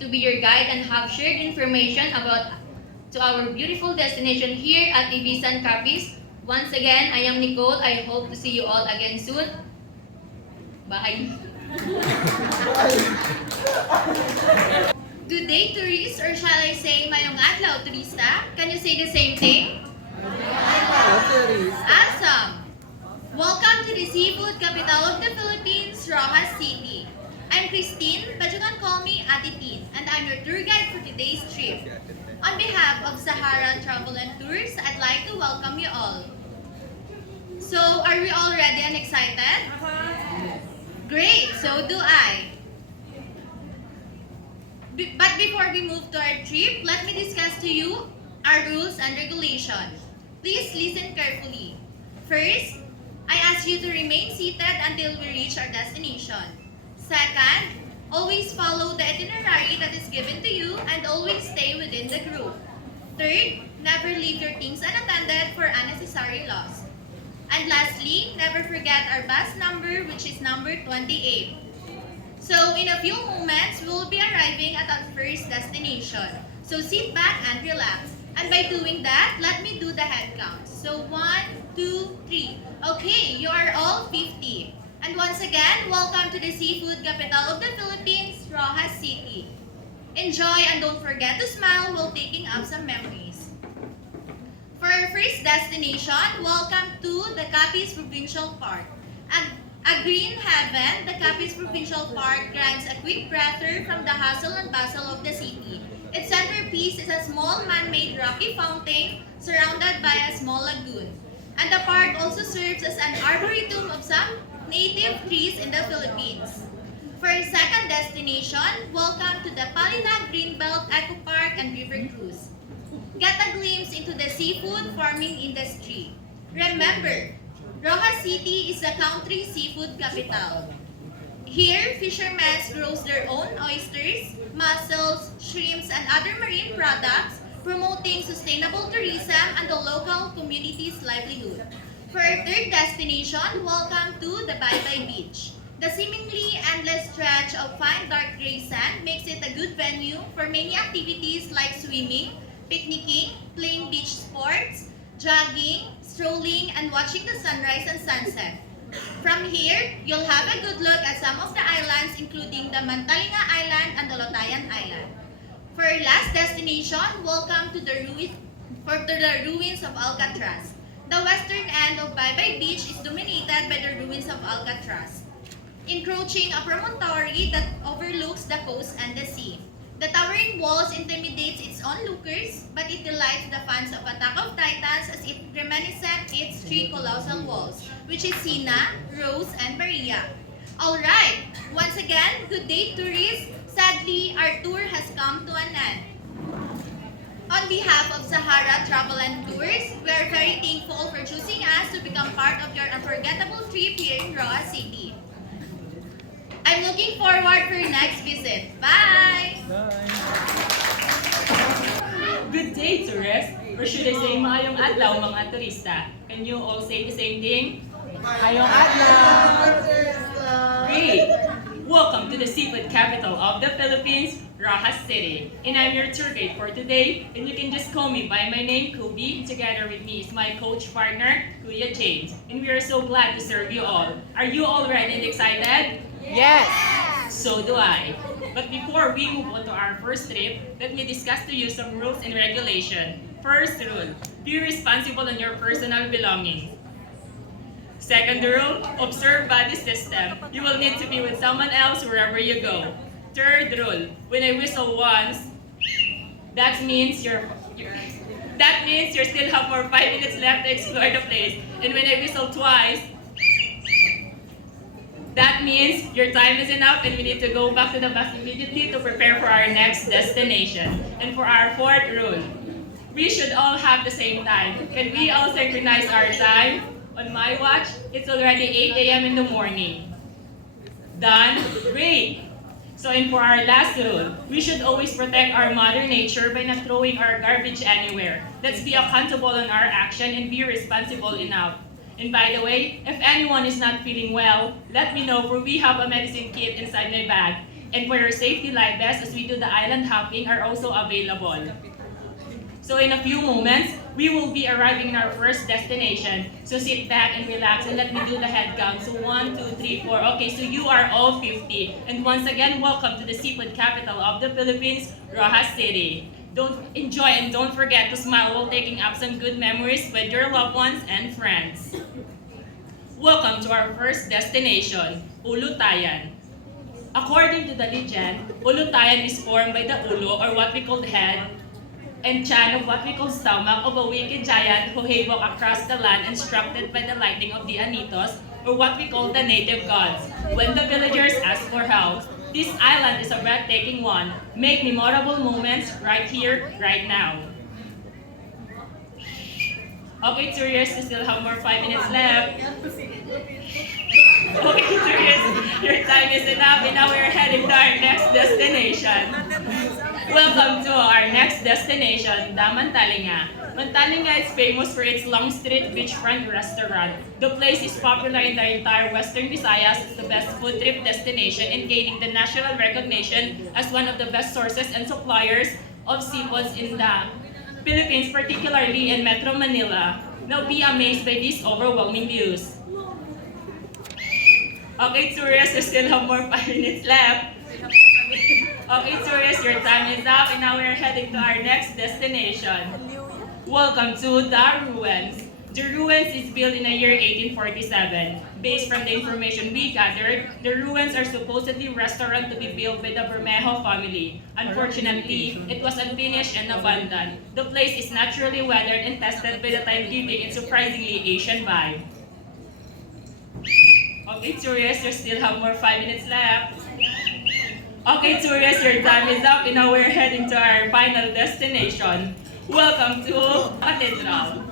To be your guide and have shared information about to our beautiful destination here at Ibisan Capiz. Once again, I am Nicole. I hope to see you all again soon. Bye. Good day, tourists, or shall I say, mayong adlaw, turista? Can you say the same thing? Awesome! Welcome to the seafood capital of the Philippines, Rojas City. I'm Christine, but you can call me Ate Tin, and I'm your tour guide for today's trip. On behalf of Sahara Travel and Tours, I'd like to welcome you all. So, are we all ready and excited? Great, so do I. But before we move to our trip, let me discuss to you our rules and regulations. Please listen carefully. First, I ask you to remain seated until we reach our destination. Second, always follow the itinerary that is given to you and always stay within the group. Third, never leave your things unattended for unnecessary loss. And lastly, never forget our bus number, which is number 28. So in a few moments, we will be arriving at our first destination. So sit back and relax. And by doing that, let me do the head count. So 1, 2, 3. Okay, you are all 50. And once again, welcome to the seafood capital of the Philippines, Rojas City. Enjoy and don't forget to smile while taking up some memories. For our first destination, welcome to the Capiz Provincial Park. And A green heaven, the Capiz Provincial Park grants a quick breather from the hustle and bustle of the city. Its centerpiece is a small man-made rocky fountain surrounded by a small lagoon. And the park also serves as an arboretum of some native trees in the Philippines. For our second destination, welcome to the Palinag Greenbelt Eco Park and River Cruise. Get a glimpse into the seafood farming industry. Remember, Rojas City is the country seafood capital. Here, fishermen grow their own oysters, mussels, shrimps, and other marine products, promoting sustainable tourism and the local community's livelihood. For our third destination, welcome to the Bye Beach. The seemingly endless stretch of fine dark gray sand makes it a good venue for many activities like swimming, picnicking, playing beach sports, jogging, strolling, and watching the sunrise and sunset. From here, you'll have a good look at some of the islands including the Mantalinga Island and the Lotayan Island. For our last destination, welcome to the ruins of Alcatraz. The western end of Bye Beach is dominated by the ruins of Alcatraz, encroaching a promontory that overlooks the coast and the sea. The towering walls intimidates its onlookers, but it delights the fans of Attack of Titans as it reminiscent its three colossal walls, which is Sina, Rose, and Maria. Alright, once again, good day tourists. Sadly, our tour has come to an end. On behalf of Sahara Travel and Tours, we are very thankful for choosing us to become part of your unforgettable trip here in Roa City. I'm looking forward for your next visit. Bye! Good day, tourists! Or should I say, maayong adlaw, mga turista. Can you all say the same thing? Maayong adlaw! Great! Welcome to the seafood capital of the Philippines, Rojas City. And I'm your tour guide for today, and you can just call me by my name, Kubi. Together with me is my coach partner, Kuya James. And we are so glad to serve you all. Are you all ready and excited? Yes! So do I. But before we move on to our first trip, let me discuss to you some rules and regulation. First rule, be responsible on your personal belongings. Second rule, observe body system. You will need to be with someone else wherever you go. Third rule, when I whistle once, that means you still have more 5 minutes left to explore the place. And when I whistle twice, that means your time is enough and we need to go back to the bus immediately to prepare for our next destination. And for our fourth rule, we should all have the same time. Can we all synchronize our time? On my watch, it's already 8 a.m. in the morning. Done? Great! So, and for our last rule, we should always protect our mother nature by not throwing our garbage anywhere. Let's be accountable on our action and be responsible enough. And by the way, if anyone is not feeling well, let me know, for we have a medicine kit inside my bag. And for your safety, life vests as we do the island hopping are also available. So in a few moments, we will be arriving in our first destination. So sit back and relax and let me do the head count. So 1, 2, 3, 4. Okay, so you are all 50. And once again, welcome to the seafood capital of the Philippines, Rojas City. Don't enjoy and don't forget to smile while taking up some good memories with your loved ones and friends. Welcome to our first destination, Ulutayan. According to the legend, Ulutayan is formed by the ulo, or what we call head, and chan, of what we call stomach, of a wicked giant who havoc across the land instructed by the lightning of the Anitos, or what we call the native gods, when the villagers ask for help. This island is a breathtaking one. Make memorable moments right here, right now. Okay, tourists, you still have more 5 minutes left. Okay, tourists, your time is enough, and now we're heading to our next destination. Welcome to our next destination, the Mantalinga. Mantalinga is famous for its long street beachfront restaurant. The place is popular in the entire Western Visayas as the best food trip destination and gaining the national recognition as one of the best sources and suppliers of seafoods in the Philippines, particularly in Metro Manila. Now be amazed by these overwhelming views. Okay, tourists, you still have more 5 minutes left. Okay, tourists, your time is up, and now we're heading to our next destination. Welcome to the ruins. The ruins is built in the year 1847. Based from the information we gathered, the ruins are supposedly a restaurant to be built by the Bermejo family. Unfortunately, it was unfinished and abandoned. The place is naturally weathered and tested by the time, giving it surprisingly Asian vibe. Okay, tourists, you still have more 5 minutes left. Okay, tourists, your time is up and now we're heading to our final destination. Welcome to Cathedral.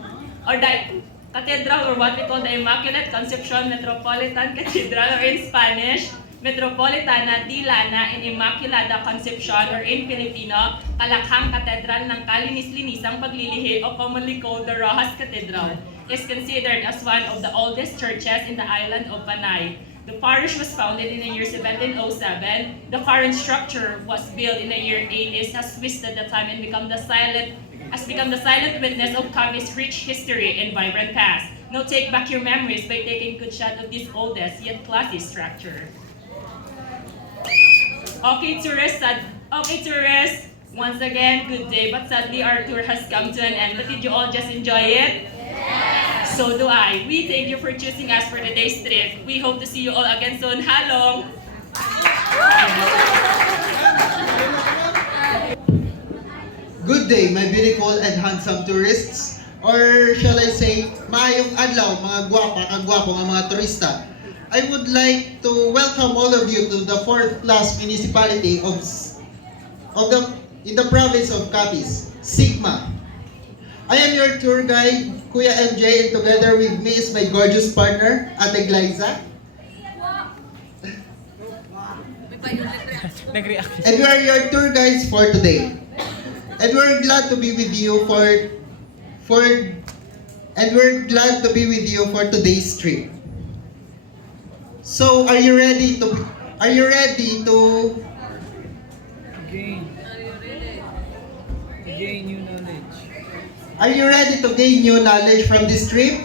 Cathedral, or what we call the Immaculate Conception Metropolitan Cathedral, or in Spanish, Metropolitana di Lana in Immaculada Concepcion, or in Filipino, Kalakhang Katedral ng Kalinis-Linisang Paglilihi, o commonly called the Rojas Cathedral, is considered as one of the oldest churches in the island of Panay. The parish was founded in the year 1707. The current structure was built in the year 80s, has twisted the time and become the silent witness of Capi's rich history and vibrant past. Now take back your memories by taking good shot of this oldest yet classy structure. Okay, tourists. Once again, good day, but sadly our tour has come to an end. But did you all just enjoy it? Yes. So do I. We thank you for choosing us for today's trip. We hope to see you all again soon. Halong! Good day, my beautiful and handsome tourists. Or shall I say, maayong adlaw, mga gwapa, kagwapo nga mga turista. I would like to welcome all of you to the 4th class municipality in the province of Capiz, Sigma. I am your tour guide, Kuya MJ, and together with me is my gorgeous partner, Ate Glyza. And we are your tour guides for today. And we're glad to be with you for today's trip. So, are you ready to gain new knowledge? Are you ready to gain new knowledge from this trip?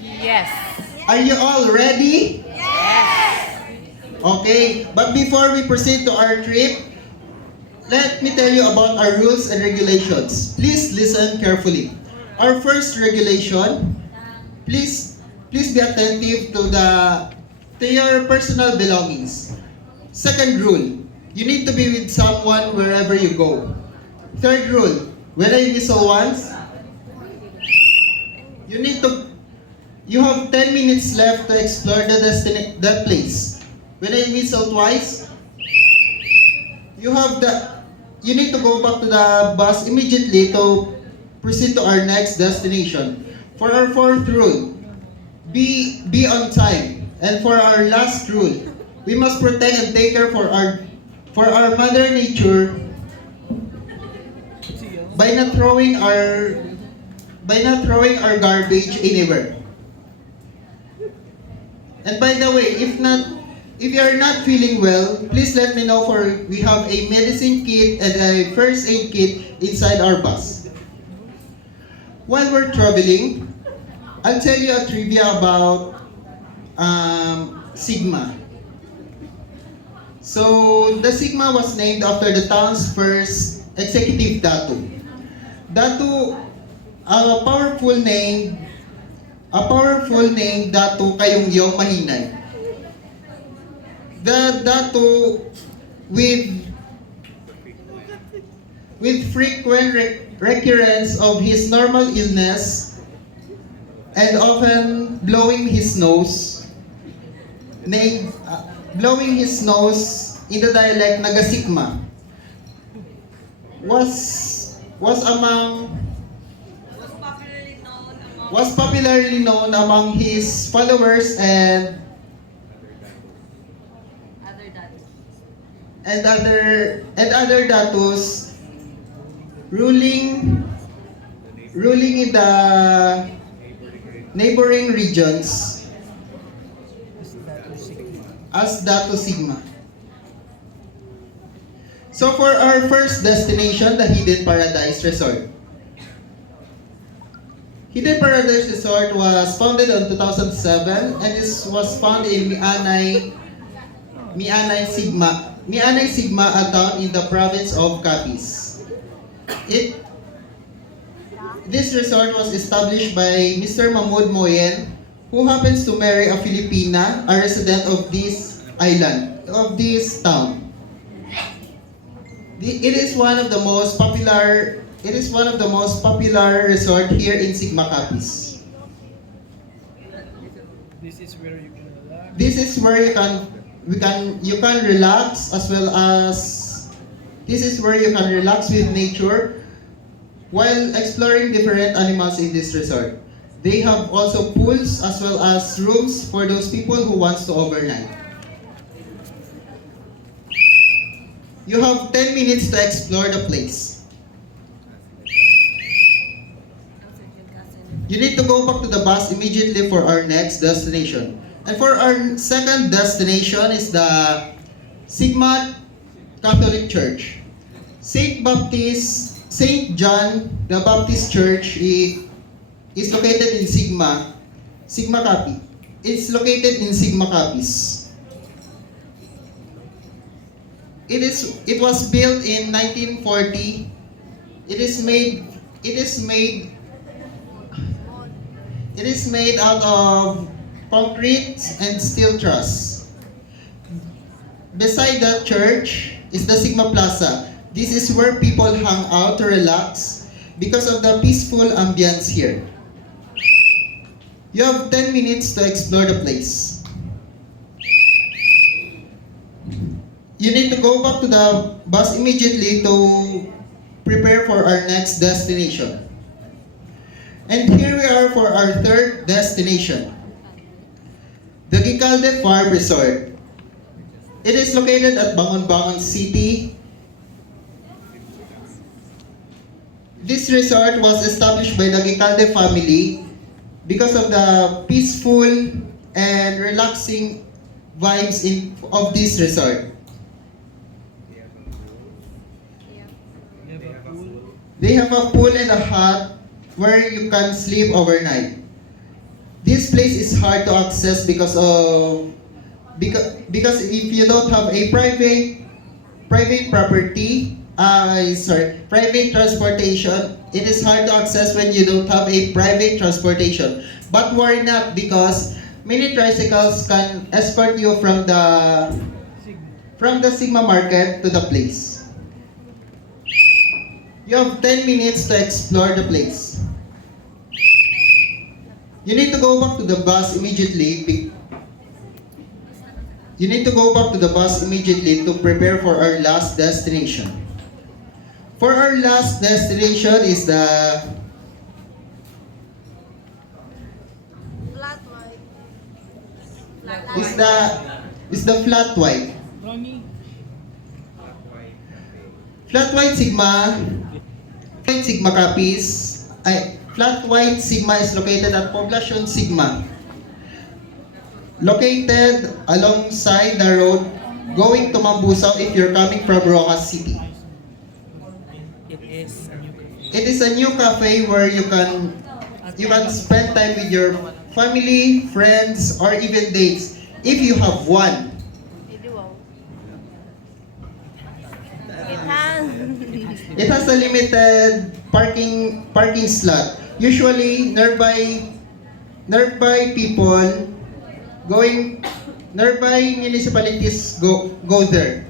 Yes. Are you all ready? Yes. Okay, but before we proceed to our trip, let me tell you about our rules and regulations. Please listen carefully. Our first regulation, please be attentive to your personal belongings. Second rule, you need to be with someone wherever you go. Third rule, when I whistle once, you have 10 minutes left to explore that place. When I whistle twice, you need to go back to the bus immediately to proceed to our next destination. For our fourth rule, be on time. And for our last rule, we must protect and take care for our mother nature by not throwing our garbage anywhere. And by the way, if you are not feeling well, please let me know, for we have a medicine kit and a first aid kit inside our bus. While we're traveling, I'll tell you a trivia about Sigma. So the Sigma was named after the town's first executive Datu. Datu, a powerful name Datu Kayungyong Mahinay. The Datu with frequent recurrence of his normal illness and often blowing his nose in the dialect Nagasikma was popularly known among his followers and other datus ruling in the neighboring regions as Datu Sigma. So for our first destination, the Hidden Paradise Resort. Hidden Paradise Resort was founded in 2007 and this was found in Mianay Sigma, a town in the province of Capiz. This resort was established by Mr. Mahmoud Moyen, who happens to marry a Filipina, a resident of this island, of this town. It is one of the most popular. It is one of the most popular resort here in Sigma Capiz. This is where you can relax. This is where you can relax as well as this is where you can relax with nature while exploring different animals in this resort. They have also pools as well as rooms for those people who wants to overnight. You have 10 minutes to explore the place. You need to go back to the bus immediately for our next destination. And for our second destination is the Sigma Catholic Church. St. John the Baptist Church is located in Sigma Capi. It's located in Sigma Capiz. It was built in 1940. It is made out of concrete and steel truss. Beside the church is the Sigma Plaza. This is where people hang out to relax because of the peaceful ambience here. You have 10 minutes to explore the place. You need to go back to the bus immediately to prepare for our next destination. And here we are for our third destination, the Gicalde Farm Resort. It is located at Bangon City. This resort was established by the Gicalde family because of the peaceful and relaxing vibes of this resort. They have a pool and a hut where you can sleep overnight. This place is hard to access because if you don't have a private transportation, it is hard to access when you don't have a private transportation. But worry not, because many tricycles can escort you from the Sigma market to the place. You have 10 minutes to explore the place. You need to go back to the bus immediately. You need to go back to the bus immediately to prepare for our last destination. For our last destination is the flat white. Flat white Sigma Capiz. Flat white Sigma is located at Poblacion Sigma. Located alongside the road going to Mambusaw if you're coming from Rojas City. It is a new cafe where you can spend time with your family, friends, or even dates if you have one. It has a limited parking slot. Usually nearby municipalities go there.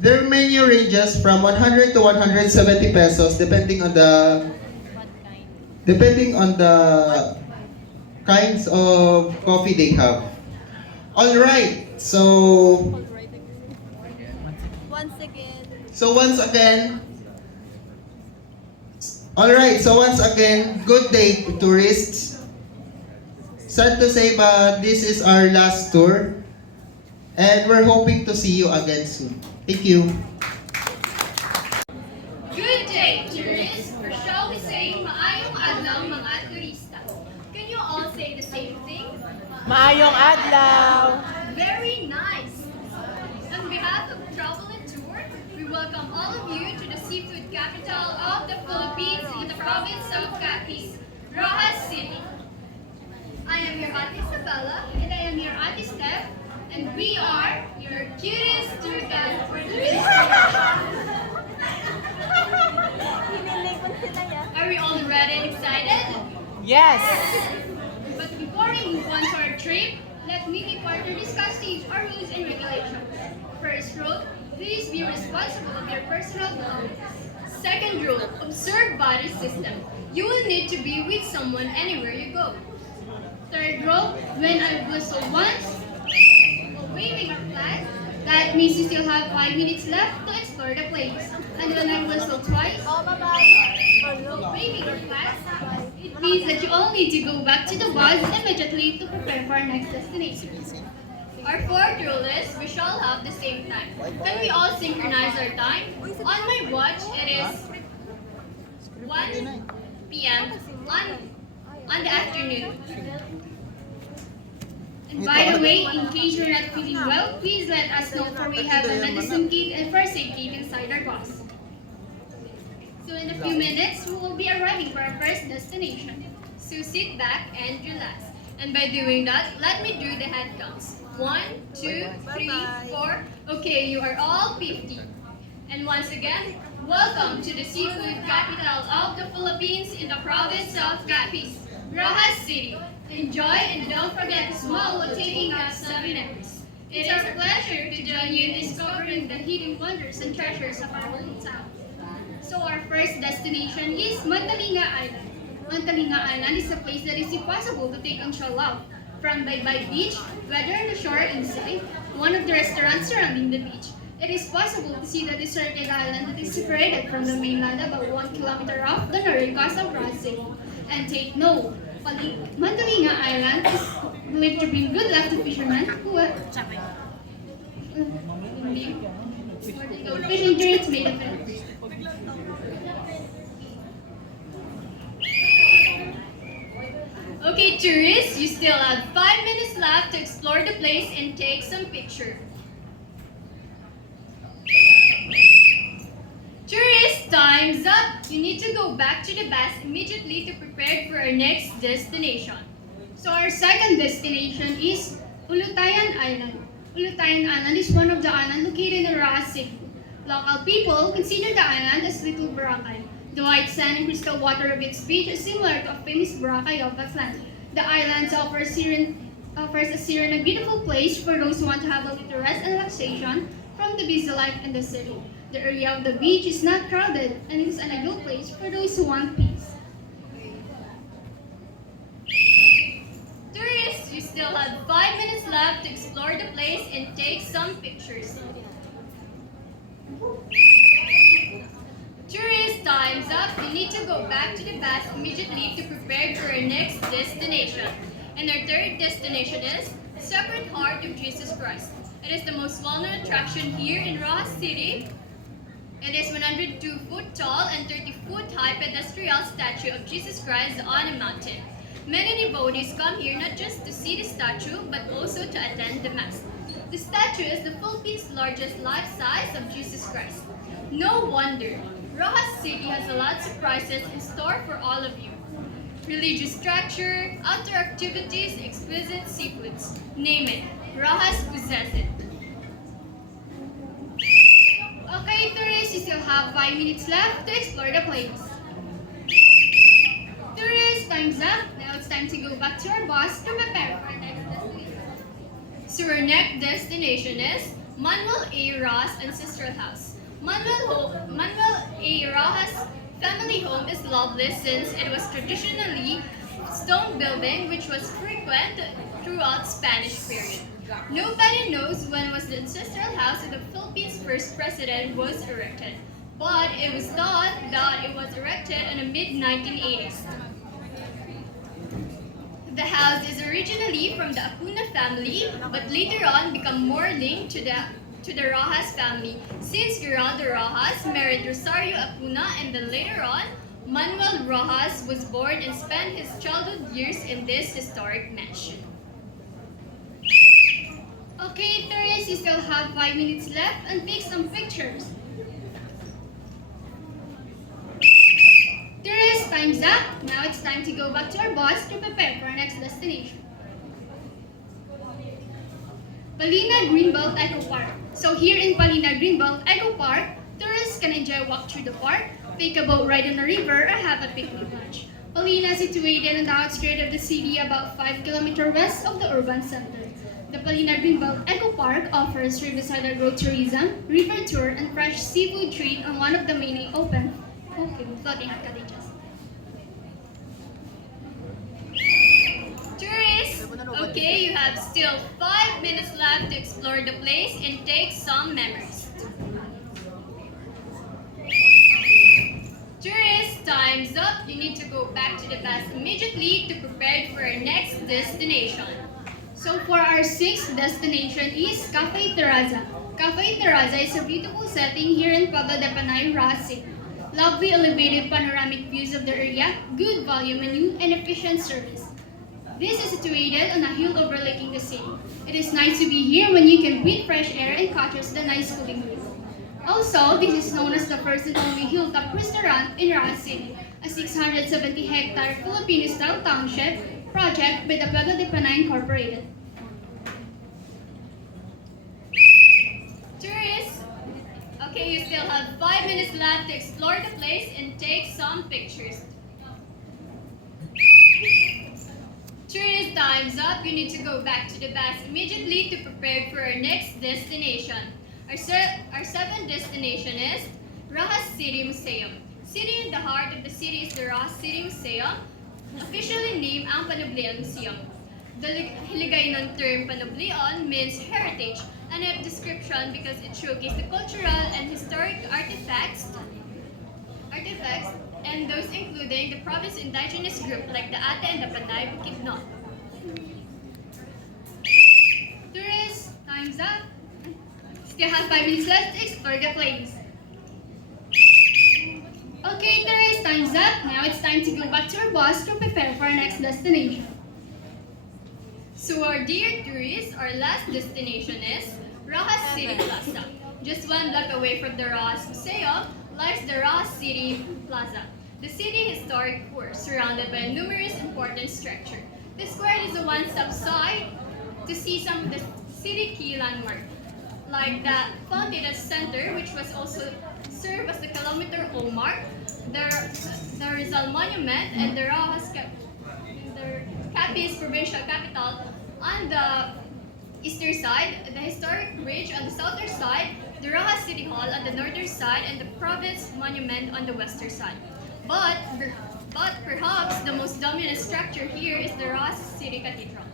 Their menu ranges from 100 to 170 pesos depending on the kinds of coffee they have. All right. Once again, good day, tourists. Sad to say, but this is our last tour, and we're hoping to see you again soon. Thank you. Good day, tourists, or shall we say, maayong adlaw mga turista. Can you all say the same thing? Maayong adlaw! Very nice. On behalf of Travel and Tour, we welcome all of you to the seafood capital of the Philippines in the province of Capiz, Rojas City. I am your Ate Isabella, and I am your Ate Steph, and we are your cutest tour guide for the visit. Are we all ready and excited? Yes! But before we move on to our trip, let me be further discussing our rules and regulations. First rule, please be responsible of your personal belongings. Second rule, observe body system. You will need to be with someone anywhere you go. Third rule, when I whistle once, while waving our flag, that means you still have 5 minutes left to explore the place. And when I whistle twice, while waving our flag, it means that you all need to go back to the bus immediately to prepare for our next destination. Our fourth rule is we shall have the same time. Can we all synchronize our time? On my watch, it is 1 p.m. on the afternoon. And by the way, in case you're not feeling well, please let us know, for we have a medicine kit and first aid kit inside our bus. So in a few minutes, we will be arriving for our first destination. So sit back and relax. And by doing that, let me do the head counts. 1, 2, 3, 4. Okay, you are all 50. And once again, welcome to the seafood capital of the Philippines in the province of Capiz, Rojas City. Enjoy and don't forget to smile while taking out some memories. It's our pleasure to join you in discovering the hidden wonders and treasures of our little town. So our first destination is Mandalinga Island. Mandalinga Island is a place that is impossible to take on shore out. From Baybay Beach, whether on the shore inside, one of the restaurants surrounding the beach, it is possible to see the deserted island that is separated from the mainland about 1 kilometer off the northern coast of Rojas City. And take note, Mandalinga Island is believed to bring good luck to fishermen who fishing during its main event. Okay, tourists, you still have 5 minutes left to explore the place and take some pictures. Tourists, time's up! You need to go back to the bus immediately to prepare for our next destination. So our second destination is Ulutayan Island. Ulutayan Island is one of the islands located in Rojas City. Local people consider the island as Little Boracay. The white sand and crystal water of its beach is similar to a famous Boracay of Atlantis. The island offers a serene and beautiful place for those who want to have a little rest and relaxation from the busy life in the city. The area of the beach is not crowded and it is an ideal place for those who want peace. Tourists, you still have 5 minutes left to explore the place and take some pictures. Tourist, time's up. You need to go back to the bus immediately to prepare for our next destination. And our third destination is Sacred Heart of Jesus Christ. It is the most well-known attraction here in Rojas City. It is 102 foot tall and 30 foot high pedestal statue of Jesus Christ on a mountain. Many devotees come here not just to see the statue but also to attend the Mass. The statue is the Philippines' largest life-size of Jesus Christ. No wonder, Rojas City has a lot of surprises in store for all of you. Religious structure, outdoor activities, exquisite seafoods. Name it, Rojas possesses it. Okay, tourists, you still have 5 minutes left to explore the place. Tourists, time's up. Now it's time to go back to our bus to prepare for our next destination. So our next destination is Manuel A. Rojas Ancestral House. Manuel A. Rojas family home is lovely since it was traditionally stone building which was frequent throughout Spanish period. Nobody knows when was the ancestral house of the Philippines' first president was erected, but it was thought that it was erected in the mid-1980s. The house is originally from the Acuna family, but later on became more linked to the Rojas family, since Geraldo Rojas married Rosario Acuna, and then later on, Manuel Rojas was born and spent his childhood years in this historic mansion. Okay, tourists, you still have 5 minutes left and take some pictures. Tourists, time's up. Now it's time to go back to our bus to prepare for our next destination. Palina Greenbelt Eco Park. So here in Palina Greenbelt Eco Park, tourists can enjoy a walk through the park, Take a boat ride on a river or have a picnic lunch. Palina, situated on the outskirts of the city about 5 kilometers west of the urban center. The Palina Greenbelt Eco Park offers riverside agrotourism, river tour, and fresh seafood treat on one of the many open floating cottages. Tourists, okay, you have still 5 minutes left to explore the place and take some memories. Tourists, time's up. You need to go back to the bus immediately to prepare for our next destination. So for our sixth destination is Cafe Terraza. Cafe Terraza is a beautiful setting here in Pueblo de Panay, Rasi. Lovely elevated panoramic views of the area, good value menu, and efficient service. This is situated on a hill overlooking the city. It is nice to be here when you can breathe fresh air and catch the nice cooling breeze. Also, this is known as the first and only hilltop restaurant in Ras City, a 670-hectare Filipino-style township project by the Pueblo de Panay Incorporated. Tourists, okay, you still have 5 minutes left to explore the place and take some pictures. Tourist, time's up. You need to go back to the bus immediately to prepare for our next destination. Our seventh destination is Rojas City Museum. Sitting in the heart of the city is the Rojas City Museum, officially named ang Panoblian Museum. The Hiligaynon term Panoblian means heritage, and a description because it showcases the cultural and historic artifacts and those including the province indigenous group like the Ate and the Panay Bukidnon. Tourists, time's up. Still have 5 minutes left to explore the place. Okay, tourists, time's up. Now it's time to go back to our bus to prepare for our next destination. So our dear tourists, our last destination is Rojas City Plaza. Just 1 block away from the Rojas Museum lies the Rojas City Plaza, the city historic core surrounded by numerous important structures. The square is a one-stop site to see some of the city key landmarks, like the Fountain Center, which was also served as the kilometer hallmark, the Rizal Monument, and the Rojas Capiz provincial capital on the eastern side, the historic bridge on the southern side, the Rojas City Hall on the northern side, and the Province Monument on the western side. But perhaps the most dominant structure here is the Rojas City Cathedral,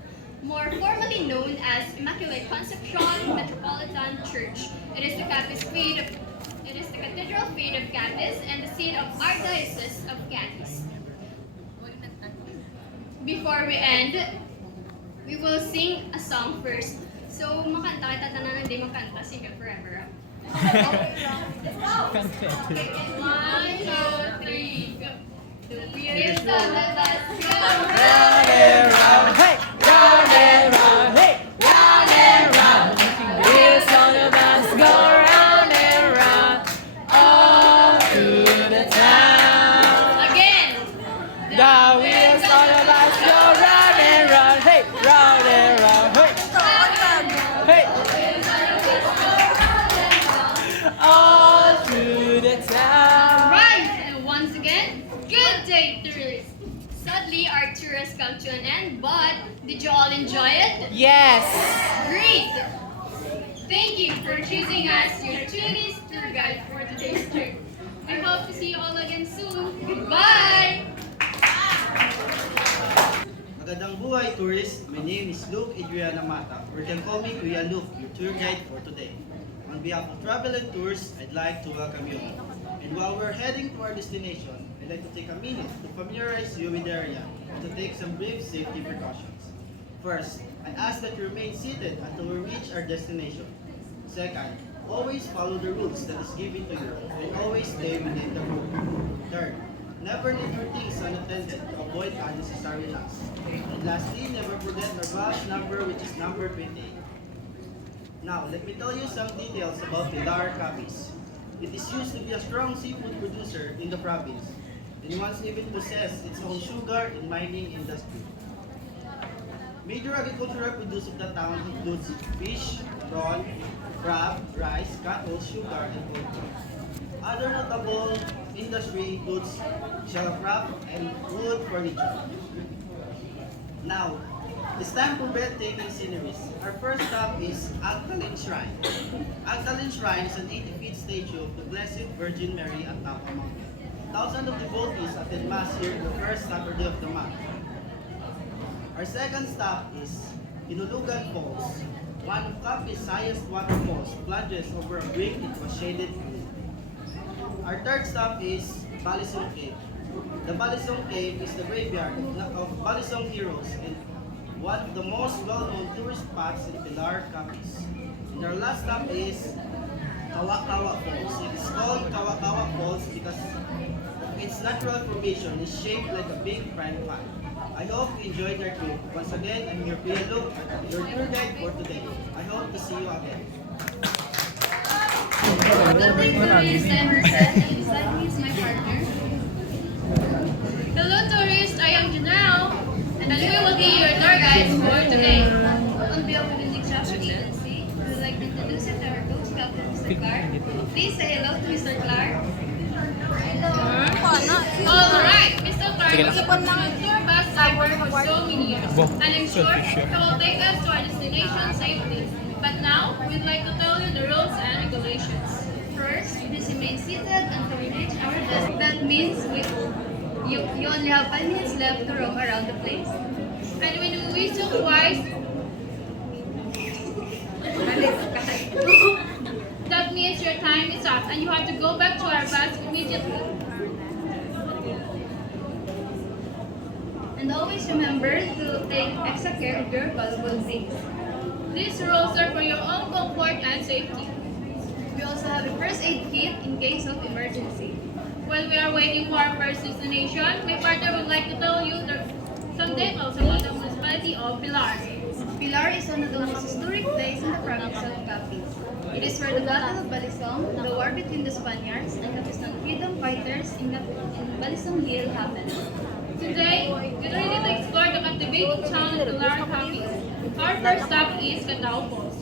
more formally known as Immaculate Conception Metropolitan Church. It is the cathedral fate of Capiz and the seat of Archdiocese of Capiz. Before we end, we will sing a song first. So, makanta kita tanan hindi makanta, sing it forever. Let's go! 1, 2, 3, go! The wheels on the bus go round and round, hey! Round and round, hey! Round and round. Wheels on the bus go round and round, all through the town. Again! The wheels on the bus go round and round, hey! Round and round, hey! Hey! All through the town. Right, and once again, good day, tourists. Sadly, our tour has come to an end, but did you all enjoy it? Yes. Great. Thank you for choosing us your tourist tour guide for today's trip. I hope to see you all again soon. Goodbye. Magandang buhay, tourists. My name is Luke Adriana Mata, or you can call me Kuya Luke, your tour guide for today. On behalf of Travel and Tours, I'd like to welcome you all. And while we're heading to our destination, I'd like to take a minute to familiarize you with the area and to take some brief safety precautions. First, I ask that you remain seated until we reach our destination. Second, always follow the rules that is given to you and always stay within the room. Third, never leave your things unattended to avoid unnecessary loss. And lastly, never forget our bus number, which is number 28. Now, let me tell you some details about Pilar Capiz. It is used to be a strong seafood producer in the province, and once even possessed its own sugar and mining industry. Major agricultural produce of the town includes fish, prawn, crab, rice, cattle, sugar, and poultry. Other notable industry includes shelf-craft and wood furniture. Now, it's time for breathtaking sceneries. Our first stop is Agdalene Shrine. Agdalene Shrine is an 80-feet statue of the Blessed Virgin Mary at top of mountain. Thousands of devotees attend Mass here the first Saturday of the month. Our second stop is Hinulugan Falls. One of Capi's highest waterfalls plunges over a brink into a shaded pool. Our third stop is Balisong Cave. The Balisong Cave is the graveyard of Balisong heroes and one of the most well-known tourist spots in Pilar, Capiz. And our last stop is Kawa-Kawa Falls. It's called Kawa-Kawa Falls because its natural formation is shaped like a big frying pan. I hope you enjoyed your trip. Once again, I'm your Kuya Luke, your tour guide for today. I hope to see you again. Good day, tourists. I'm Rosette, and beside me is my partner. Hello tourists, I am Janelle, and we will be your tour guides for today. On behalf of the Travel Agency, we would like to introduce you to our coach, Captain Mr. Clark. Please say hello to Mr. Clark. Alright, Mr. Clark was a tour bus driver for so many years, and I'm sure he will take us to our destination safely. But now, we'd like to tell you the rules and regulations. First, please remain seated until we reach our desk. That means you only have 5 minutes left to roam around the place. And when you whistle twice, that means your time is up and you have to go back to our bus immediately. And always remember to take extra care of your valuable things. These rules are for your own comfort and safety. We also have a first aid kit in case of emergency. While we are waiting for our first destination, my partner would like to tell you some details about the municipality of Pilar. Pilar is one of the most historic places in the province of Capiz. It is where the Battle of Balisong, the war between the Spaniards and Capistan freedom fighters in Balisong Hill happened. Today, get ready to explore the captivating town of Pilar, Capiz. Our first stop is Catao Falls.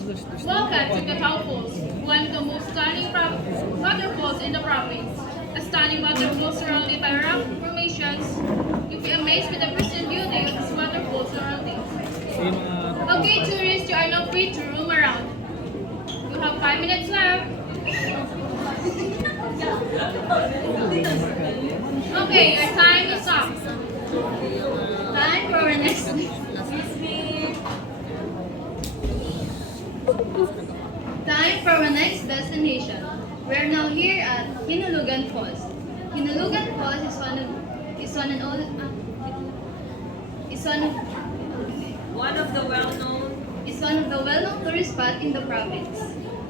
Welcome to Catao Falls, one of the most stunning waterfalls in the province. A stunning waterfall surrounded by rock formations. You'll be amazed by the pristine beauty of this waterfall surroundings. Okay, tourists, you are now free to roam around. You have 5 minutes left. Okay, your time is up. Time for our next Time for our next destination. We are now here at Hinulugan Falls. Hinulugan Falls is one of the well-known tourist spots in the province.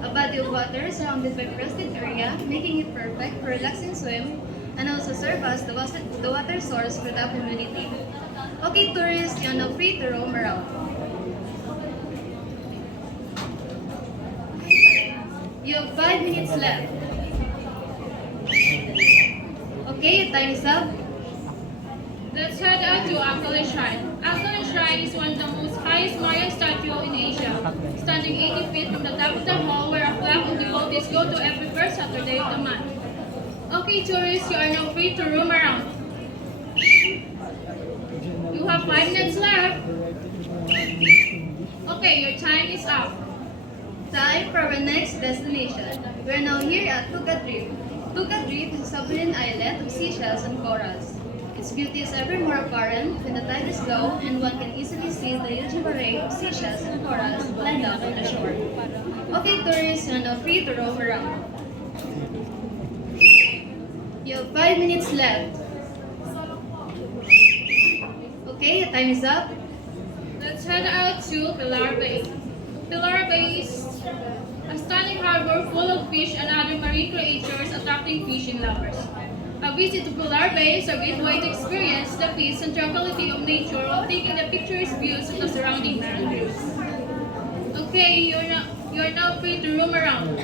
A body of water surrounded by forested area, making it perfect for relaxing swim, and also serve as the water source for the community. Okay, tourists, you are now free to roam around. You have 5 minutes left. Okay, your time is up. Let's head out to Agdalene Shrine. Agdalene Shrine is one of the most highest Mayan statue in Asia, standing 80 feet from the top of the hall where a flock of devotees go to every first Saturday of the month. Okay, tourists, you are now free to roam around. You have 5 minutes left. Okay, your time is up. Time for our next destination. We are now here at Tugadrip. Tugadrip is a submarine islet of seashells and corals. Its beauty is ever more apparent when the tide is low and one can easily see the huge array of seashells and corals lined up on the shore. Okay, tourists, you are now free to roam around. You have 5 minutes left. Okay, your time is up. Let's head out to Pilar Bay. Pilar Bay is a stunning harbor full of fish and other marine creatures attracting fishing lovers. A visit to Pilar Bay is a great way to experience the peace and tranquility of nature while taking the picturesque views of the surrounding mangroves. Okay, you are now free to roam around.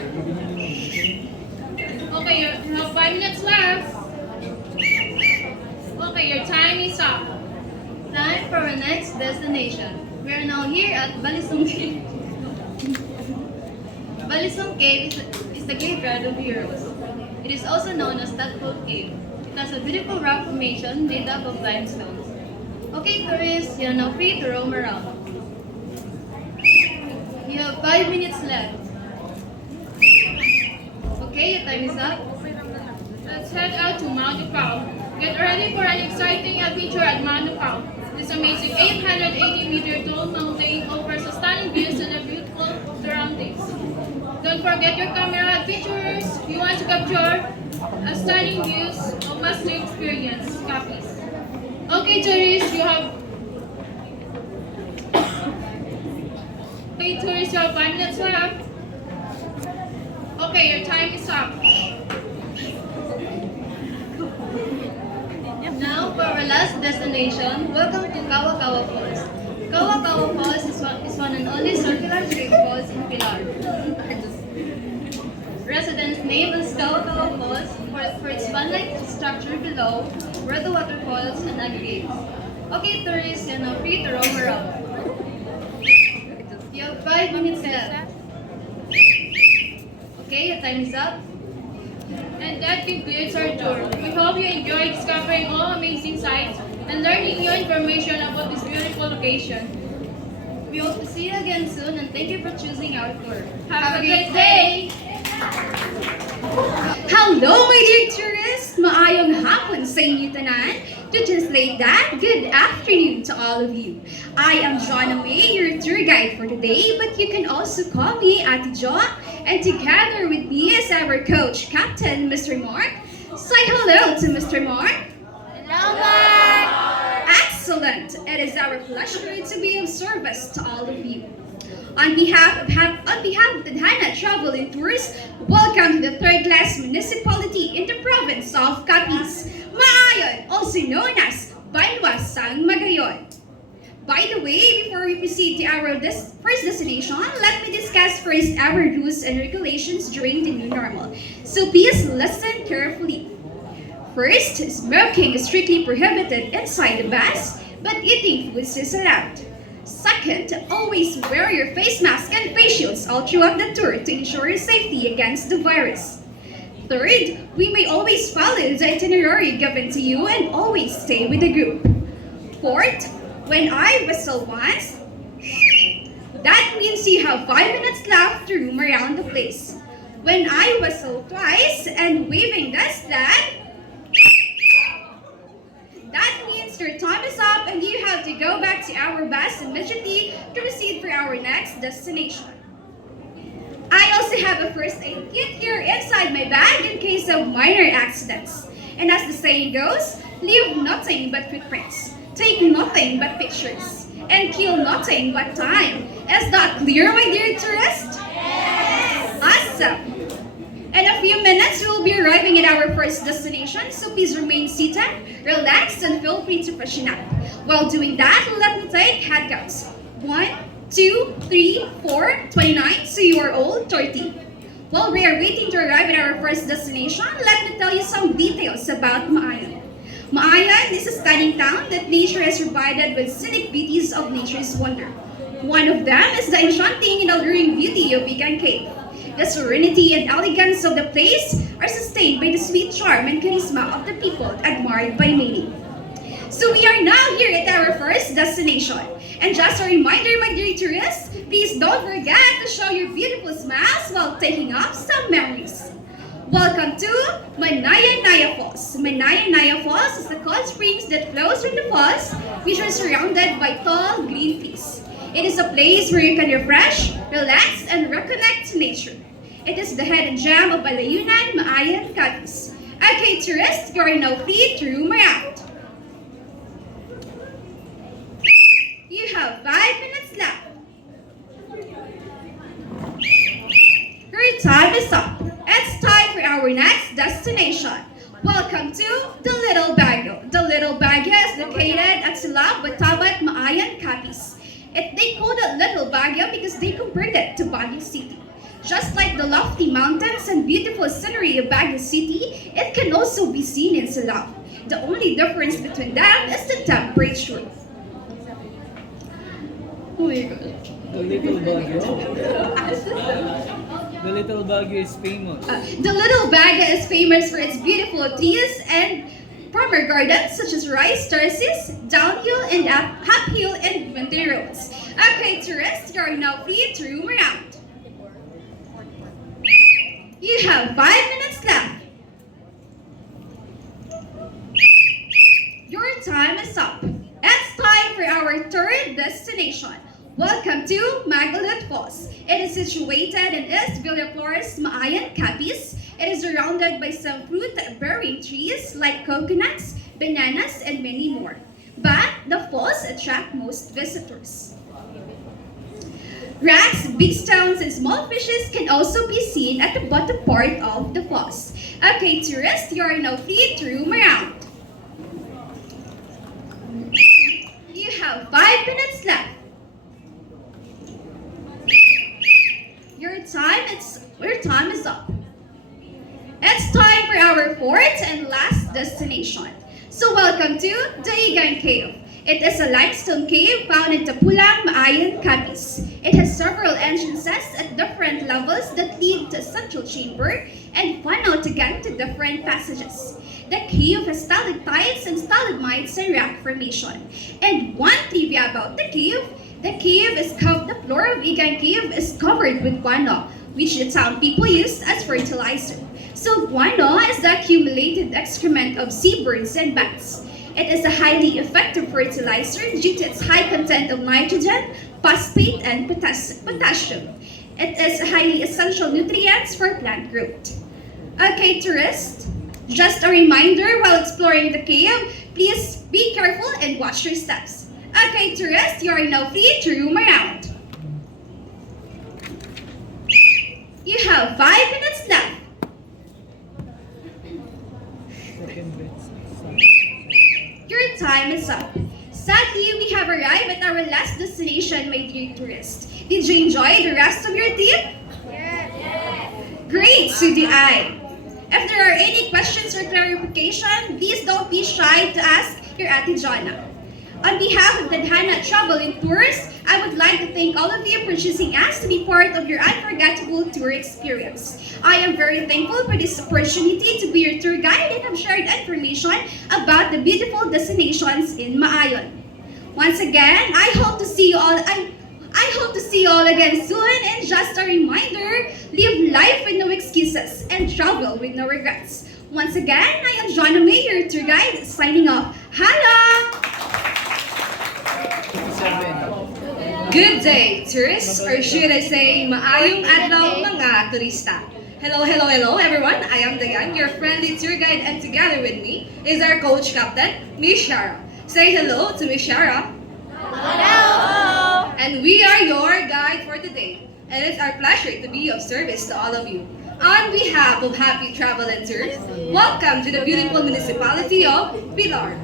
Okay, you have 5 minutes left. Okay, your time is up. Time for our next destination. We are now here at Balisong Cave. Balisong Cave is the graveyard of heroes. It is also known as Tadpole Cave. It has a beautiful rock formation made up of limestones. Okay, tourists, you are now free to roam around. You have 5 minutes left. Okay, your time is up. Let's head out to Mount Upao. Get ready for an exciting adventure at Mount Upao. This amazing 880-meter tall mountain offers a stunning views and a beautiful surroundings. Don't forget your camera, adventurers. You want to capture a stunning views of master experience. Copies. Okay, tourists, you have. Okay, tourists, you have 5 minutes left. Okay, your time is up. Now for our last destination, welcome to Kawa Falls. Kawa Falls is one and only circular straight falls in Pilar. Residents name as Kawa Falls for its fan-like structure below, where the waterfalls and aggregates. Okay, tourists, you're now free to roam around. You have 5 minutes left. Okay, your time is up. And that concludes our tour. We hope you enjoyed discovering all amazing sights and learning new information about this beautiful location. We hope to see you again soon and thank you for choosing our tour. Have a great day! Hello, my dear tourists! Maayong hapon sa inyo tanan. To translate that, good afternoon to all of you. I am Joanna May, your tour guide for today, but you can also call me Ate Jo. And together with me is our coach, Captain Mr. Mark. Say hello to Mr. Mark. Hello, Mark! Excellent! It is our pleasure to be of service to all of you. On behalf of Tadhana Travel and Tours, welcome to the third-class municipality in the province of Capiz, Maayon, also known as Banwasang Magayon. By the way, before we proceed to our first destination, let me discuss first our rules and regulations during the new normal. So please listen carefully. First, smoking is strictly prohibited inside the bus, but eating foods is allowed. Second, always wear your face mask and face shields all throughout the tour to ensure your safety against the virus. Third, we may always follow the itinerary given to you and always stay with the group. Fourth, when I whistle once, that means you have 5 minutes left to roam around the place. When I whistle twice and waving this flag, that means your time is up and you have to go back to our bus immediately to proceed for our next destination. I also have a first aid kit here inside my bag in case of minor accidents. And as the saying goes, leave nothing but footprints, take nothing but pictures, and kill nothing but time. Is that clear, my dear tourist? Yes! Awesome! In a few minutes, we will be arriving at our first destination, so please remain seated, relax, and feel free to freshen up. While doing that, let me take head counts. 1, 2, 3, 4, 29, so you are all 30. While we are waiting to arrive at our first destination, let me tell you some details about Maayon. Maayon is a stunning town that nature has provided with scenic beauties of nature's wonder. One of them is the enchanting and alluring beauty of Vegan Cave. The serenity and elegance of the place are sustained by the sweet charm and charisma of the people admired by many. So we are now here at our first destination. And just a reminder, my dear tourists, please don't forget to show your beautiful smiles while taking up some memories. Welcome to Manaya Falls. Manaya Falls is the cold springs that flows from the falls, which are surrounded by tall green trees. It is a place where you can refresh, relax, and reconnect to nature. It is the hidden gem of Balayunan, Maayan, Capiz. Okay, tourists, you are now free to roam around. You have 5 minutes left. Your time is up. It's time for our next destination. Welcome to the Little Baguio. The Little Baguio is located at Silao, Batabat, Maayan, Capiz. They called it Little Baguio because they compared it to Baguio City. Just like the lofty mountains and beautiful scenery of Baguio City, it can also be seen in Silao. The only difference between them is the temperature. Oh my God. The Little Baguio. The Little Baguio is famous. The Little Baga is famous for its beautiful trees and proper gardens such as rice terraces, downhill and uphill and winter roads. Okay, tourists, you are now free to roam around. You have 5 minutes left. Your time is up. It's time for our third destination. Welcome to Magalut Falls. It is situated in East Villaflores, Maayan, Capiz. It is surrounded by some fruit-bearing trees like coconuts, bananas, and many more. But the falls attract most visitors. Rats, big stones, and small fishes can also be seen at the bottom part of the falls. Okay, tourists, you are now free to roam around. You have 5 minutes left. Your time is up. It's time for our fourth and last destination. So welcome to Daigan Cave. It is a limestone cave found in Tapulang, Maayan, Capiz. It has several entrances at different levels that lead to a central chamber and funnel again to different passages. The cave has stalactites and stalagmites and rock formation. And one trivia about the cave is covered, the floor of Igan Cave is covered with guano, which the town people use as fertilizer. So guano is the accumulated excrement of seabirds and bats. It is a highly effective fertilizer due to its high content of nitrogen, phosphate, and potassium. It is highly essential nutrients for plant growth. Okay, tourists, just a reminder while exploring the cave, please be careful and watch your steps. Okay, tourists, you are now free to roam around. You have 5 minutes left. Your time is up. Sadly, we have arrived at our last destination, my dear tourists. Did you enjoy the rest of your trip? Yes. Great, so do I. If there are any questions or clarification, please don't be shy to ask your Ate Jonna. On behalf of Tadhana Travel and Tours, I would like to thank all of you for choosing us to be part of your unforgettable tour experience. I am very thankful for this opportunity to be your tour guide and have shared information about the beautiful destinations in Maayon. Once again, I hope to see you all. I hope to see you all again soon. And just a reminder, live life with no excuses and travel with no regrets. Once again, I am Jonna May, your tour guide, signing off. Hala! Good day, tourists, or should I say, maayong adlaw mga turista. Hello, hello, hello, everyone. I am Dayan, your friendly tour guide, and together with me is our coach captain, Miss Shara. Say hello to Miss Shara. Hello! And we are your guide for today, and it's our pleasure to be of service to all of you. On behalf of Happy Travel and Tours, welcome to the beautiful municipality of Pilar.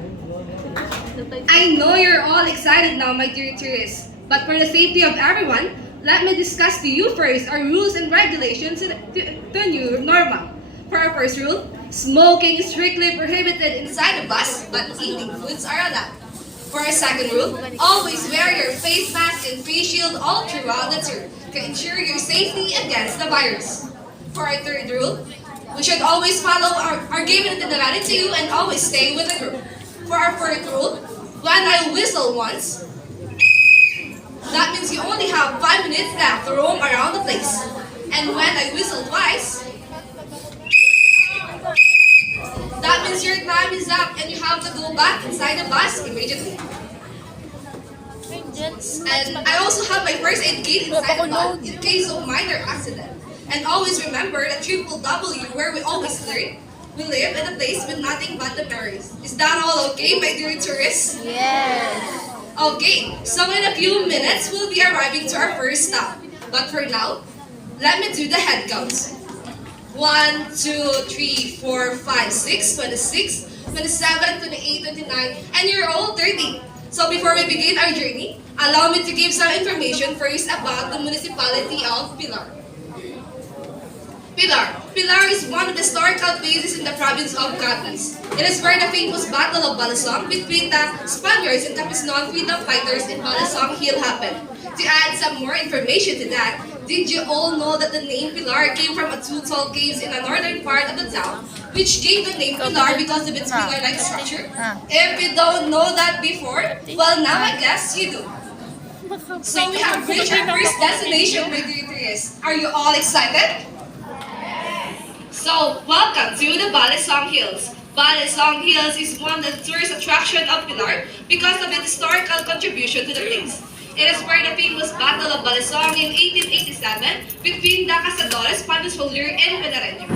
I know you're all excited now, my dear tourists, but for the safety of everyone, let me discuss to you first our rules and regulations to the new normal. For our first rule, smoking is strictly prohibited inside the bus, but eating foods are allowed. For our second rule, always wear your face mask and face shield all throughout the tour to ensure your safety against the virus. For our third rule, we should always follow our given itinerary to you and always stay with the group. For our fourth rule, when I whistle once, that means you only have 5 minutes left to roam around the place. And when I whistle twice, that means your time is up and you have to go back inside the bus immediately. And I also have my first aid kit inside the bus in case of minor accident. And always remember that triple W, where we always learn, we live in a place with nothing but the memories. Is that all okay, my dear tourists? Yes. Okay, so in a few minutes, we'll be arriving to our first stop. But for now, let me do the head counts. 1, 2, 3, 4, 5, 6, 26, 27, 28, 29, and you're all 30. So before we begin our journey, allow me to give some information first about the municipality of Pilar. Pilar is one of the historical places in the province of Capiz. It is where the famous Battle of Balasong between the Spaniards and Capiznon freedom fighters in Balasong Hill happened. To add some more information to that, Did you all know that the name Pilar came from a two tall caves in the northern part of the town, which gave the name Pilar because of its pillar-like structure? If you don't know that before, well now I guess you do. So we have reached our first destination, my dear tourists. Are you all excited? So, welcome to the Balisong Hills. Balisong Hills is one of the tourist attraction of Pilar because of its historical contribution to the place. It is where the famous Battle of Balisong in 1887 between the Cazadores, Panos Holder, and Penareño.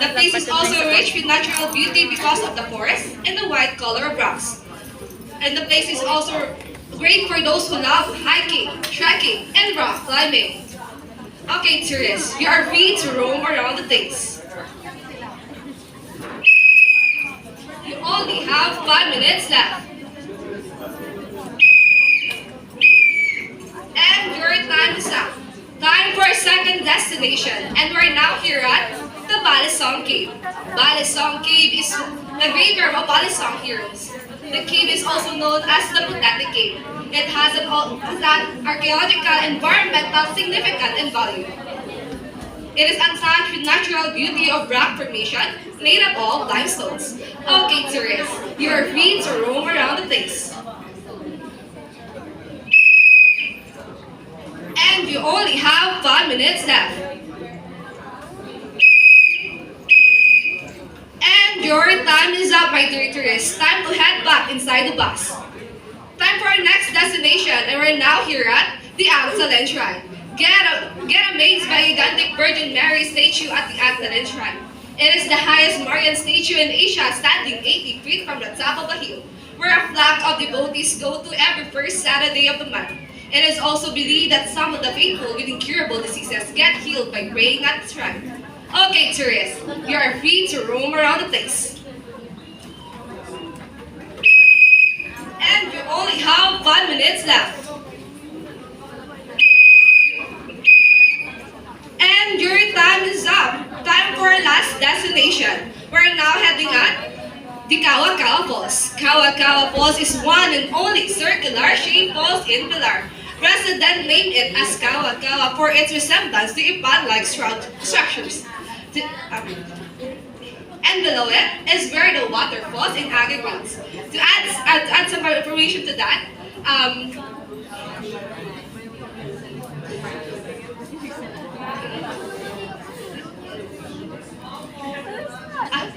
The place is also rich with natural beauty because of the forest and the white color of rocks. And the place is also great for those who love hiking, trekking, and rock climbing. Okay, tourists, you are free to roam around the place. You only have 5 minutes left. And your time is up. Time for our second destination. And we're now here at the Balisong Cave. Balisong Cave is the graveyard of Balisong heroes. The cave is also known as the Pathetic Cave. It has an archaeological environmental significance and value. It is untouched with natural beauty of rock formation made up of limestones. Okay, tourists, you are free to roam around the place. And you only have 5 minutes left. And your time is up, my dear tourists. Time to head back inside the bus. Time for our next destination, and we're now here at the Agdalen Shrine. Get amazed by the gigantic Virgin Mary statue at the Agdalen Shrine. It is the highest Marian statue in Asia, standing 80 feet from the top of a hill, where a flock of devotees go to every first Saturday of the month. It is also believed that some of the faithful with incurable diseases get healed by praying at the shrine. Okay, tourists, you are free to roam around the place. And you only have 5 minutes left. And your time is up. Time for our last destination. We're now heading at the Kawa-Kawa Falls. Kawa-Kawa Falls is one and only circular-shaped falls in Pilar. Residents named it as Kawa-Kawa for its resemblance to a pond-like structures. And below it is where the water falls in aggregates. To add some more information to that,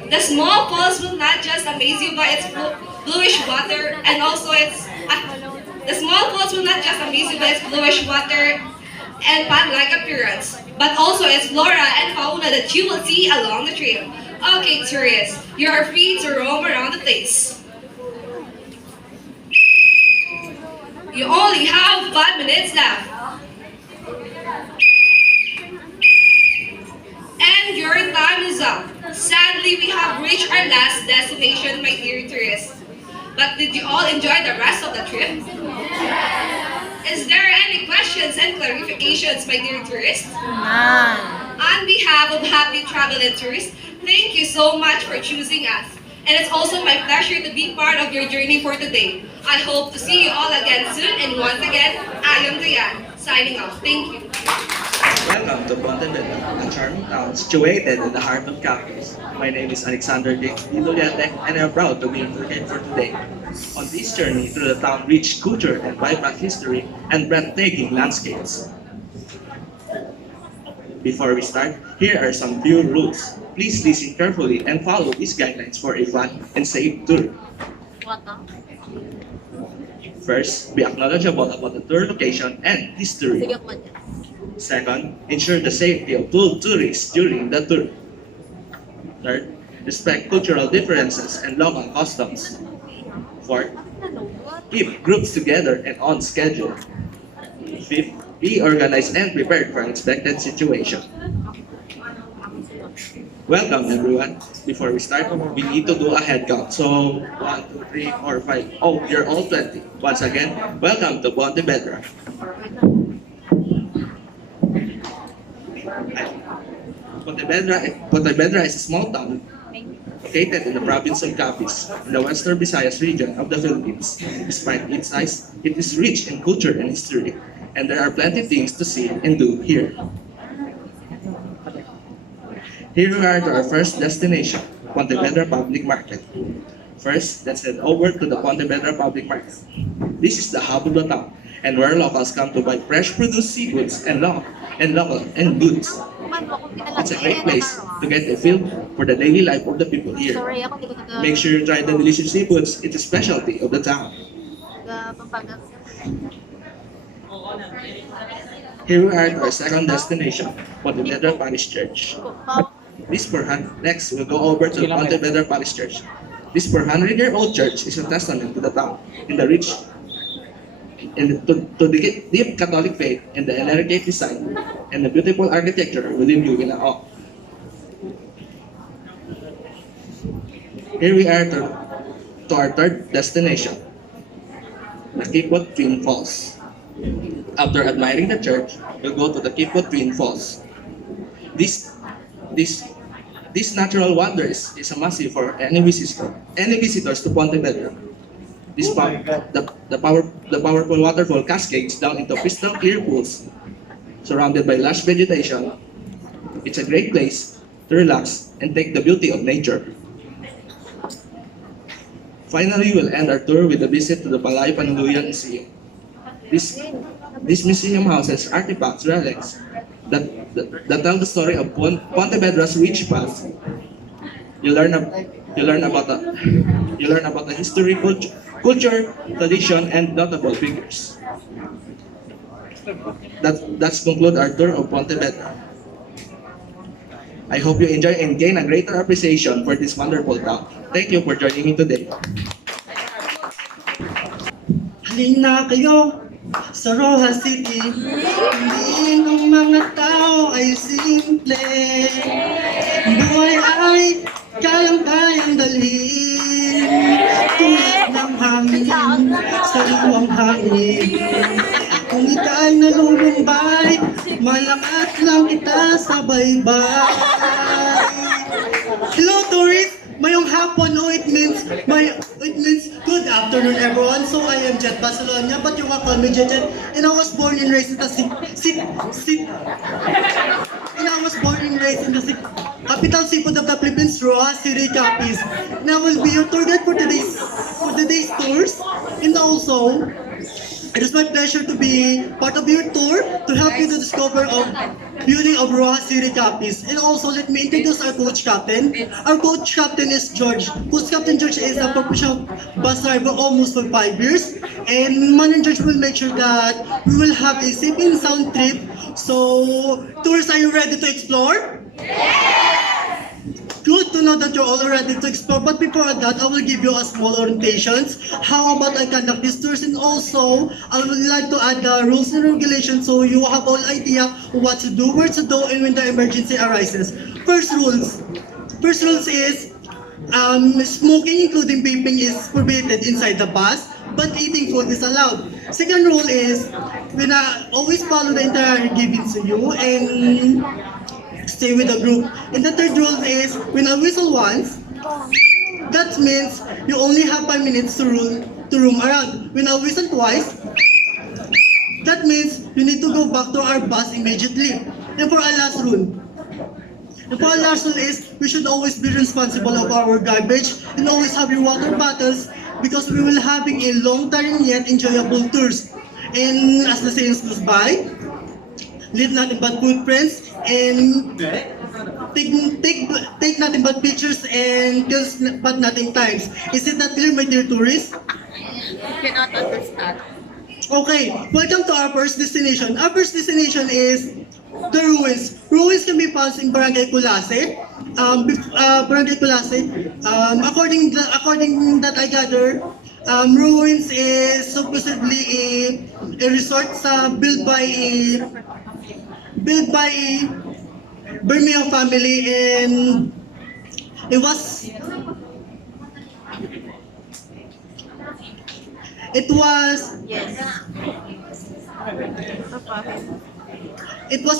the small falls will not just amaze you by its bluish water and also the small falls will not just amaze you by its bluish water and pond-like appearance, but also its flora and fauna that you will see along the trail. Okay, tourists, you are free to roam around the place. You only have 5 minutes left. And your time is up. Sadly, we have reached our last destination, my dear tourists. But did you all enjoy the rest of the trip? Is there any questions and clarifications, my dear tourists? On behalf of Happy Travel and Tourists, thank you so much for choosing us. And it's also my pleasure to be part of your journey for today. I hope to see you all again soon. And once again, I am Diane, signing off. Thank you. Welcome to Pontevedra, a charming town situated in the heart of Capiz. My name is Alexander James Diloriente, and I am proud to be your guide for today. On this journey through the town's rich culture and vibrant history and breathtaking landscapes. Before we start, here are some few rules. Please listen carefully and follow these guidelines for a fun and safe tour. First, be knowledgeable about the tour location and history. Second, ensure the safety of tourists during the tour. Third, respect cultural differences and local customs. Fourth, keep groups together and on schedule. Fifth, be organized and prepared for unexpected situations. Welcome everyone. Before we start, we need to do a head count. So, 1, 2, 3, 4, 5. Oh, you're all 20. Once again, welcome to Pontevedra. Pontevedra is a small town located in the province of Capiz, in the western Visayas region of the Philippines. Despite its size, it is rich in culture and history, and there are plenty things to see and do here. Here we are to our first destination, Pontevedra Public Market. First, let's head over to the Pontevedra Public Market. This is the hub of the town, and where locals come to buy fresh produce, seafoods, and goods. It's a great place to get a feel for the daily life of the people here. Make sure you try the delicious seafoods. It's a specialty of the town. Here we are to our second destination, Pontevedra Parish Church. Next, we'll go over to the Pontevedra Parish Church. This 400-year-old church is a testament to the town in the rich, to the deep Catholic faith and the elegant design and the beautiful architecture will leave you in awe. Here we are to our third destination, the Kipot Twin Falls. After admiring the church, we'll go to the Kipot Twin Falls. This natural wonders is a must for any visitors to Pontevedra. The powerful waterfall cascades down into crystal clear pools surrounded by lush vegetation. It's a great place to relax and take the beauty of nature. Finally, we'll end our tour with a visit to the Palay Panuluyan Museum. This museum houses artifacts, relics that tell the story of Pontevedra's rich past. You learn about the history, culture, tradition, and notable figures. That's conclude our tour of Pontevedra. I hope you enjoy and gain a greater appreciation for this wonderful town. Thank you for joining me today. Halina kayo sa Rojas City. Hindi ng mga tao ay simple. Buhay ay kayang-kayang dalhin. Tulad ng hangin sa luwang hangin. Kung ika'y nalulumbay, malakas lang kita sa baybay. Hello tourists! Mayong hapon, it means good afternoon everyone. So I am Jet Barcelona, but you can call me Jet, and I was born and raised in the capital seaport of the Philippines, Rojas City, Capiz. And I will be your tour guide for today's tours, and also it is my pleasure to be part of your tour to help you to discover of beauty of Rojas City, Capiz. And also, let me introduce our coach captain. Our coach captain is George. Coach Captain George is a professional bus driver almost for 5 years. And Manager George will make sure that we will have a safe and sound trip. So, tourists, are you ready to explore? Good to know that you're all ready to explore, but before that, I will give you a small orientations. How about I conduct these tours, and also I would like to add the rules and regulations so you have all idea what to do, where to go, and when the emergency arises. First rules is smoking, including vaping, is prohibited inside the bus, but eating food is allowed. Second rule is always follow the itinerary given to you and stay with the group. And the third rule is when I whistle once, that means you only have 5 minutes to roam around. When I whistle twice, that means you need to go back to our bus immediately. And for our last rule is we should always be responsible of our garbage and always have your water bottles because we will having a long time yet enjoyable tours. And as the saying goes by, leave nothing but footprints and take nothing but pictures and kills but nothing times. Is it not clear, my dear tourists? Cannot understand. Okay, welcome to our first destination. Our first destination is the ruins. Ruins can be found in Barangay Culase. According that I gather, ruins is supposedly a resort built by a Bermeo family, and it was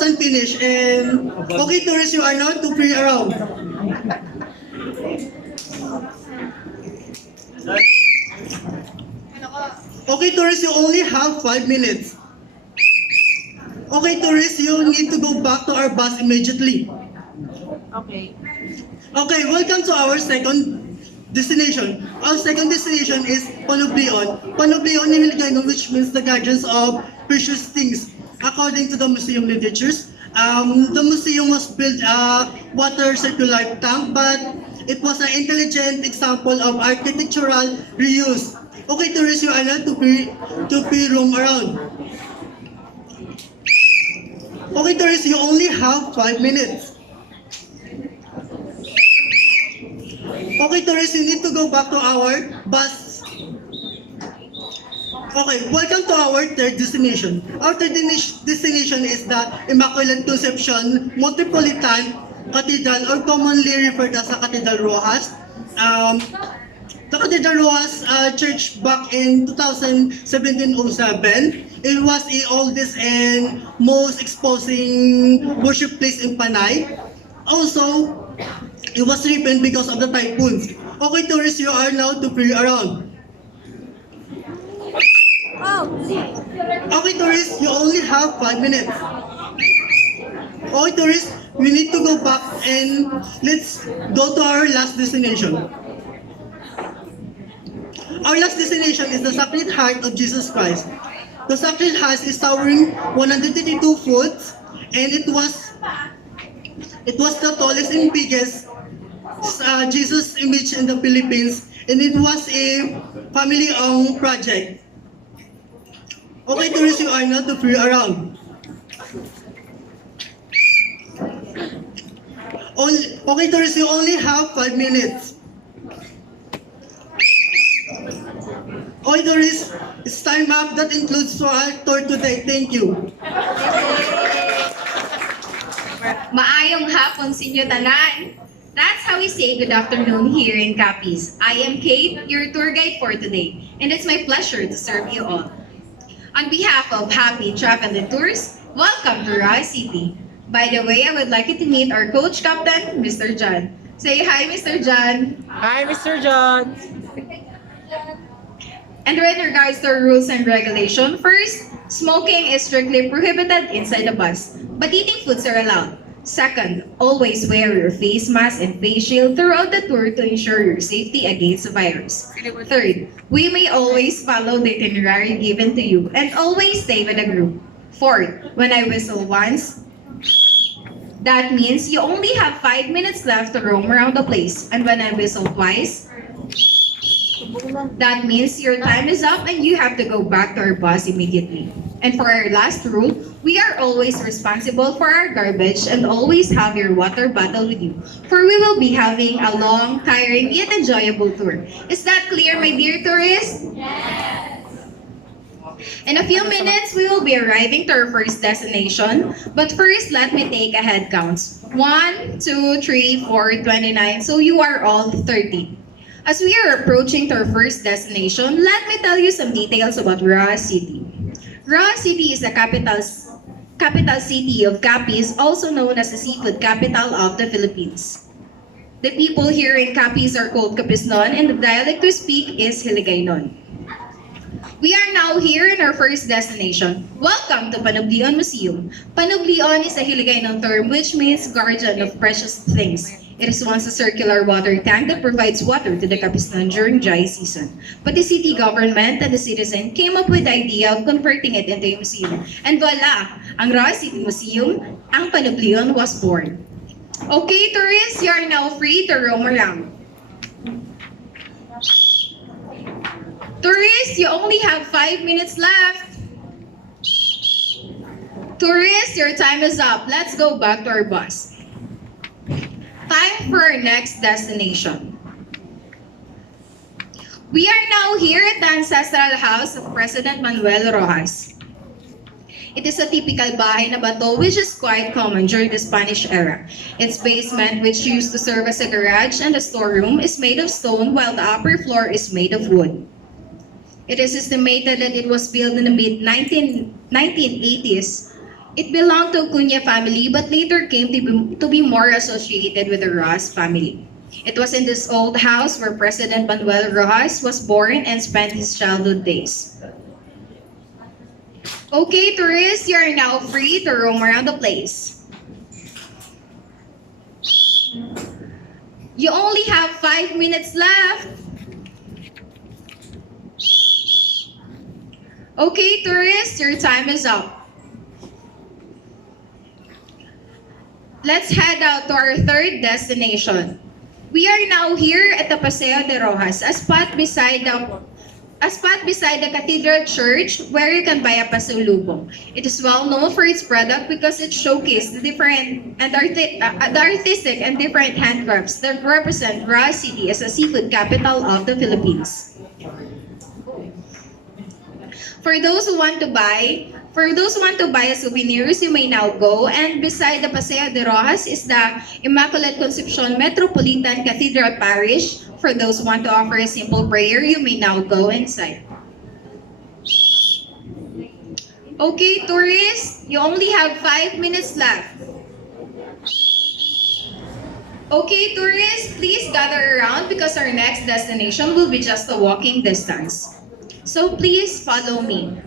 unfinished. And okay, tourists, you are now to free around. Okay, tourists, you only have 5 minutes. Okay, tourists, you need to go back to our bus immediately. Okay. Okay, welcome to our second destination. Our second destination is Panublion. Panublion in Hiligaynon, which means the guardians of precious things. According to the museum literatures, the museum was built a water circular tank, but it was an intelligent example of architectural reuse. Okay, tourists, you are not to be roam around. Okay, tourists, you only have 5 minutes. Okay, tourists, you need to go back to our bus. Okay, welcome to our third destination. Our third destination is the Immaculate Conception Metropolitan Cathedral, or commonly referred as the Cathedral Rojas. The Cathedral Rojas church back in 2017-07. It was the oldest and most exposing worship place in Panay. Also, it was ripped because of the typhoons. Okay, tourists, you are now to free around. Okay, tourists, you only have 5 minutes. Okay, tourists, we need to go back and let's go to our last destination. Our last destination is the Sacred Heart of Jesus Christ. The Sacred Heart is towering 132 feet, and it was the tallest and biggest Jesus image in the Philippines, and it was a family-owned project. Okay, tourists, you are not to free around. Okay, tourists, you only have 5 minutes. Okay, tourists, it's time up. That includes for our tour today. Thank you. Maayong hapon sa inyo tanan. That's how we say good afternoon here in Capiz. I am Kate, your tour guide for today, and it's my pleasure to serve you all. On behalf of Happy Travel and Tours, welcome to Roa City. By the way, I would like you to meet our coach captain, Mr. John. Say hi, Mr. John. Hi, Mr. John. And with regards to rules and regulation, first, smoking is strictly prohibited inside the bus, but eating foods are allowed. Second, always wear your face mask and face shield throughout the tour to ensure your safety against the virus. Third, we may always follow the itinerary given to you and always stay with the group. Fourth, when I whistle once, that means you only have 5 minutes left to roam around the place. And when I whistle twice, that means your time is up and you have to go back to our bus immediately. And for our last rule, we are always responsible for our garbage and always have your water bottle with you, for we will be having a long, tiring, yet enjoyable tour. Is that clear, my dear tourists? Yes! In a few minutes, we will be arriving to our first destination. But first, let me take a head counts. 1, 2, 3, 4, 29. So you are all 30. As we are approaching to our first destination, let me tell you some details about Roa City. Roa City is the capital city of Capiz, also known as the seafood capital of the Philippines. The people here in Capiz are called Capisnon, and the dialect we speak is Hiligaynon. We are now here in our first destination. Welcome to Panublion Museum. Panublion is a Hiligaynon term which means guardian of precious things. It is once a circular water tank that provides water to the Capisnon during dry season. But the city government and the citizen came up with the idea of converting it into a museum. And voila! Ang Roa City Museum, ang Panublion was born. Okay, tourists, you are now free to roam around. Tourists, you only have 5 minutes left. Tourists, your time is up. Let's go back to our bus. Time for our next destination. We are now here at the ancestral house of President Manuel Rojas. It is a typical bahay na bato which is quite common during the Spanish era. Its basement, which used to serve as a garage and a storeroom, is made of stone while the upper floor is made of wood. It is estimated that it was built in the mid-1980s. It belonged to Cunha family but later came to be more associated with the Rojas family. It was in this old house where President Manuel Rojas was born and spent his childhood days. Okay, tourists, you are now free to roam around the place. You only have 5 minutes left. Okay, tourists, your time is up. Let's head out to our third destination. We are now here at the Paseo de Rojas, a spot beside the Cathedral Church where you can buy a pasalubong. It is well known for its product because it showcases the the artistic and different handcrafts that represent Roa City as a seafood capital of the Philippines. For those who want to buy souvenirs, you may now go. And beside the Paseo de Rojas is the Immaculate Concepcion Metropolitan Cathedral Parish. For those who want to offer a simple prayer, you may now go inside. Okay, tourists, you only have 5 minutes left. Okay, tourists, please gather around because our next destination will be just a walking distance. So please follow me.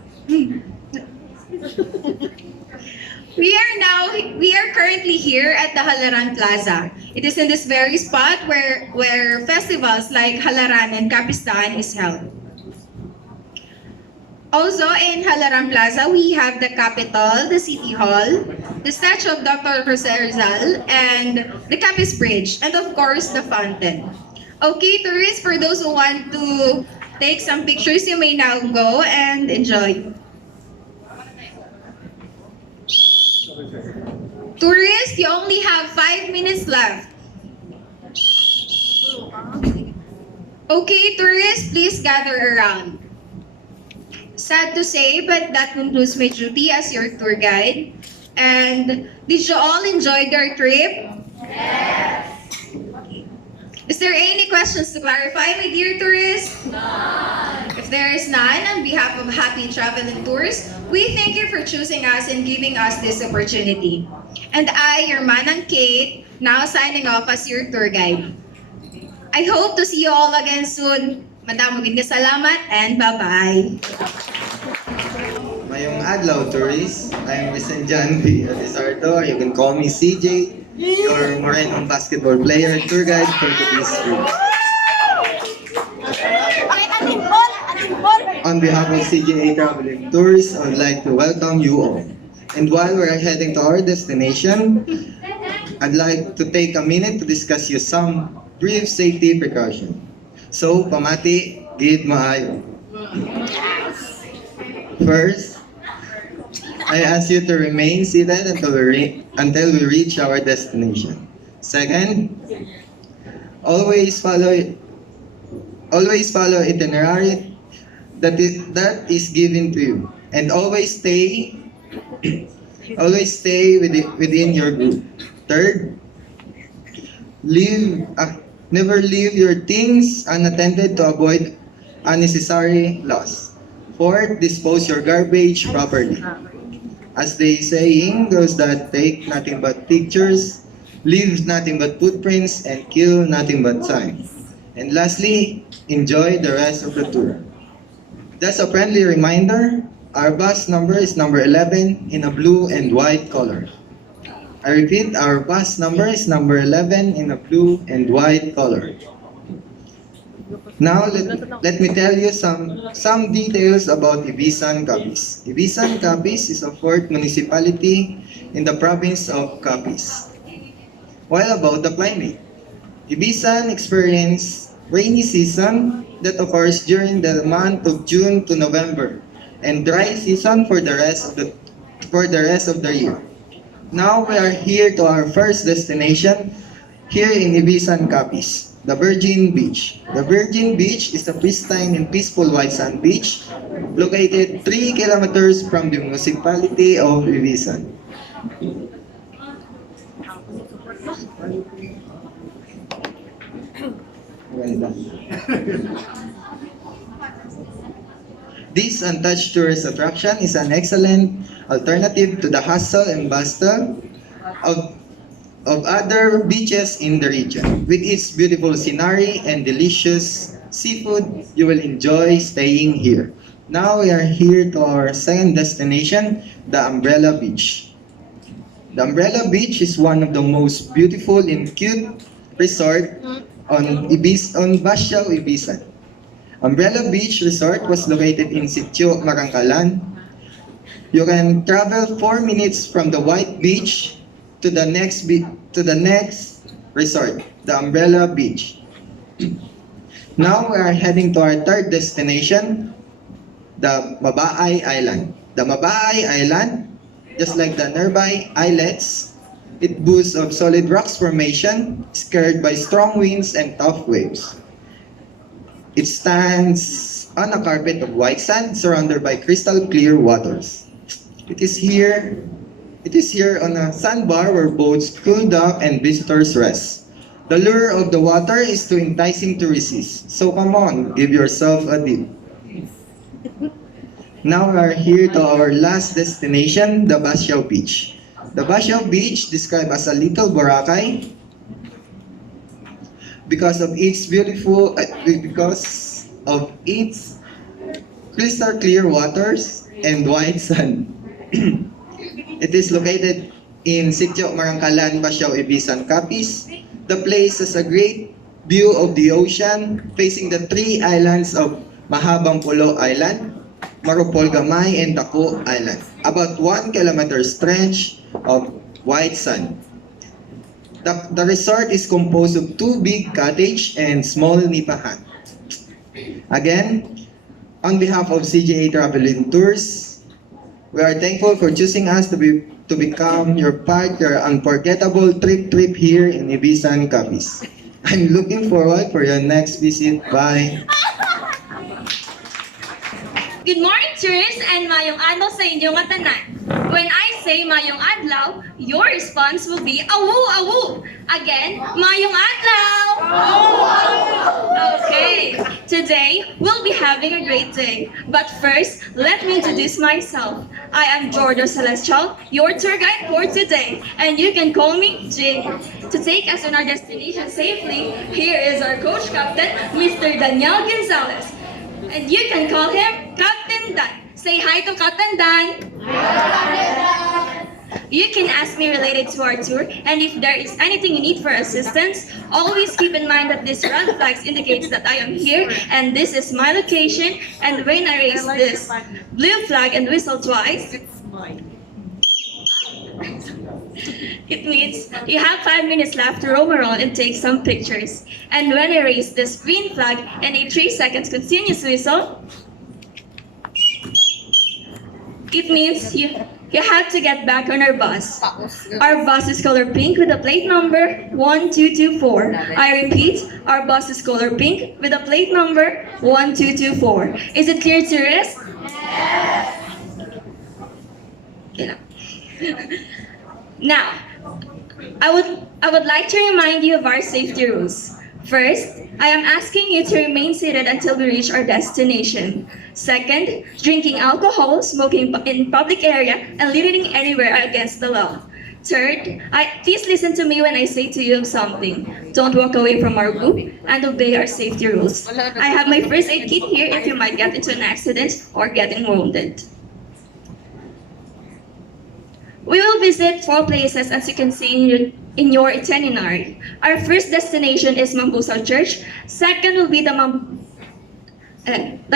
We are currently here at the Halaran Plaza. It is in this very spot where festivals like Halaran and Kapistaan is held. Also in Halaran Plaza, we have the Capitol, the City Hall, the statue of Dr. Jose Rizal, and the Capiz Bridge, and of course, the fountain. Okay, tourists, for those who want to take some pictures, you may now go and enjoy. Tourists, you only have 5 minutes left. Okay, tourists, please gather around. Sad to say, but that concludes my duty as your tour guide. And did you all enjoy your trip? Yes. Is there any questions to clarify, my dear tourists? None. If there is none, on behalf of Happy Travel and Tours, we thank you for choosing us and giving us this opportunity. And I, your Manang Kate, now signing off as your tour guide. I hope to see you all again soon. Madamong salamat and bye-bye. Mayong adlaw, tourists. I'm Mr. John B. Lizardo. You can call me CJ, your Morenong basketball player and tour guide for today's trip. On behalf of CJA Travel and Tours, I would like to welcome you all. And while we're heading to our destination, I'd like to take a minute to discuss you some brief safety precautions. So, pamati, gid maayo. First, I ask you to remain seated until we reach our destination. Second, always follow itinerary that is given to you, and always stay within your group. Third, never leave your things unattended to avoid unnecessary loss. Fourth, dispose your garbage properly. As they saying goes that take nothing but pictures, leave nothing but footprints, and kill nothing but time. And lastly, enjoy the rest of the tour. Just a friendly reminder, our bus number is number 11 in a blue and white color. I repeat, our bus number is number 11 in a blue and white color. Now, let me tell you some details about Ibisan Capiz. Ibisan Capiz is a fourth municipality in the province of Capiz. While about the climate, Ibisan experiences rainy season that occurs during the month of June to November, and dry season for the rest of the year. Now we are here to our first destination here in Ibisan Capiz, the Virgin Beach. The Virgin Beach is a pristine and peaceful white sand beach located 3 kilometers from the municipality of Ibisan. This untouched tourist attraction is an excellent alternative to the hustle and bustle of other beaches in the region. With its beautiful scenery and delicious seafood, you will enjoy staying here. Now we are here to our second destination, the Umbrella Beach. The Umbrella Beach is one of the most beautiful and cute resort on Basyao, Ibiza. Umbrella Beach Resort was located in Sitio Marangkalan. You can travel 4 minutes from the White Beach to to the next resort, the Umbrella Beach. Now we are heading to our third destination, the Mabaay Island. The Mabaay Island, just like the nearby islets, it boasts of solid rocks formation, scared by strong winds and tough waves. It stands on a carpet of white sand surrounded by crystal clear waters. It is here it is here on a sandbar where boats cool dock and visitors rest. The lure of the water is too enticing to resist. So come on, give yourself a dip. Now we are here to our last destination, the Basyao Beach. The Basyao Beach, described as a little Boracay, because of its crystal clear waters and white sand. It is located in Sitio Marangkalan, Basyao, Ibisan, Capiz. The place has a great view of the ocean facing the three islands of Mahabang Pulo Island, Marupol Gamay, and Taku Island. About 1 kilometer stretch of white sand. The resort is composed of 2 big cottage and small nipahan. Again, on behalf of CGA Travel and Tours, we are thankful for choosing us to become your unforgettable trip here in Ibisan, Capiz. I'm looking forward for your next visit. Bye. Good morning, tourists, and mayong adlaw sa inyong tanan. When I say mayong adlaw, your response will be awu awu. Again, mayong adlaw. Okay, today we'll be having a great day. But first, let me introduce myself. I am Jordan Celestial, your tour guide for today, and you can call me Jay. To take us on our destination safely, here is our coach captain, Mr. Daniel Gonzalez. And you can call him Captain Dan. Say hi to Captain Dan. You can ask me related to our tour, and if there is anything you need for assistance, always keep in mind that this red flag indicates that I am here, and this is my location, and when I raise this blue flag and whistle twice, it means you have 5 minutes left to roam around and take some pictures. And when I raise this green flag and a 3 seconds continuous whistle, it means you have to get back on our bus. Our bus is color pink with a plate number 1224. I repeat, our bus is color pink with a plate number 1224. Is it clear, tourists? Yes. Okay, now, I would like to remind you of our safety rules. First, I am asking you to remain seated until we reach our destination. Second, drinking alcohol, smoking in public area, and littering anywhere against the law. Third, please listen to me when I say to you something. Don't walk away from our group and obey our safety rules. I have my first aid kit here if you might get into an accident or getting wounded. We will visit 4 places as you can see in your itinerary. Our first destination is Mambusaw Church. Second will be the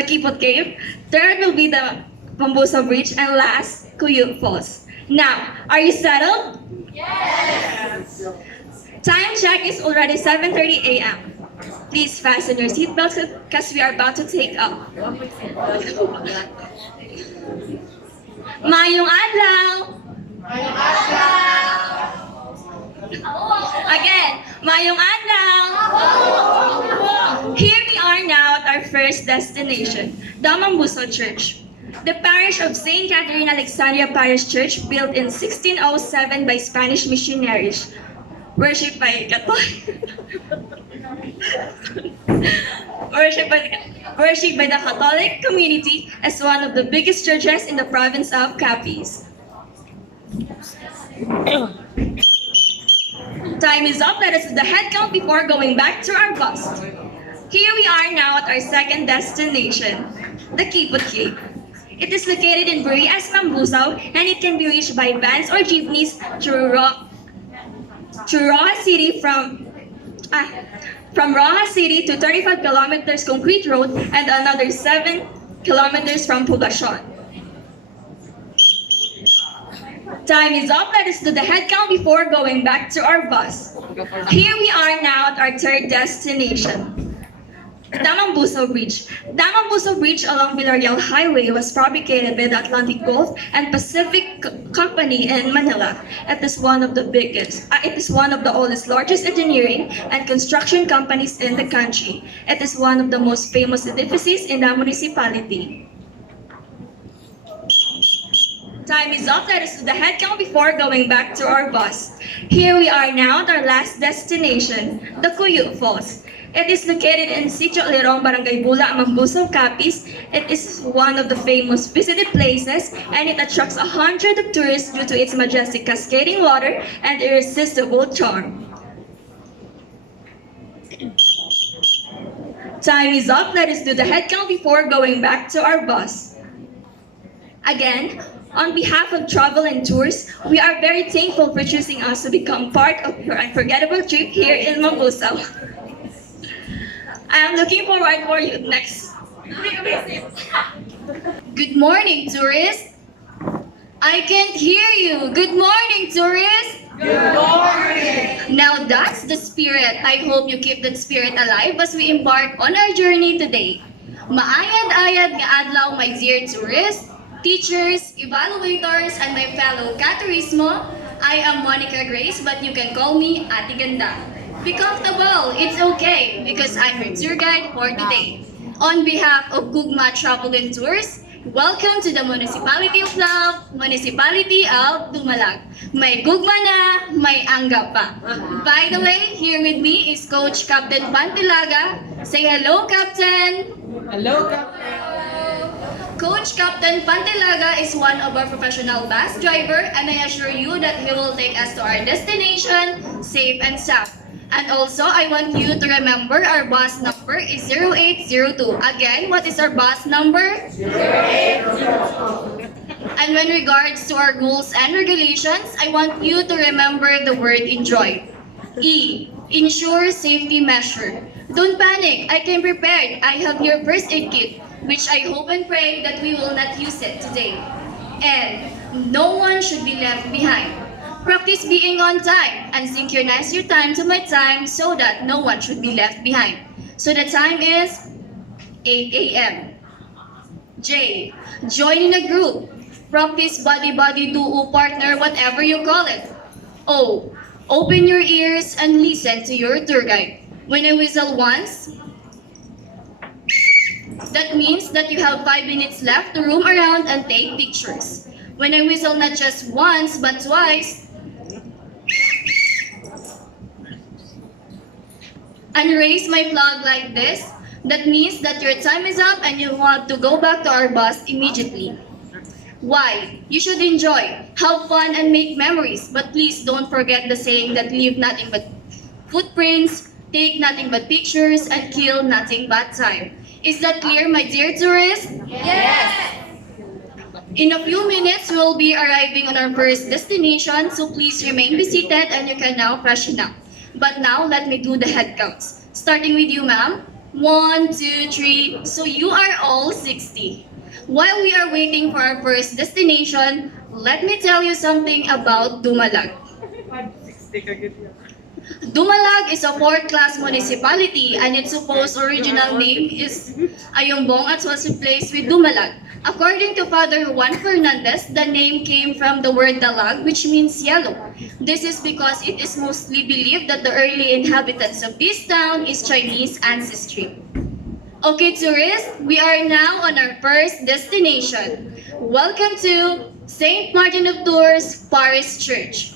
Kipot Cave. Third will be the Mambusaw Bridge. And last, Kuyuk Falls. Now, are you settled? Yes! Time check is already 7:30 a.m. Please fasten your seatbelts because we are about to take off. Mayong adlaw! Again, mayong adlaw! Here we are now at our first destination, the Mambusaw Church. The parish of St. Catherine Alexandria Parish Church, built in 1607 by Spanish missionaries, worshipped by the Catholic community as one of the biggest churches in the province of Capiz. Time is up. Let us do the head count before going back to our bus. Here we are now at our second destination, the Kipot Cave. It is located in Burias, Mambusaw, and it can be reached by vans or jeepneys through Rojas City ah, from Rojas City to 35 kilometers concrete road and another 7 kilometers from Poblacion. Time is up. Let us do the head count before going back to our bus. Here we are now at our third destination. Damang Bridge. Damang Bridge along Villarreal Highway was fabricated by the Atlantic Gulf and Pacific Company in Manila. It is one of the oldest, largest engineering and construction companies in the country. It is one of the most famous edifices in the municipality. Time is up. Let us do the head count before going back to our bus. Here we are now at our last destination, the Cuyo Falls. It is located in Sitio Lerong, Barangay Bula, Mambusaw, Capiz. It is one of the famous visited places and it attracts hundreds of tourists due to its majestic cascading water and irresistible charm. Time is up. Let us do the head count before going back to our bus. Again, on behalf of Travel and Tours, we are very thankful for choosing us to become part of your unforgettable trip here in Mambusaw. I am looking forward for you next. Good morning, tourists. I can't hear you. Good morning, tourists. Good morning! Now that's the spirit. I hope you keep that spirit alive as we embark on our journey today. Maayad-ayad nga adlaw, my dear tourists, teachers, evaluators, and my fellow Katurismo. I am Monica Grace, but you can call me Ate Ganda. Be comfortable, it's okay, because I'm your tour guide for today. On behalf of Gugma Travel and Tours, welcome to the Municipality of Love, Municipality of Dumalag. May gugma na, may angga pa. By the way, here with me is Coach Captain Pantilaga. Say hello, Captain! Hello, Captain! Coach Captain Pantilaga is one of our professional bus driver and I assure you that he will take us to our destination safe and sound. And also, I want you to remember our bus number is 0802. Again, what is our bus number? 0802. And when regards to our rules and regulations, I want you to remember the word enjoy. E, ensure safety measure. Don't panic, I came prepared. I have your first aid kit, which I hope and pray that we will not use it today. And no one should be left behind. Practice being on time and synchronize your time to my time so that no one should be left behind. So the time is 8 a.m. J. Join in a group. Practice body, do, partner, whatever you call it. O. Open your ears and listen to your tour guide. When I whistle once, that means that you have 5 minutes left to roam around and take pictures. When I whistle not just once but twice, and raise my flag like this, that means that your time is up and you want to go back to our bus immediately. Why? You should enjoy, have fun and make memories, but please don't forget the saying that leave nothing but footprints, take nothing but pictures, and kill nothing but time. Is that clear, my dear tourists? Yes! In a few minutes, we will be arriving on our first destination, so please remain seated and you can now freshen up. But now, let me do the head counts. Starting with you, ma'am. 1, 2, 3, so you are all 60. While we are waiting for our first destination, let me tell you something about Dumalag. Dumalag is a fourth-class municipality and its supposed original name is Ayumbong at was replaced with Dumalag. According to Father Juan Fernandez, the name came from the word dalag, which means yellow. This is because it is mostly believed that the early inhabitants of this town is Chinese ancestry. Okay, tourists, we are now on our first destination. Welcome to St. Martin of Tours Parish Church.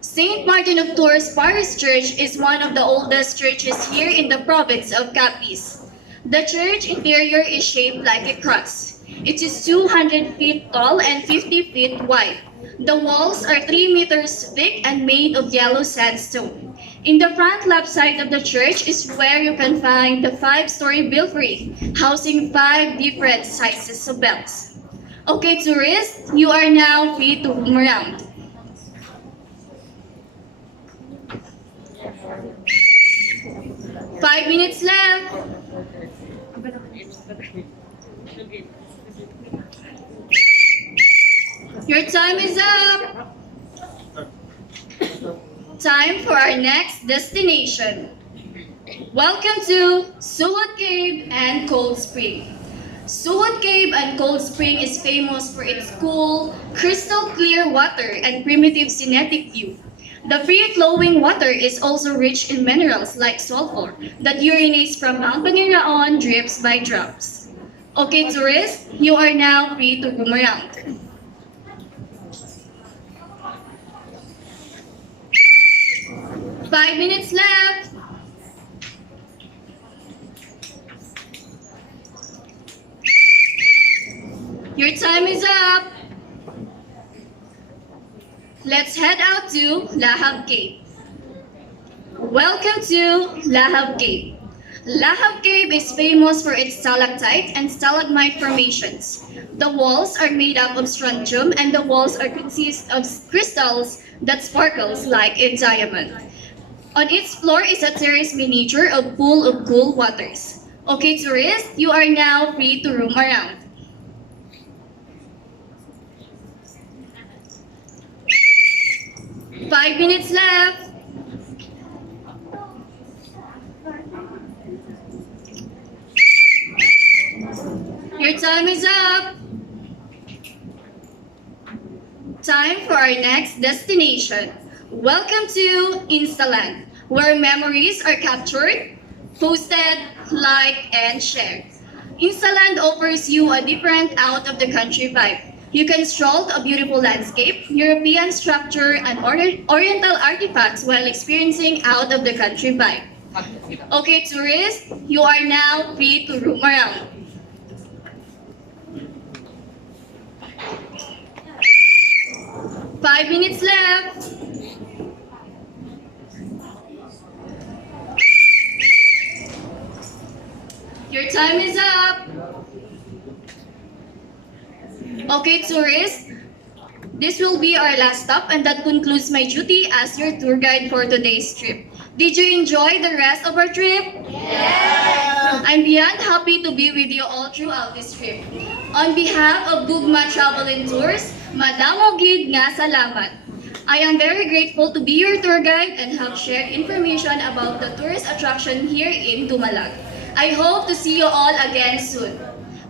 St. Martin of Tours Parish Church is one of the oldest churches here in the province of Capiz. The church interior is shaped like a cross. It is 200 feet tall and 50 feet wide. The walls are 3 meters thick and made of yellow sandstone. In the front left side of the church is where you can find the 5-story belfry, housing 5 different sizes of bells. Okay, tourists, you are now free to roam around. Five minutes left. Your time is up. Time for our next destination. Welcome to Suhud Cave and Cold Spring. Suhud Cave and Cold Spring is famous for its cool, crystal clear water and primitive scenic view. The free-flowing water is also rich in minerals like sulfur that urinates from Mount Paniraon drips by drops. Okay, tourists, you are now free to roam around. 5 minutes left. Your time is up. Let's head out to Lahab Cave. Welcome to Lahab Cave. Lahab Cave is famous for its stalactite and stalagmite formations. The walls are made up of strontium and the walls are consist of crystals that sparkles like a diamond. On its floor is a terrace miniature of pool of cool waters. Okay, tourists, you are now free to roam around. 5 minutes left. Your time is up. Time for our next destination. Welcome to Instaland, where memories are captured, posted, liked, and shared. Instaland offers you a different out-of-the-country vibe. You can stroll a beautiful landscape, European structure, and Oriental artifacts while experiencing out-of-the-country vibe. Okay, tourists, you are now free to roam around. 5 minutes left. Your time is up. Okay, tourists, this will be our last stop and that concludes my duty as your tour guide for today's trip. Did you enjoy the rest of our trip? Yes! I'm beyond happy to be with you all throughout this trip. On behalf of Gugma Travel and Tours, Madam Ogid nga salamat. I am very grateful to be your tour guide and have shared information about the tourist attraction here in Dumalag. I hope to see you all again soon.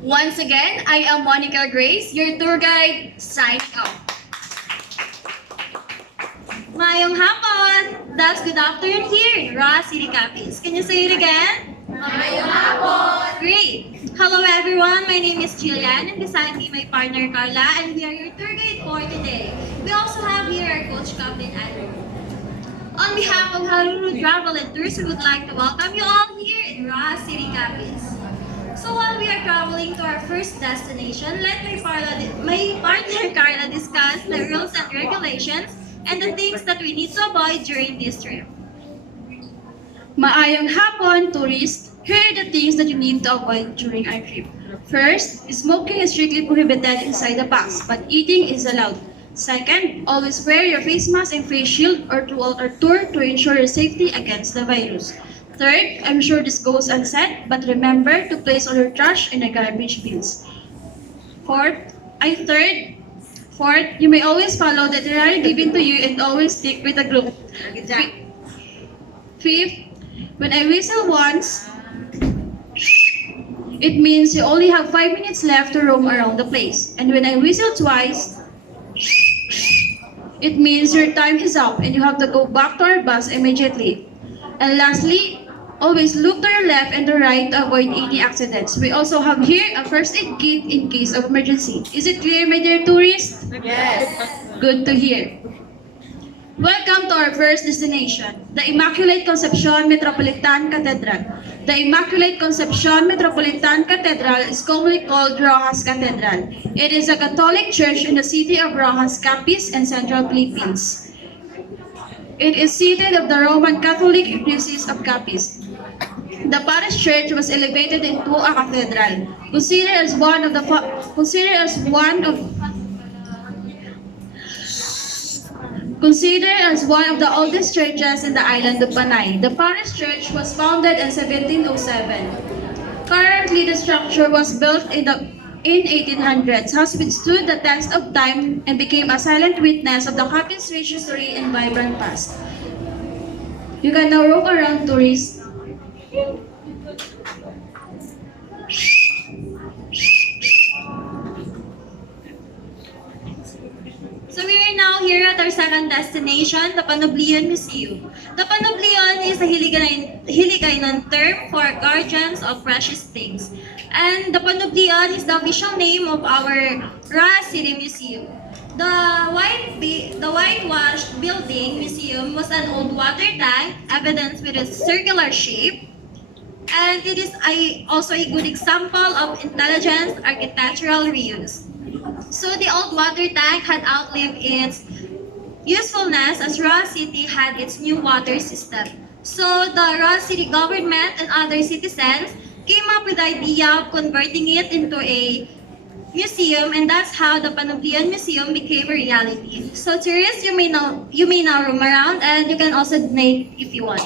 Once again, I am Monica Grace, your tour guide, signing out. Mayong hapon! That's good afternoon here in Roa City Capiz. Can you say it again? Mayong hapon! Great! Hello everyone, my name is Jillian and beside me my partner Carla and we are your tour guide for today. We also have here our coach Captain Andrew. On behalf of Haruru Travel and Tours, we would like to welcome you all here in Roa City Capiz. So while we are traveling to our first destination, let my partner Carla discuss the rules and regulations and the things that we need to avoid during this trip. Maayong hapon, tourists. Here are the things that you need to avoid during our trip. First, smoking is strictly prohibited inside the bus, but eating is allowed. Second, always wear your face mask and face shield or throughout our tour to ensure your safety against the virus. Third, I'm sure this goes unsaid, but remember to place all your trash in the garbage bins. Fourth, you may always follow the itinerary given to you and always stick with the group. Fifth, when I whistle once, it means you only have 5 minutes left to roam around the place. And when I whistle twice, it means your time is up and you have to go back to our bus immediately. And lastly, always look to your left and the right to avoid any accidents. We also have here a first aid kit in case of emergency. Is it clear, my dear tourists? Yes. Good to hear. Welcome to our first destination, the Immaculate Concepcion Metropolitan Cathedral. The Immaculate Concepcion Metropolitan Cathedral is commonly called Rojas Cathedral. It is a Catholic church in the city of Rojas, Capiz, and Central Philippines. It is seated of the Roman Catholic Diocese of Capiz. The parish church was elevated into a cathedral, considered as one of the oldest churches in the island of Panay. The parish church was founded in 1707. Currently, the structure was built in 1800s, has withstood the test of time and became a silent witness of the Capiz rich history and vibrant past. You can now roam around tourists. So we are now here at our second destination, the Panublion Museum. The Panublion is a Hiligaynon term for guardians of precious things. And the Panublion is the official name of our Ra City Museum. The whitewashed building museum was an old water tank, evidence with its circular shape, and it is also a good example of intelligent architectural reuse. So the old water tank had outlived its usefulness as Raw City had its new water system. So the Raw City government and other citizens came up with the idea of converting it into a museum, and that's how the Panublion Museum became a reality. So tourists, you may now roam around, and you can also donate if you want.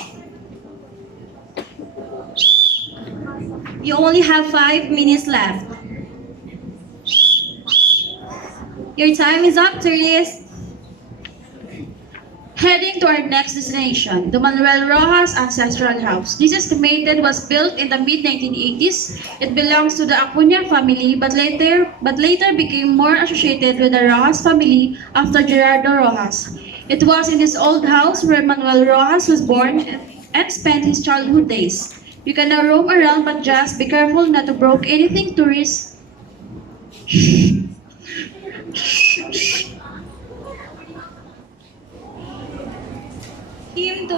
You only have 5 minutes left. Your time is up, tourists. Heading to our next destination, the Manuel Rojas Ancestral House. This estimated was built in the mid-1980s. It belongs to the Acuña family, but later became more associated with the Rojas family after Gerardo Rojas. It was in this old house where Manuel Rojas was born and spent his childhood days. You can now roam around, but just be careful not to break anything, tourists. Him to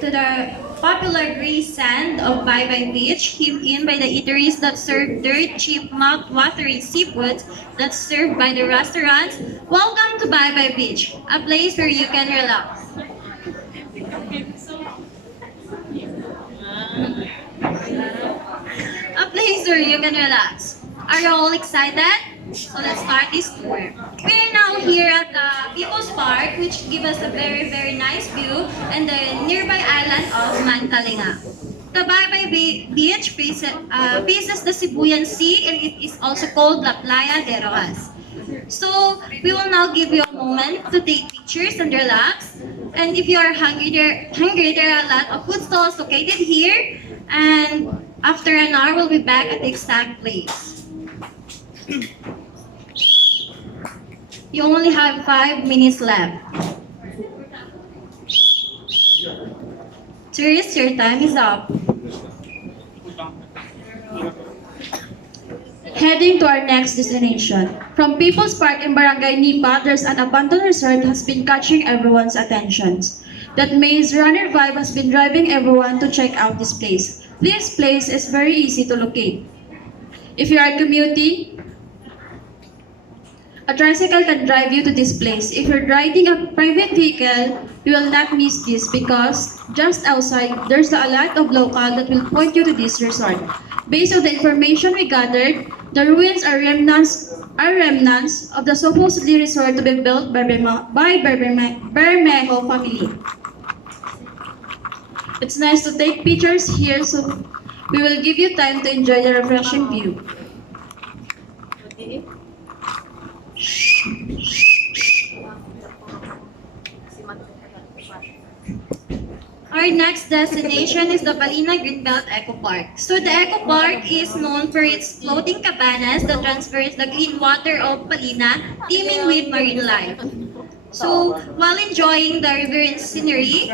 the popular gray sand of Bye Bye Beach, him in by the eateries that serve dirt cheap mouth-watering seafood that's served by the restaurants. Welcome to Bye Bye Beach, a place where you can relax. A place where you can relax. Are you all excited? So let's start this tour. We are now here at the People's Park, which gives us a very nice view and the nearby island of Mantalinga. The Baybay Beach faces the Sibuyan Sea, and it is also called La Playa de Rojas. So we will now give you a moment to take pictures and relax. And if you are hungry, there are a lot of food stalls located here. And after an hour, we'll be back at the exact place. You only have 5 minutes left. Tourists, your time is up. Heading to our next destination. From People's Park in Barangay Nipa, there's an abandoned resort has been catching everyone's attentions. That Maze Runner vibe has been driving everyone to check out this place. This place is very easy to locate. If you are commuting, a tricycle can drive you to this place. If you're riding a private vehicle, you will not miss this because just outside, there's a lot of local that will point you to this resort. Based on the information we gathered, the ruins are remnants of the supposedly resort to be built by Bermejo family. It's nice to take pictures here, so we will give you time to enjoy the refreshing view. Our next destination is the Balina Greenbelt Eco Park. So the Eco Park is known for its floating cabanas that transfers the clean water of Balina, teeming with marine life. So while enjoying the riverine scenery,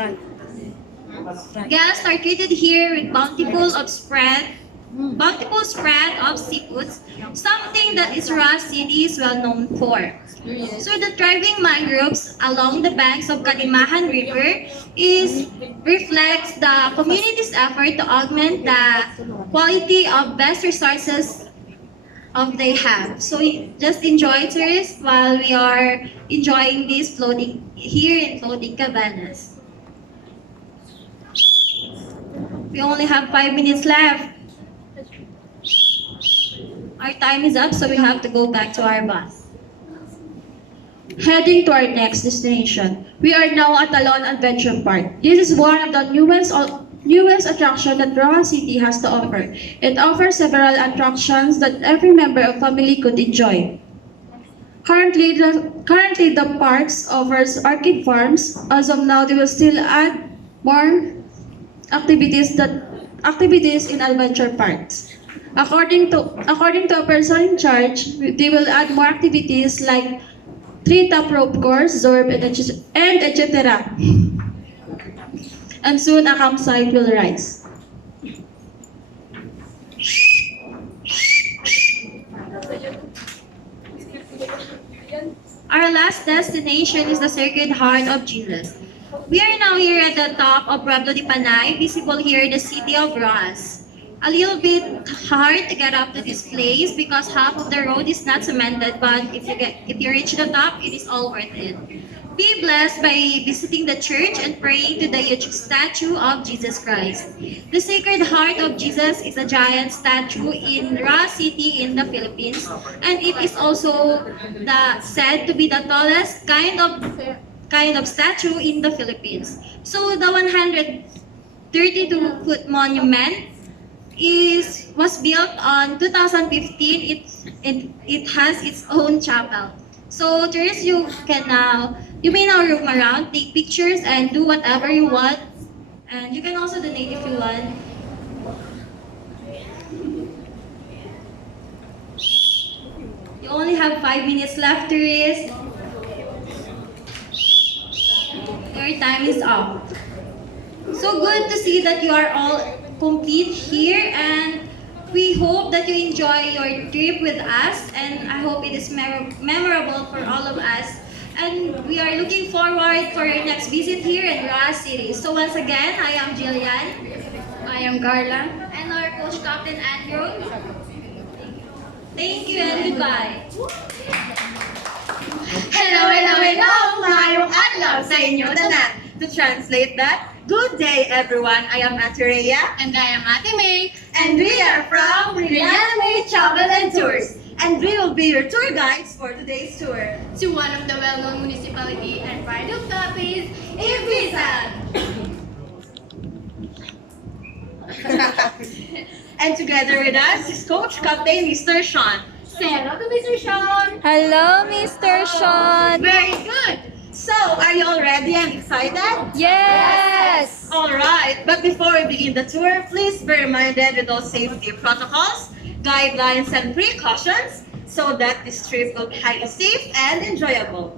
guests are treated here with bountiful spread of seafoods, something that Isra City is well known for. So the thriving mangroves along the banks of Kalimahan River reflects the community's effort to augment the quality of best resources they have. So just enjoy, tourists, while we are enjoying these floating cabanas. We only have 5 minutes left. Our time is up, so we have to go back to our bus. Heading to our next destination. We are now at Talon Adventure Park. This is one of the newest attraction that Roa City has to offer. It offers several attractions that every member of family could enjoy. Currently the parks offers arcade farms. As of now, they will still add more activities in adventure parks. According to a person in charge, they will add more activities like three top rope course, Zorb, and etc. And soon a campsite will rise. Our last destination is the Sacred Heart of Jesus. We are now here at the top of Pueblo de Panay, visible here in the city of Rojas. A little bit hard to get up to this place because half of the road is not cemented, but if you reach the top, it is all worth it. Be blessed by visiting the church and praying to the huge statue of Jesus Christ. The Sacred Heart of Jesus is a giant statue in Ra City in the Philippines, and it is also said to be the tallest kind of statue in the Philippines. So the 132-foot monument was built on 2015. It has its own chapel. So tourists, you may now roam around, take pictures, and do whatever you want. And you can also donate if you want. You only have 5 minutes left, tourists. Your time is up. So good to see that you are all complete here, and we hope that you enjoy your trip with us, and I hope it is memorable for all of us. And we are looking forward for your next visit here in Rojas City. So once again, I am Jillian. I am Carla. And our coach, Captain Andrew. Thank you and goodbye. Hello! Maayong adlaw sa inyo tanan. To translate that, good day everyone. I am Ate Rhea. And I am Ate May. And we are from May Travel and Tours. And we will be your tour guides for today's tour. To one of the well-known municipality and pride of Capiz, Ibisan! And together with us is Coach Captain Mr. Sean. Say hello to Mr. Sean. Hello, Mr. Sean. Very good. So, are you all ready and excited? Yes! Alright, but before we begin the tour, please be reminded with those safety protocols, guidelines, and precautions so that this trip will be highly safe and enjoyable.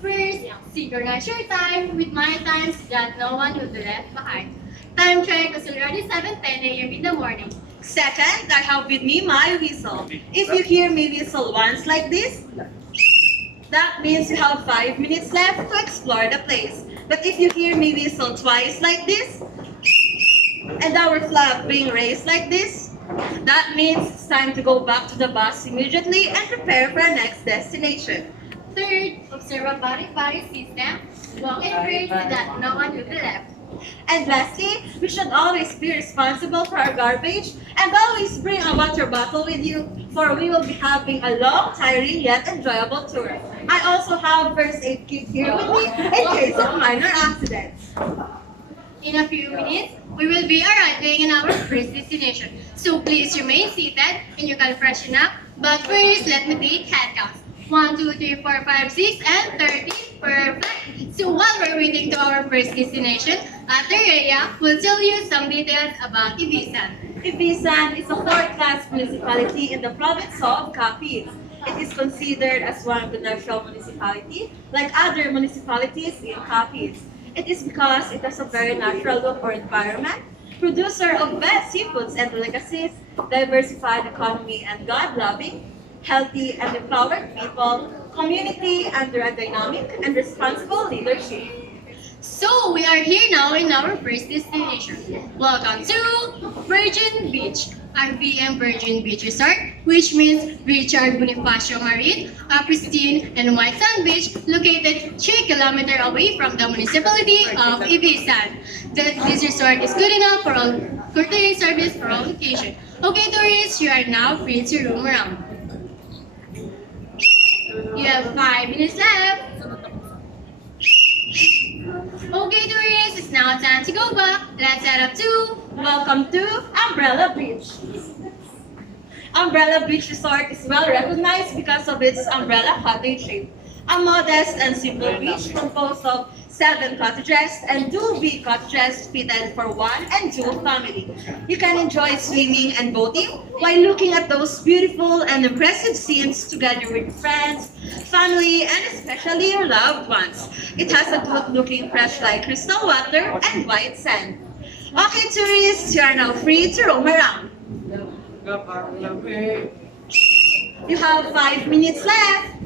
First, synchronize your time with my time so that no one will be left behind. Time check is already 7:10 a.m. in the morning. Second, I have with me my whistle. If you hear me whistle once like this, that means you have 5 minutes left to explore the place. But if you hear me whistle twice like this, and our flag being raised like this, that means it's time to go back to the bus immediately and prepare for our next destination. Third, observe a body system. Walk and pray so that no one will be left. And lastly, we should always be responsible for our garbage and always bring a water bottle with you, for we will be having a long, tiring, yet enjoyable tour. I also have first aid kit here with me in case of minor accidents. In a few minutes, we will be arriving in our first destination. So please remain seated and you can freshen up. But first, let me take head counts. 1, 2, 3, 4, 5, 6, and 30. Perfect. So while we're waiting to our first destination, Ate Rhea will tell you some details about Ibisan. Ibisan is a fourth-class municipality in the province of Capiz. It is considered as one of the natural municipality, like other municipalities in Capiz. It is because it has a very natural look or environment, producer of best seafoods and delicacies, diversified economy and God-loving, healthy and empowered people, community under a dynamic and responsible leadership. So we are here now in our first destination. Welcome to Virgin Beach, RVM Virgin Beach Resort, which means Richard Bonifacio Marine, a pristine and white sand beach located 3 kilometers away from the municipality of Ibisan. This resort is good enough catering service for all occasions. Okay, tourists, you are now free to roam around. You have 5 minutes left. Okay, tourists, it's now time to go back. Let's head up to Welcome to Umbrella Beach. Umbrella Beach Resort is well recognized because of its umbrella cottage shape. A modest and simple beach composed of 7 cottages and 2 big cottages fitted for 1 and 2 family. You can enjoy swimming and boating while looking at those beautiful and impressive scenes together with friends, family, and especially your loved ones. It has a good-looking fresh like crystal water and white sand. Okay, tourists, you are now free to roam around. You have 5 minutes left.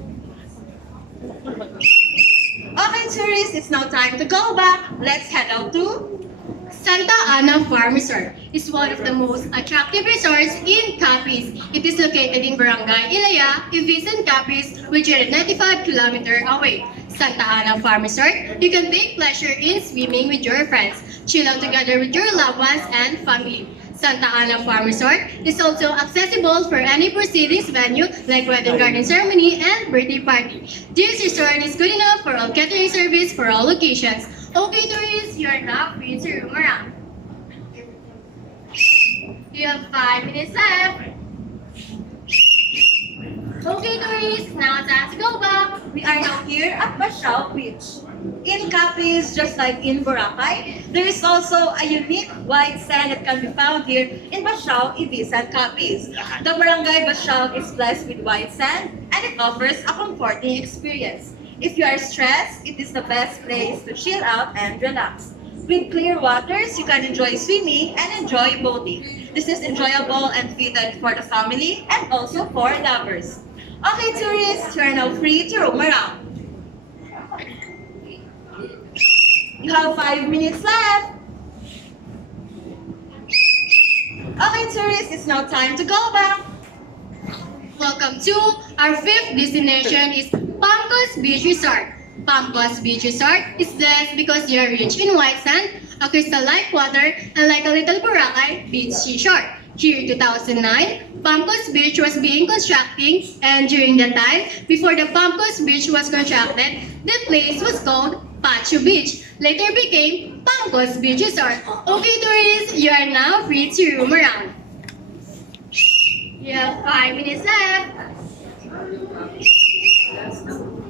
Okay, tourists, it's now time to go back. Let's head out to Santa Ana Farm Resort. It's one of the most attractive resorts in Capiz. It is located in Barangay Ilaya, Ibisan, Capiz, which is 95 kilometers away. Santa Ana Farm Resort, you can take pleasure in swimming with your friends, chill out together with your loved ones and family. Santa Ana Farm Resort is also accessible for any proceedings venue like wedding garden ceremony and birthday party. This resort is good enough for all catering service for all locations. Okay, tourists, you are now free to roam around. You have 5 minutes left. Okay, tourists, now time to go back. We are now here at Bashao Beach. In Capiz, just like in Boracay, there is also a unique white sand that can be found here in Bashao, Ibisan, Capiz. The barangay Bashao is blessed with white sand and it offers a comforting experience. If you are stressed, it is the best place to chill out and relax. With clear waters, you can enjoy swimming and enjoy boating. This is enjoyable and fitted for the family and also for lovers. Okay, tourists, you are now free to roam around. You have 5 minutes left. Okay, tourists, it's now time to go back. Welcome to our 5th destination is Pampos Beach Resort. Pampos Beach Resort is blessed because they are rich in white sand, a crystal-like water, and like a little Boracay beach seashore. Here in 2009, Pampos Beach was being constructed, and during the time before the Pampos Beach was constructed, the place was called Pacho Beach. Later became Pampos Beach Resort. Okay, tourists, you are now free to roam around. You have 5 minutes left.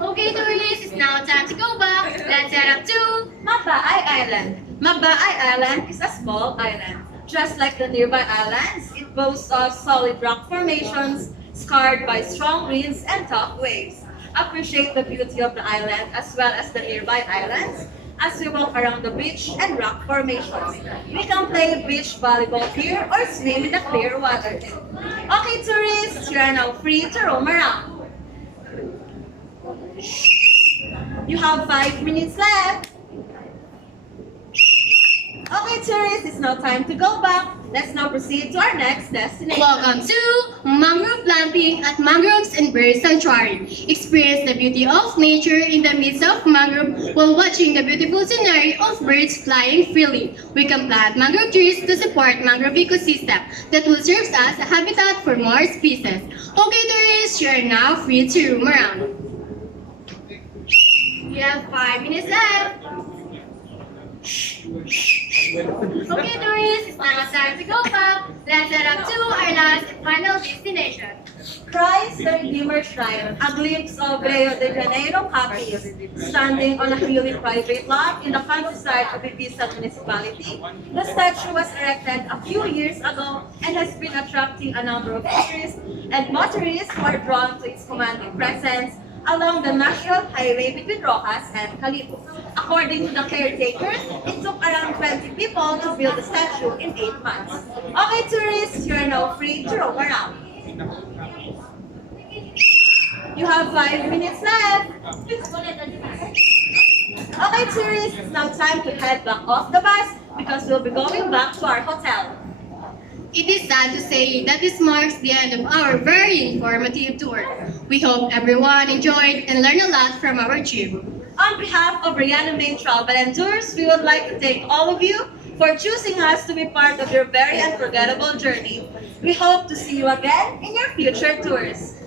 Okay, tourists, it's now time to go back. Let's head up to Magbaay Island. Magbaay Island is a small island. Just like the nearby islands, it boasts of solid rock formations scarred by strong winds and tough waves. Appreciate the beauty of the island as well as the nearby islands as we walk around the beach and rock formations. We can play beach volleyball here or swim in the clear waters. Okay, tourists, you are now free to roam around. You have 5 minutes left. Okay, tourists, it's now time to go back. Let's now proceed to our next destination. Welcome to Mangrove Planting at Mangroves and Bird Sanctuary. Experience the beauty of nature in the midst of mangrove while watching the beautiful scenery of birds flying freely. We can plant mangrove trees to support mangrove ecosystem that will serve as a habitat for more species. Okay, tourists, you are now free to roam around. You have 5 minutes left. Okay, tourists, it's now time to go back. Let's head up to our last and final destination. Christ the Redeemer Shrine, a glimpse of Rio de Janeiro, Capiz. Standing on a hilly private lot in the countryside of Ibiza Municipality, the statue was erected a few years ago and has been attracting a number of tourists and motorists who are drawn to its commanding presence along the national highway between Rojas and Calibo. According to the caretakers, it took around 20 people to build the statue in 8 months. Okay, tourists, you are now free to roam around. You have 5 minutes left. Okay, tourists, it's now time to head back off the bus because we'll be going back to our hotel. It is sad to say that this marks the end of our very informative tour. We hope everyone enjoyed and learned a lot from our trip. On behalf of Rihanna Main Travel and Tours, we would like to thank all of you for choosing us to be part of your very unforgettable journey. We hope to see you again in your future tours.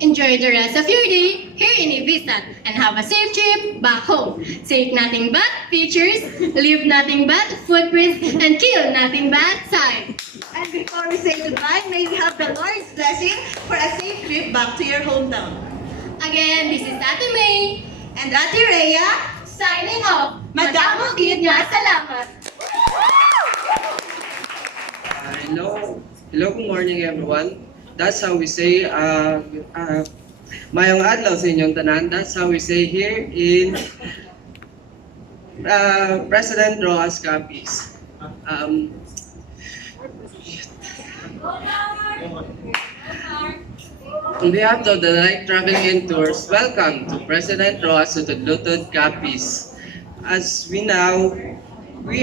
Enjoy the rest of your day here in Ibiza and have a safe trip back home. Take nothing but pictures, leave nothing but footprints, and kill nothing but time. And before we say goodbye, may we have the Lord's blessing for a safe trip back to your hometown. Again, this is Ate May and Ate Rhea, signing off. Madamo gid nga salamat. Hello, good morning everyone. That's how we say, mayong adlaw sa inyong tanan. That's how we say here in President Rojas Capiz. On behalf of the Night Traveling and Tours, welcome to President Rojas Lutod Capiz. As we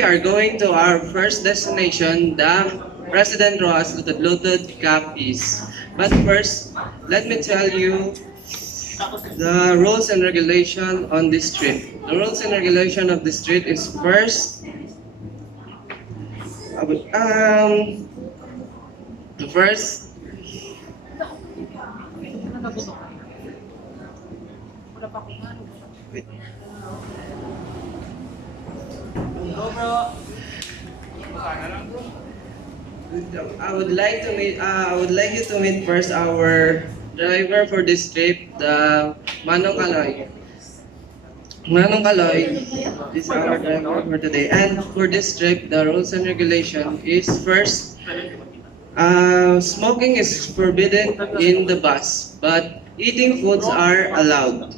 are going to our first destination, the President Rojas Lutod Capiz. But first, let me tell you the rules and regulation on this trip. The rules and regulation of this trip is first, I would like you to meet first our driver for this trip, the Manong Kaloy. Manong Kaloy is our driver for today. And for this trip, the rules and regulation is first, smoking is forbidden in the bus, but eating foods are allowed.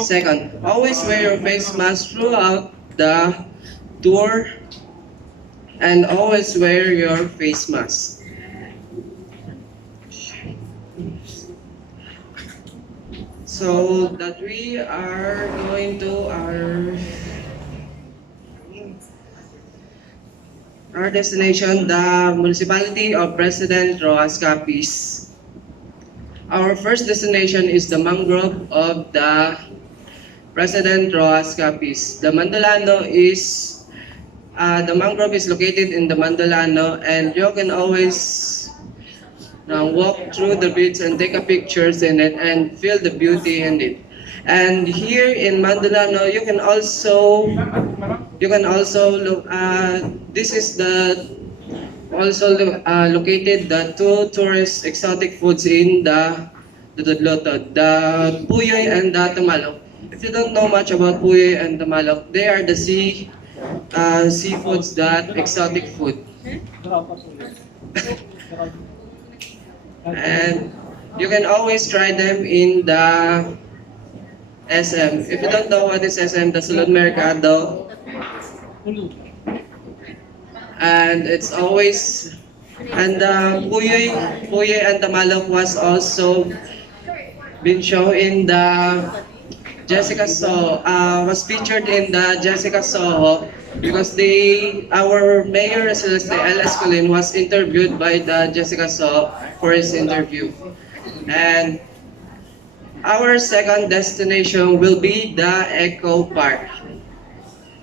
Second, always wear your face mask throughout the tour and always wear your face mask. So that we are going to our destination, the municipality of President Rojas Capiz. Our first destination is the mangrove of the President Rojas Capiz. The mangrove is located in the Mandolano, and you can always walk through the beach and take a pictures in it and feel the beauty in it. And here in Mandolano, you can also look. This is located the two tourist exotic foods in the Lutod, the puyoy and the tamalok. If you don't know much about puyoy and tamalok, they are the seafoods, that exotic food. And you can always try them in the SM. If you don't know what is SM, the Sulod Mercado. And it's always, and puyoy and tamalok was also been shown in the was featured in the Jessica Soho because our mayor Celeste L. Escolin was interviewed by the Jessica Soho for his interview. And our second destination will be the Eco Park.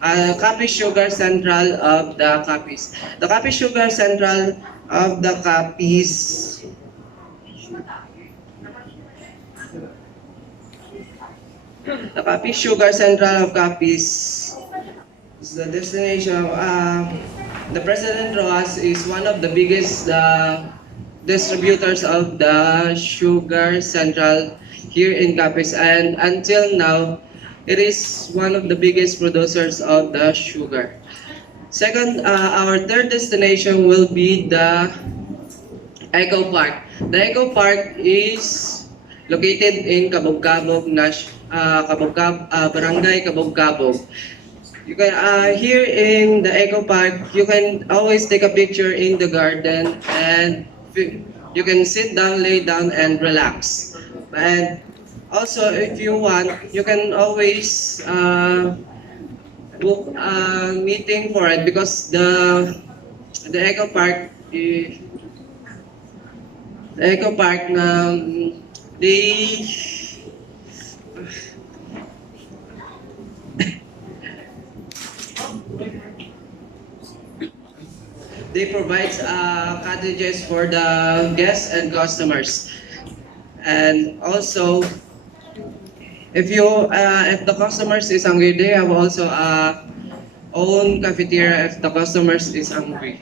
Capiz Sugar Central of the Capiz. The Capiz Sugar Central of the Capiz Sugar Central of Capiz is the destination. The President Rojas is one of the biggest distributors of the Sugar Central here in Capiz, and until now, it is one of the biggest producers of the sugar. Second, our third destination will be the Eco Park. The Eco Park is located in Cabog-Cabog, Barangay Cabog-Cabog. You can here in the Eco Park, you can always take a picture in the garden, and you can sit down, lay down, and relax. And also, if you want, you can always book a meeting for it because the Eco Park, they they provide cottages for the guests and customers. And also, if the customers is hungry, they have also own cafeteria if the customers is hungry.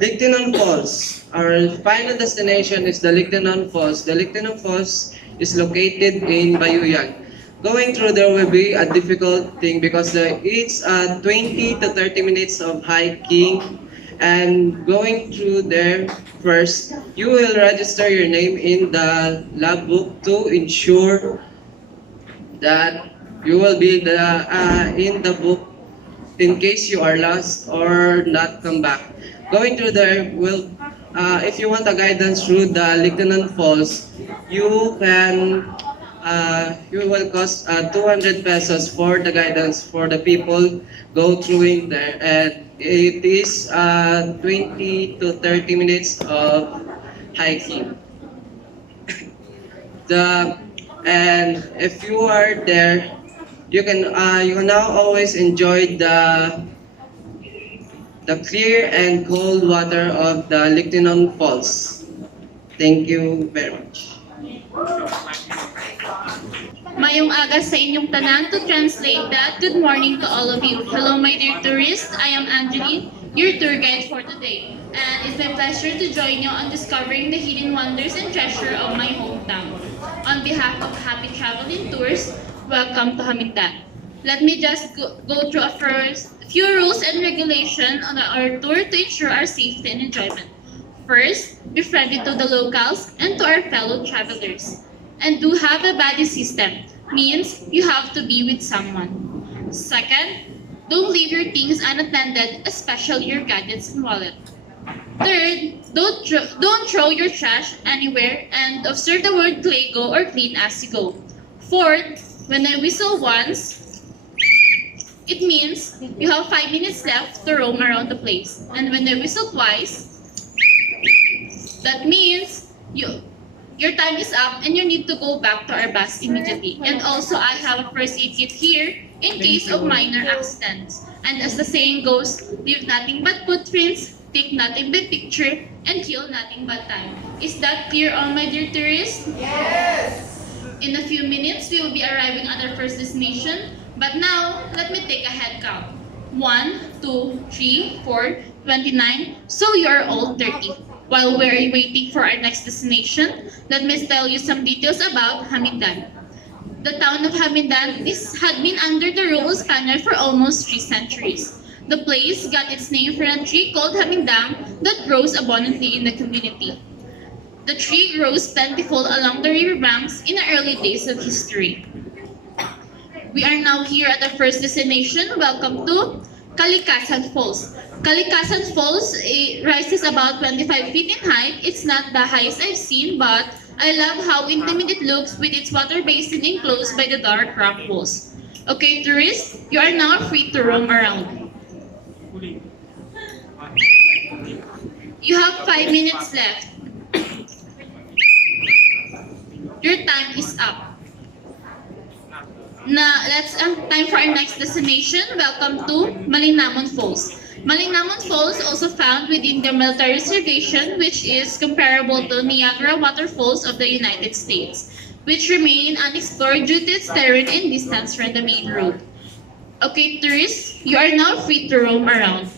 Lictinon Falls. Our final destination is the Lictinon Falls. The Lictinon Falls is located in Bayuyan. Going through there will be a difficult thing because it's 20 to 30 minutes of hiking, and going through there first, you will register your name in the log book to ensure that you will be in the book in case you are lost or not come back. Going through there will, if you want a guidance through the Lieutenant Falls, you will cost 200 pesos for the guidance for the people go through in there, and it is 20 to 30 minutes of hiking. The and if you are there, you can now always enjoy the clear and cold water of the Lictinon Falls. Thank you very much. Mayong aga sa inyong tanan. To translate that, good morning to all of you. Hello my dear tourists, I am Angeline, your tour guide for today. And it's my pleasure to join you on discovering the hidden wonders and treasure of my hometown. On behalf of Happy Traveling Tours, welcome to Hamindan. Let me just go through a few rules and regulations on our tour to ensure our safety and enjoyment. First, be friendly to the locals and to our fellow travelers. And do have a buddy system, means you have to be with someone. Second, don't leave your things unattended, especially your gadgets and wallet. Third, don't throw your trash anywhere and observe the word play go or clean as you go. Fourth, when I whistle once, it means you have 5 minutes left to roam around the place. And when I whistle twice, that means your time is up and you need to go back to our bus immediately. And also, I have a first aid kit here in case of minor accidents. And as the saying goes, leave nothing but footprints, take nothing but picture, and kill nothing but time. Is that clear, all my dear tourists? Yes! In a few minutes, we will be arriving at our first destination. But now, let me take a head count. 1, 2, 3, 4, 29. So you are all 30. While we're waiting for our next destination, let me tell you some details about Hamindan. The town of Hamindan had been under the rule of Spaniard for almost 3 centuries. The place got its name from a tree called Hamindang that grows abundantly in the community. The tree grows plentiful along the river banks in the early days of history. We are now here at our first destination. Welcome to Kalikasan Falls. Kalikasan Falls rises about 25 feet in height. It's not the highest I've seen, but I love how intimate it looks with its water basin enclosed by the dark rock walls. Okay, tourists, you are now free to roam around. You have 5 minutes left. Your time is up. Now, time for our next destination. Welcome to Malinamon Falls. Malinamon Falls, also found within the military reservation, which is comparable to Niagara Waterfalls of the United States, which remain unexplored due to its terrain and distance from the main road. Okay, tourists, you are now free to roam around.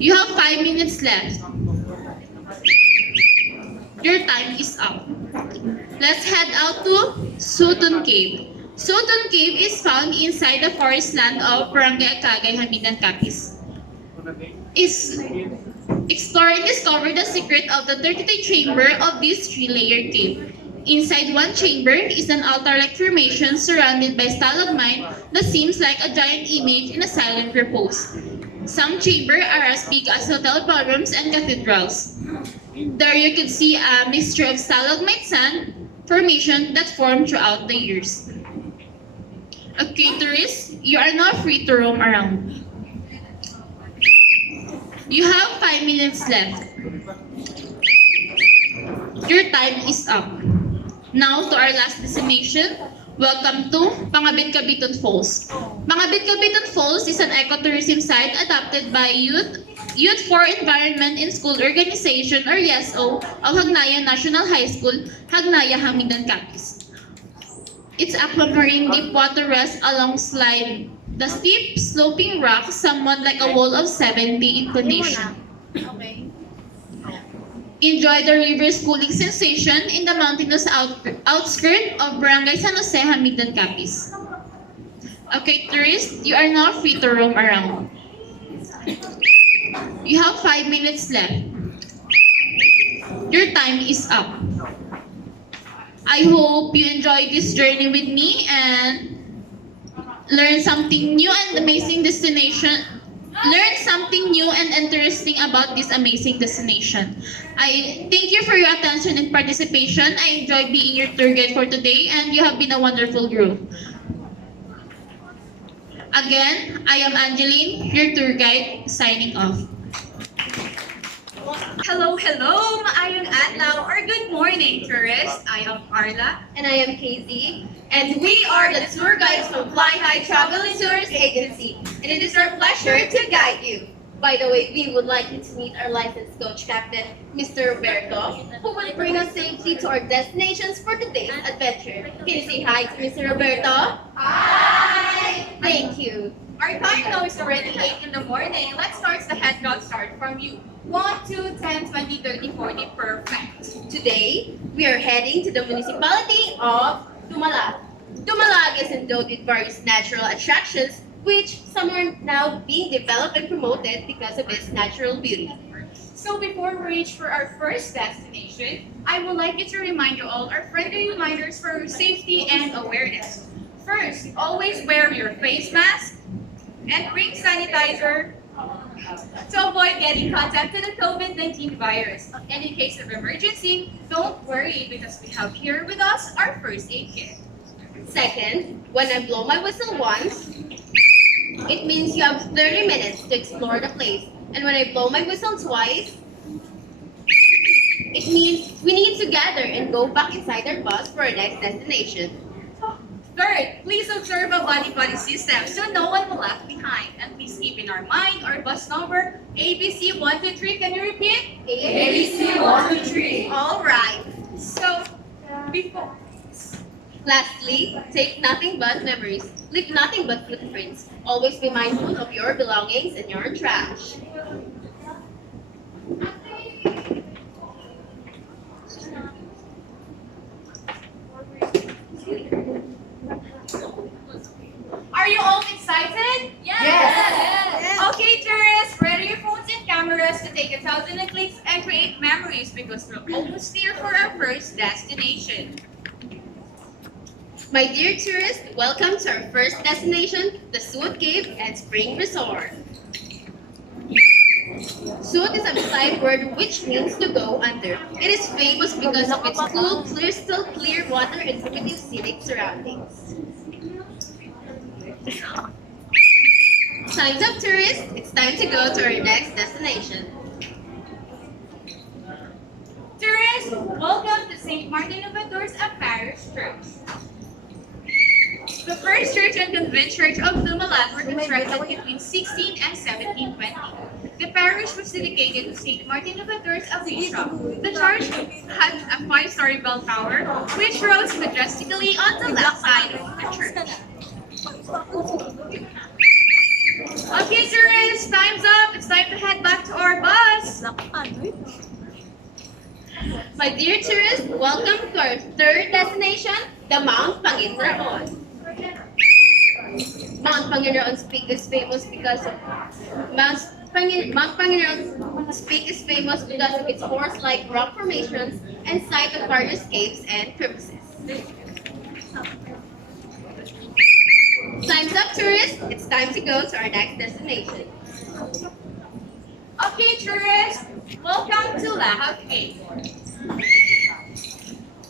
You have 5 minutes left. Your time is up. Let's head out to Sutun Cave. Sutun Cave is found inside the forest land of Barangay Akagay, Hamindan, Capiz. Explore and discover the secret of the 33 chamber of this 3-layered cave. Inside one chamber is an altar-like formation surrounded by stalagmite that seems like a giant image in a silent repose. Some chambers are as big as hotel ballrooms and cathedrals. There you can see a mixture of stalagmite sand formation that formed throughout the years. Okay, tourists, you are now free to roam around. You have 5 minutes left. Your time is up. Now to our last destination. Welcome to Pangabit-Cabiton Falls. Mga Bitcobiton Falls is an ecotourism site adopted by Youth for Environment in School Organization or YESO of Hagnaya National High School, Hagnaya, Hamidan Campus. Its aquamarine deep water rests alongside the steep sloping rocks, somewhat like a wall of 70 inclination. Enjoy the river's cooling sensation in the mountainous outskirts of Barangay San Jose, Hamidan Capiz. Okay, tourists, you are now free to roam around. You have 5 minutes left. Your time is up. I hope you enjoyed this journey with me and learn something new and amazing destination. Learn something new and interesting about this amazing destination. I thank you for your attention and participation. I enjoyed being your tour guide for today and you have been a wonderful group. Again, I am Angeline, your tour guide, signing off. Hello, maayong adlaw or good morning, tourists. I am Carla. And I am KZ. And we are the tour guides from Fly High Travel and Tourist Agency. And it is our pleasure to guide you. By the way, we would like you to meet our licensed coach captain, Mr. Roberto, who will bring us safely to our destinations for today's adventure. Can you say hi to Mr. Roberto? Hi! Thank you. Our time now is already 8 in the morning. Let's start the head count start from you. 1, 2, 10, 20, 30, 40, perfect. Today, we are heading to the municipality of Dumalag. Dumalag is endowed with various natural attractions, which some are now being developed and promoted because of its natural beauty. So before we reach for our first destination, I would like you to remind you all our friendly reminders for safety and awareness. First, always wear your face mask and bring sanitizer to avoid getting contact to the COVID-19 virus. And in case of emergency, don't worry because we have here with us our first aid kit. Second, when I blow my whistle once, it means you have 30 minutes to explore the place. And when I blow my whistle twice, it means we need to gather and go back inside our bus for our next destination. Third, please observe a body system so no one will left behind. And please keep in our mind our bus number ABC 123. Can you repeat? ABC 123. All right. So, before... Lastly, take nothing but memories. Leave nothing but footprints. Always be mindful of your belongings and your trash. Are you all excited? Yes. Okay, tourists, ready your phones and cameras to take 1,000 clicks and create memories because we're almost here for our first destination. My dear tourists, welcome to our first destination, the Suot Cave and Spring Resort. Suot is a Bisaya word which means to go under. It is famous because of its cool, crystal clear water and primitive scenic surroundings. Time's up, tourists. It's time to go to our next destination. Tourists, welcome to St. Martin of Tours, a parish church. The first church and convent church of Dumalag were constructed between 16 and 1720. The parish was dedicated to St. Martin of Tours of Bishop. The church had a 5-story bell tower, which rose majestically on the left side of the church. Okay, tourists, time's up. It's time to head back to our bus. My dear tourists, welcome to our third destination, the Mount Panginoon. Mount Panginoon's Peak is famous because of Mount Panginoon's Peak is famous because of its horse-like rock formations and site of various caves and crevices. Time's up, tourists. It's time to go to our next destination. Okay, tourists, welcome to Lahab Cave.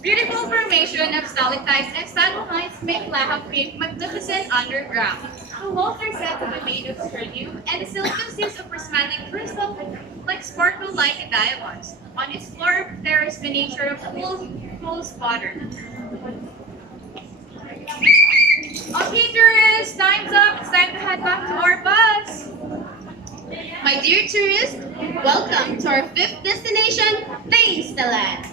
Beautiful formation of stalactites and stalagmites make Lahab Cave magnificent underground. The walls are said to be made of sternium, and the ceiling consists of prismatic crystal like sparkle like diamonds. On its floor, there is miniature of cool water. Okay, tourists, time's up. It's time to head back to our bus. My dear tourists, welcome to our fifth destination, Instaland.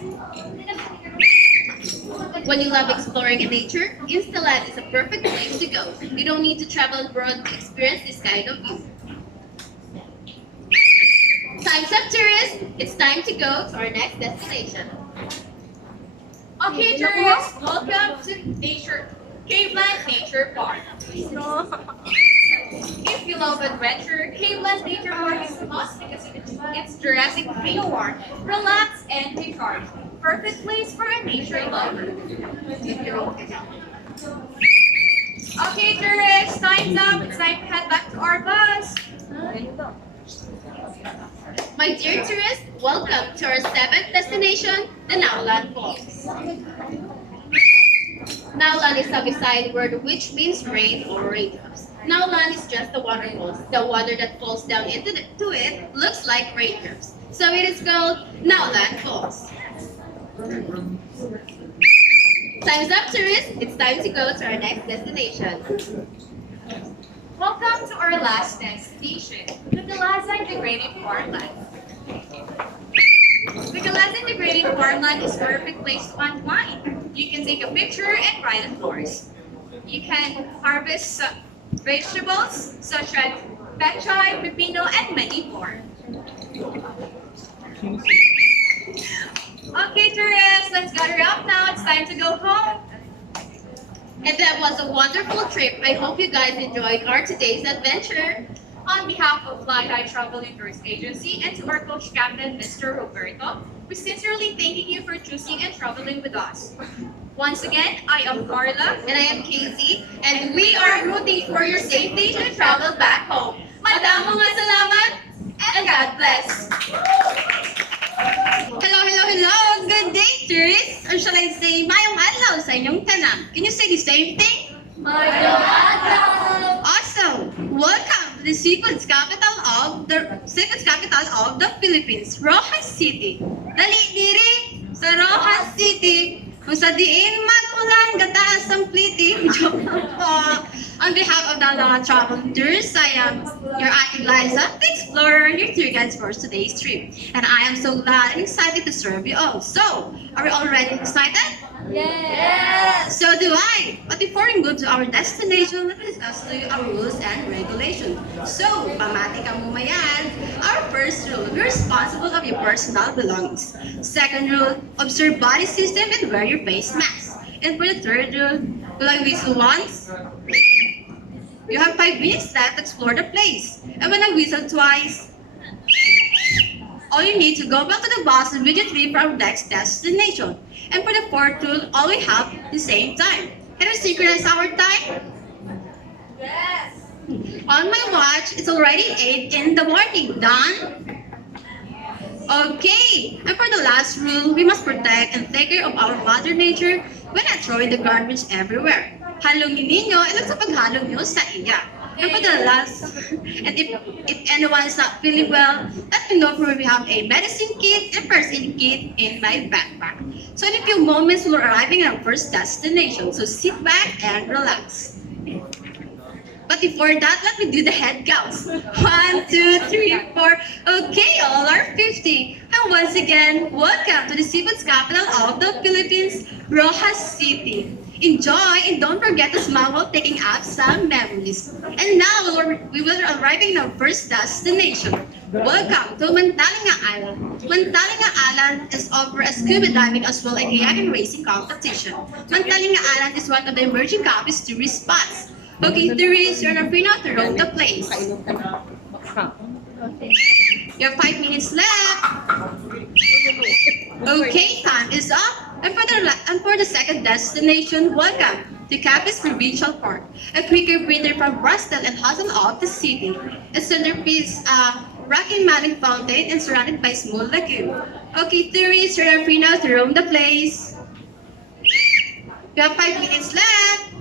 When you love exploring in nature, Instaland is a perfect place to go. You don't need to travel abroad to experience this kind of view. Time's up, tourists. It's time to go to our next destination. Okay, tourists, welcome to Caveland Nature Park. If you love adventure, Caveland Nature Park is a must because it's Jurassic feel warm, relax, and recharge. Perfect place for a nature lover. Okay, tourists, time's up. It's time to head back to our bus. My dear tourists, welcome to our seventh destination, the Naulan Falls. Naulan is a beside word which means rain or raindrops. Naulan is just the waterfalls. The water that falls down into to it looks like raindrops. So it is called Naulan Falls. Time's up, tourists. It's time to go to our next destination. Welcome to our last destination, the Galasa Integrated Farmland. The Galasa Integrated Farmland is a perfect place to unwind. You can take a picture and ride on horse. You can harvest vegetables such as pechay, pepino, and many more. Okay, tourists, let's gather up now. It's time to go home. And that was a wonderful trip. I hope you guys enjoyed our today's adventure. On behalf of Fly High Travel and Tourist Agency and to our coach captain, Mr. Roberto, we sincerely thanking you for choosing and traveling with us. Once again, I am Carla And I am Casey, and we are rooting for your safety to travel back home. Madamong salamat, and God bless. Hello. Good day, tourists. Or shall I say, mayong adlaw sa inyong tanan. Can you say the same thing? Mayong adlaw. Awesome. Welcome to the seafood capital of the Philippines, Rojas City. Dali diri sa Rojas City. Kung sa diin magulan gataas ang pliti. Joke lang po. On behalf of the Travel Tours, I am your Ate Liza, the explorer, your tour guides for today's trip. And I am so glad and excited to serve you all. So, are we already excited? Yes. So do I. But before we go to our destination, let me discuss to you our rules and regulations. So, pamati ka mo mayan. Our first rule, be responsible of your personal belongings. Second rule, observe body system and wear your face mask. And for the third rule, like whistle once, you have 5 minutes left to explore the place. And when I whistle twice, all you need to go back to the bus immediately for our next destination. And for the fourth rule, all we have the same time. Can we synchronize our time? Yes. On my watch, it's already 8 in the morning. Done? Okay. And for the last rule, we must protect and take care of our mother nature when not throwing the garbage everywhere. Halongin ninyo, ito sa paghalong nyo sa iya. And for the last, and if anyone is not feeling well, let me know for we have a medicine kit and first aid kit in my backpack. So in a few moments, we're arriving at our first destination. So sit back and relax. But before that, let me do the head counts. 1, 2, 3, 4. Okay, all are 50. And once again, welcome to the seafood capital of the Philippines, Rojas City. Enjoy and don't forget to smile while taking up some memories. And now we will arriving in our first destination. Welcome to Mantalinga Island. Mantalinga Island is offer a scuba diving as well as a kayak racing competition. Mantalinga Island is one of the emerging Capiz tourist spots. Okay, tourists, you're free now to roam the place. You have 5 minutes left. Okay, time is up. And for the second destination, welcome to Capiz Provincial Park, a quicker breather from rustle and hustle of the city. A centerpiece, rocky mountain fountain and surrounded by smooth lagoon. Okay, tourists, you're free now to roam the place. You have 5 minutes left.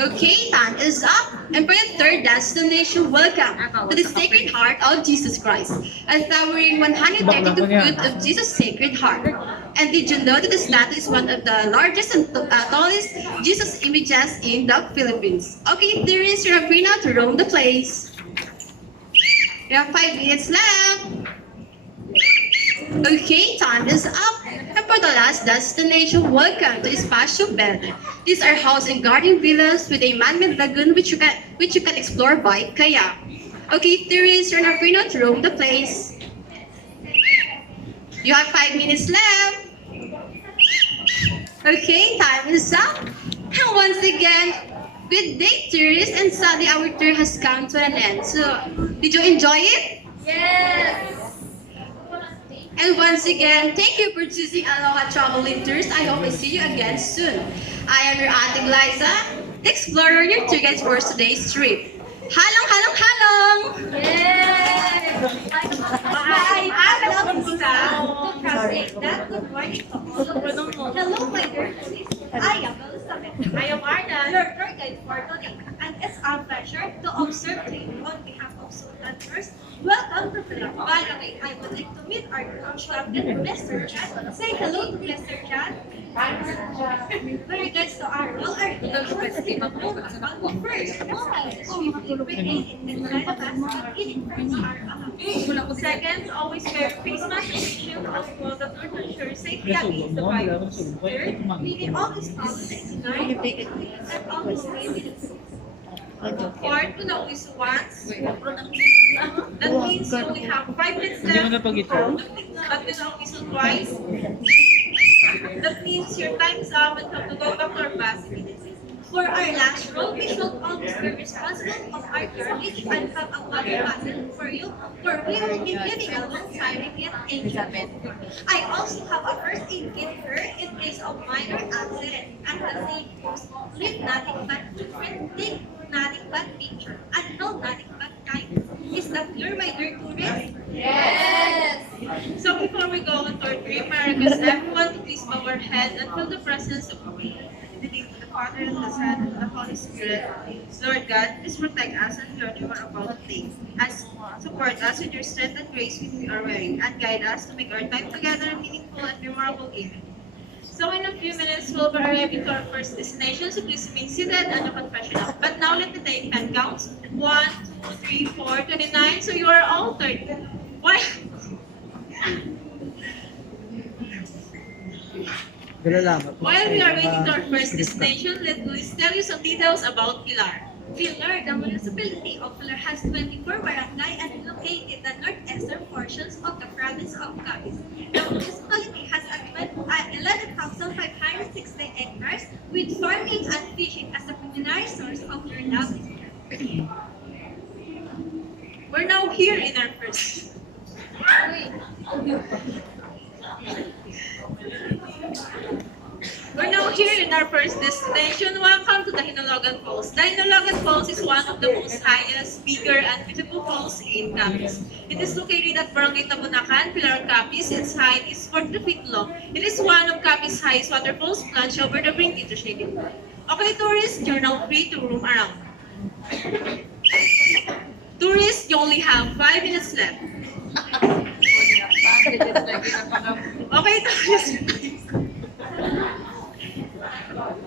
Okay, time is up. And for the third destination, welcome to the Sacred Heart of Jesus Christ, a towering 132 foot of Jesus' Sacred Heart. And did you know that the statue is one of the largest and tallest Jesus images in the Philippines? Okay, there is your free now to roam the place. You have 5 minutes left. Okay, time is up. And for the last destination, welcome to Espacio Verde. These are house and garden villas with a man-made lagoon which you can explore by kayak. Okay, there is your free now to roam the place. You have 5 minutes left. Okay, time is up. And once again, good day, tourists, and sadly our tour has come to an end. So, did you enjoy it? Yes! And once again, thank you for choosing Aloha Travel and Tours. I hope I see you again soon. I am your Ate Liza, the explorer, your tour guide for today's trip. Halong, halong, halong! Hello, to translate that, good morning to all of us. Hello, my dear tourists. I am Elizabeth. I am Arna, your tour guide for today. And it's our pleasure to observe you on behalf of Sultan First. Welcome to Philippines. By the way, I would like to meet our coach captain, Mr. Chan. Say hello to Mr. Chan. With regards to our role, our first, we have to create and relevant eating friends are allowed. Second, always wear face mask and shield of all the to ensure safety against the virus. Third, we will always follow the ignorant and always stay Fourth, to always once. That means you only have 5 minutes left. But you always twice. That means your time is up and have to go back to our bus immediately. For our last role, we should always be responsible of our garbage and have a water bottle for you, for we will be living alongside it in Japan. I also have a first aid kit here in case of minor accident. And the same goes, leave nothing but different, take nothing but picture, and know nothing but kindness. Is that clear, my dear tourists? Yes! So before we go on to our trip, I request everyone to please bow our head and feel the presence of God. In the name of the Father, and the Son, and the Holy Spirit. Lord God, please protect us and journey you are about to take. As support us with your strength and grace we are wearing, and guide us to make our time together meaningful and memorable evening. So in a few minutes, we'll be arriving to our first destination, so please remain seated and the confession up. But now let me take 10 counts. 1, 2, 3, 4, 29, so you are all 30. Why? While we are waiting to our first destination, let me tell you some details about Pilar. Pilar, the municipality of Pilar has 24 barangay and located in the northeastern portions of the province of Cavite. The municipality has 11,560 hectares with farming and fishing as the primary source of their livelihood. We're now here in our first. We're now here in our first destination. Welcome to the Hinulugan Falls. The Hinulugan Falls is one of the most highest, bigger, and beautiful falls in Capiz. It is located at Barangay Tabunacan, Pilar, Capiz. Its height is 40 feet long. It is one of Capiz's highest waterfalls plunged over the brink into shading. Okay, tourists, you're now free to roam around. Tourists, you only have 5 minutes left. Okay, tourists.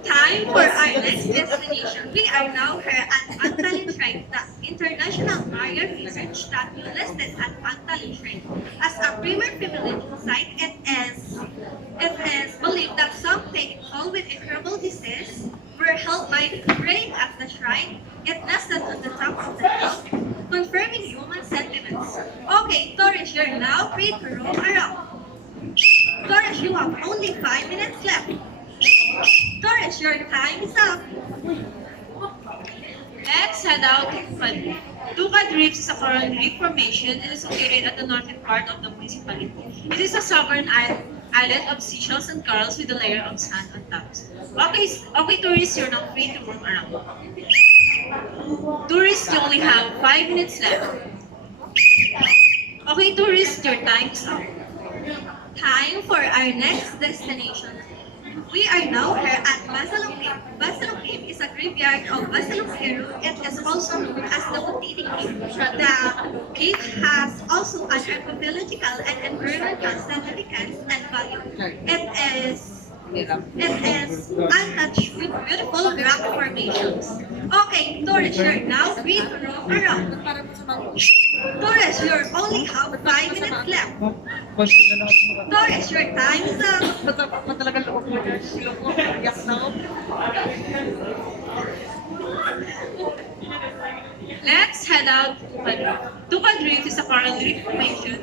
Time for our next destination. We are now here at Antalin Shrine, the international barrier research statue listed at Antalin Shrine. As a premier privileged site, it is believed that some people with incurable disease were held by the brain at the shrine. It nested on the top of the hill, confirming human sentiments. Okay, tourists, you're now free to roam around. Tourists, you have only 5 minutes left. Tourists, your time is up. Let's head out to Tukad. Tukad Reef is a coral reef formation and is located at the northern part of the municipality. It is a sovereign island of seashells and corals with a layer of sand on top. Okay, tourists, you're now free to roam around. Tourists, you only have 5 minutes left. Okay, tourists, your time is up. Time for our next destination. We are now here at Basalong Cave. Basalong Cave is a graveyard of Basalong hero. It is also known as the Butiti Cave. The cave has also an archaeological and environmental significance and value. It is untouched with beautiful rock formations. Okay, tourists, you're now free to roam around. Tourists, you only have 5 minutes left. Tourists, your time is up. Let's head out to Padrid is a coral reef formation.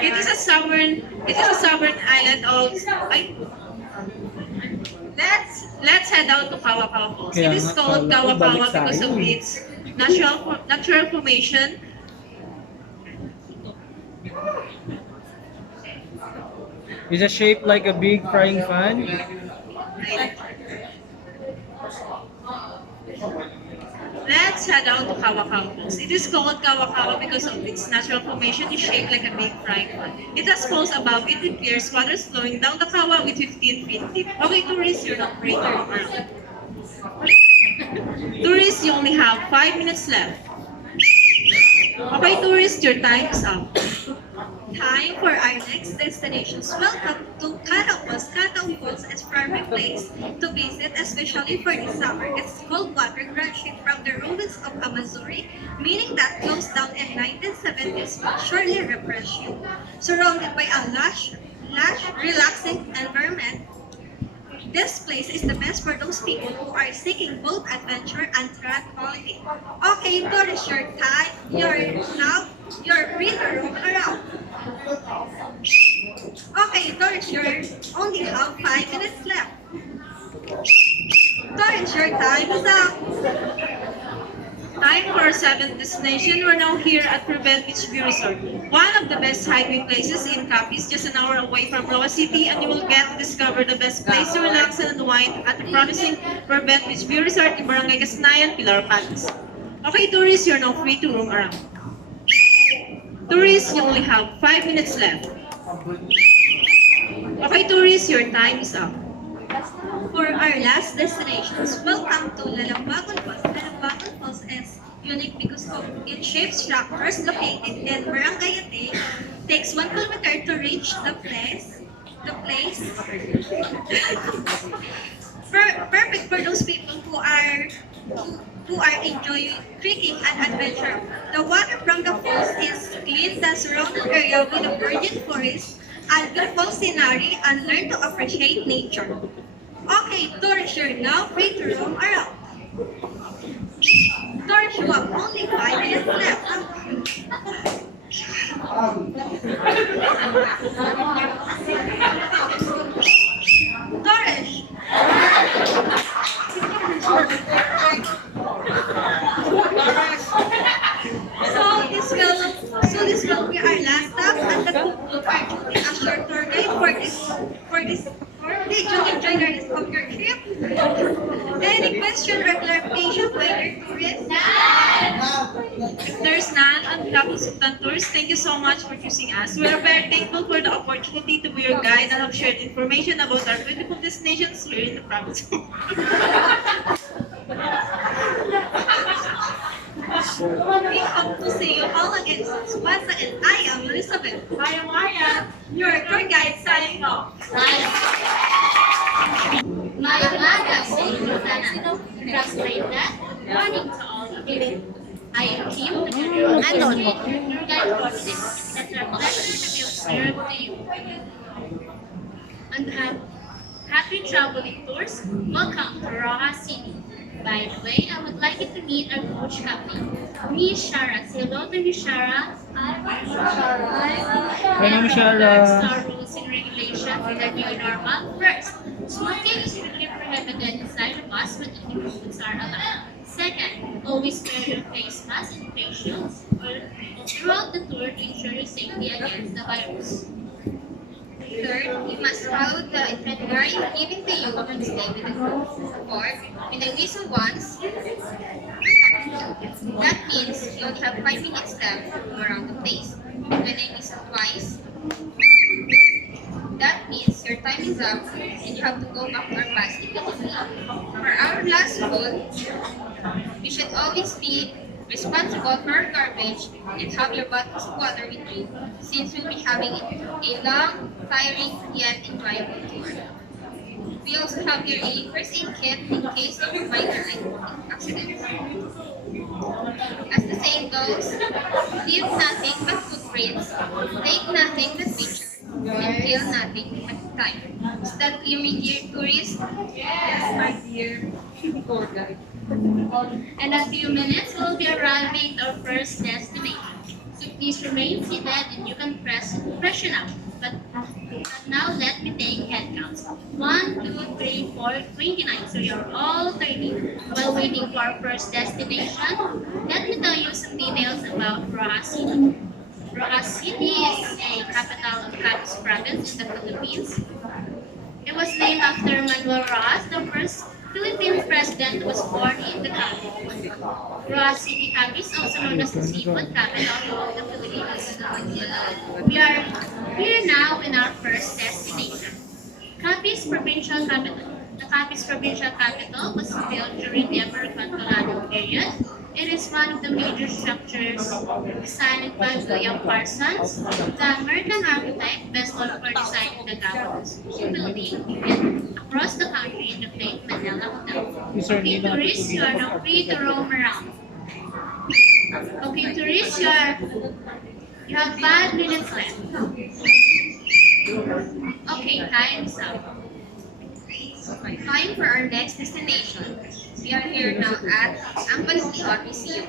It is a sovereign island of let's head out to Kawa Falls. It is called Kawa because of its natural formation. Is it shaped like a big frying pan? Let's head out to Kawa Falls. It is called Kawa because of its natural formation is shaped like a big frying pan. It has falls above it with clear waters flowing down the Kawa with 15 feet deep. Okay, tourists, you're not free to roam around. Tourists, you only have 5 minutes left. Okay, tourists, your time is up. Time for our next destinations. Welcome to Caracos. Caracos is perfect place to visit, especially for this summer. It's cold water gushing from the ruins of Amazuri, meaning that closed down in 1970s will surely refresh you. Surrounded by a lush, relaxing environment, this place is the best for those people who are seeking both adventure and tranquility. Okay, tourist, your time, you're free to roam around. Okay, tourist, you only have 5 minutes left. Tourist, your time is up. Time for our seventh destination. We're now here at Prevent Beach View Resort. One of the best hiking places in Capiz, just an hour away from Loa City, and you will get to discover the best place to relax and unwind at the promising Prevent Beach View Resort in Barangay Casnayan, Pilar Patas. Okay, tourists, you're now free to roam around. Tourists, you only have 5 minutes left. Okay, tourists, your time is up. For our last destinations, welcome to Lalambagol Falls. Lalambagol Falls is unique because of its shaped structures located in Barangay Ate. Takes 1 kilometer to reach the place. Perfect for those people who are enjoying trekking and adventure. The water from the falls is clean, the surrounding area with a virgin forest and beautiful scenery, and learn to appreciate nature. Okay, tourists, you're now free to roam around. Tourists, you have only 5 minutes left. Tourists! So this will be our last stop and the conclude our duty as your tour guide for this tour. Did you enjoy the rest of your trip? Any question or clarification by your tourists? If there's none on Capiz Sultan Tours, thank you so much for choosing us. We are very thankful for the opportunity to be your guide and have shared information about our beautiful destinations here in the province. We hope to see you all again soon. Once again, I am Elizabeth. I am Maya. Your tour guide signing off. Magandang sana. Translate morning to all of you. I am Kim, and on your guide for today. It's a pleasure to be observed to you. And happy traveling tours. Welcome to Roa City. By the way, I would like you to meet our coach captain, Miss Shara. Say hello to Miss Shara. Hello, Shara. Our rules and regulations that you normal. First, smoking is strictly prohibited inside the bus when eating foods are allowed. Second, always wear your face mask and face shields throughout the tour to ensure your safety against the virus. Third, you must follow the itinerary given to you and stay with the group. Fourth, when I whistle once, that means you only have 5 minutes left to go around the place. When I whistle twice, time is up and you have to go back to our bus immediately. For our last rule, you should always be responsible for our garbage and have your bottles of water with you since we'll be having a long, tiring, yet enjoyable tour. We also have here a first aid kit in case of minor accidents. As the saying goes, leave nothing but footprints, take nothing but pictures, and kill nothing but time. Is that clear, my dear tourists? Yes, my dear tour guide. In a few minutes, we'll be arriving at our first destination. So please remain seated and you can freshen up. But now let me take head counts. 1, 2, 3, 4, 29. So you're all 30. While waiting for our first destination, let me tell you some details about Rojas City. Rojas City is a capital of Capiz province in the Philippines. It was named after Manuel Rojas, the first Philippine president who was born in the country. Rojas City, Capiz, also known as the seafood capital of the Philippines. We are here now in our first destination, Capiz Provincial Capital. The Capiz Provincial Capital was built during the American colonial period. It is one of the major structures designed by William Parsons, the American architect best known for designing the Government School building period across the country in the famed Manila Hotel. Okay, tourists, you are now free to roam around. Okay, tourists, you have 5 minutes left. Okay, time is up. Time for our next destination. We are here now at ang Panuklion Museum.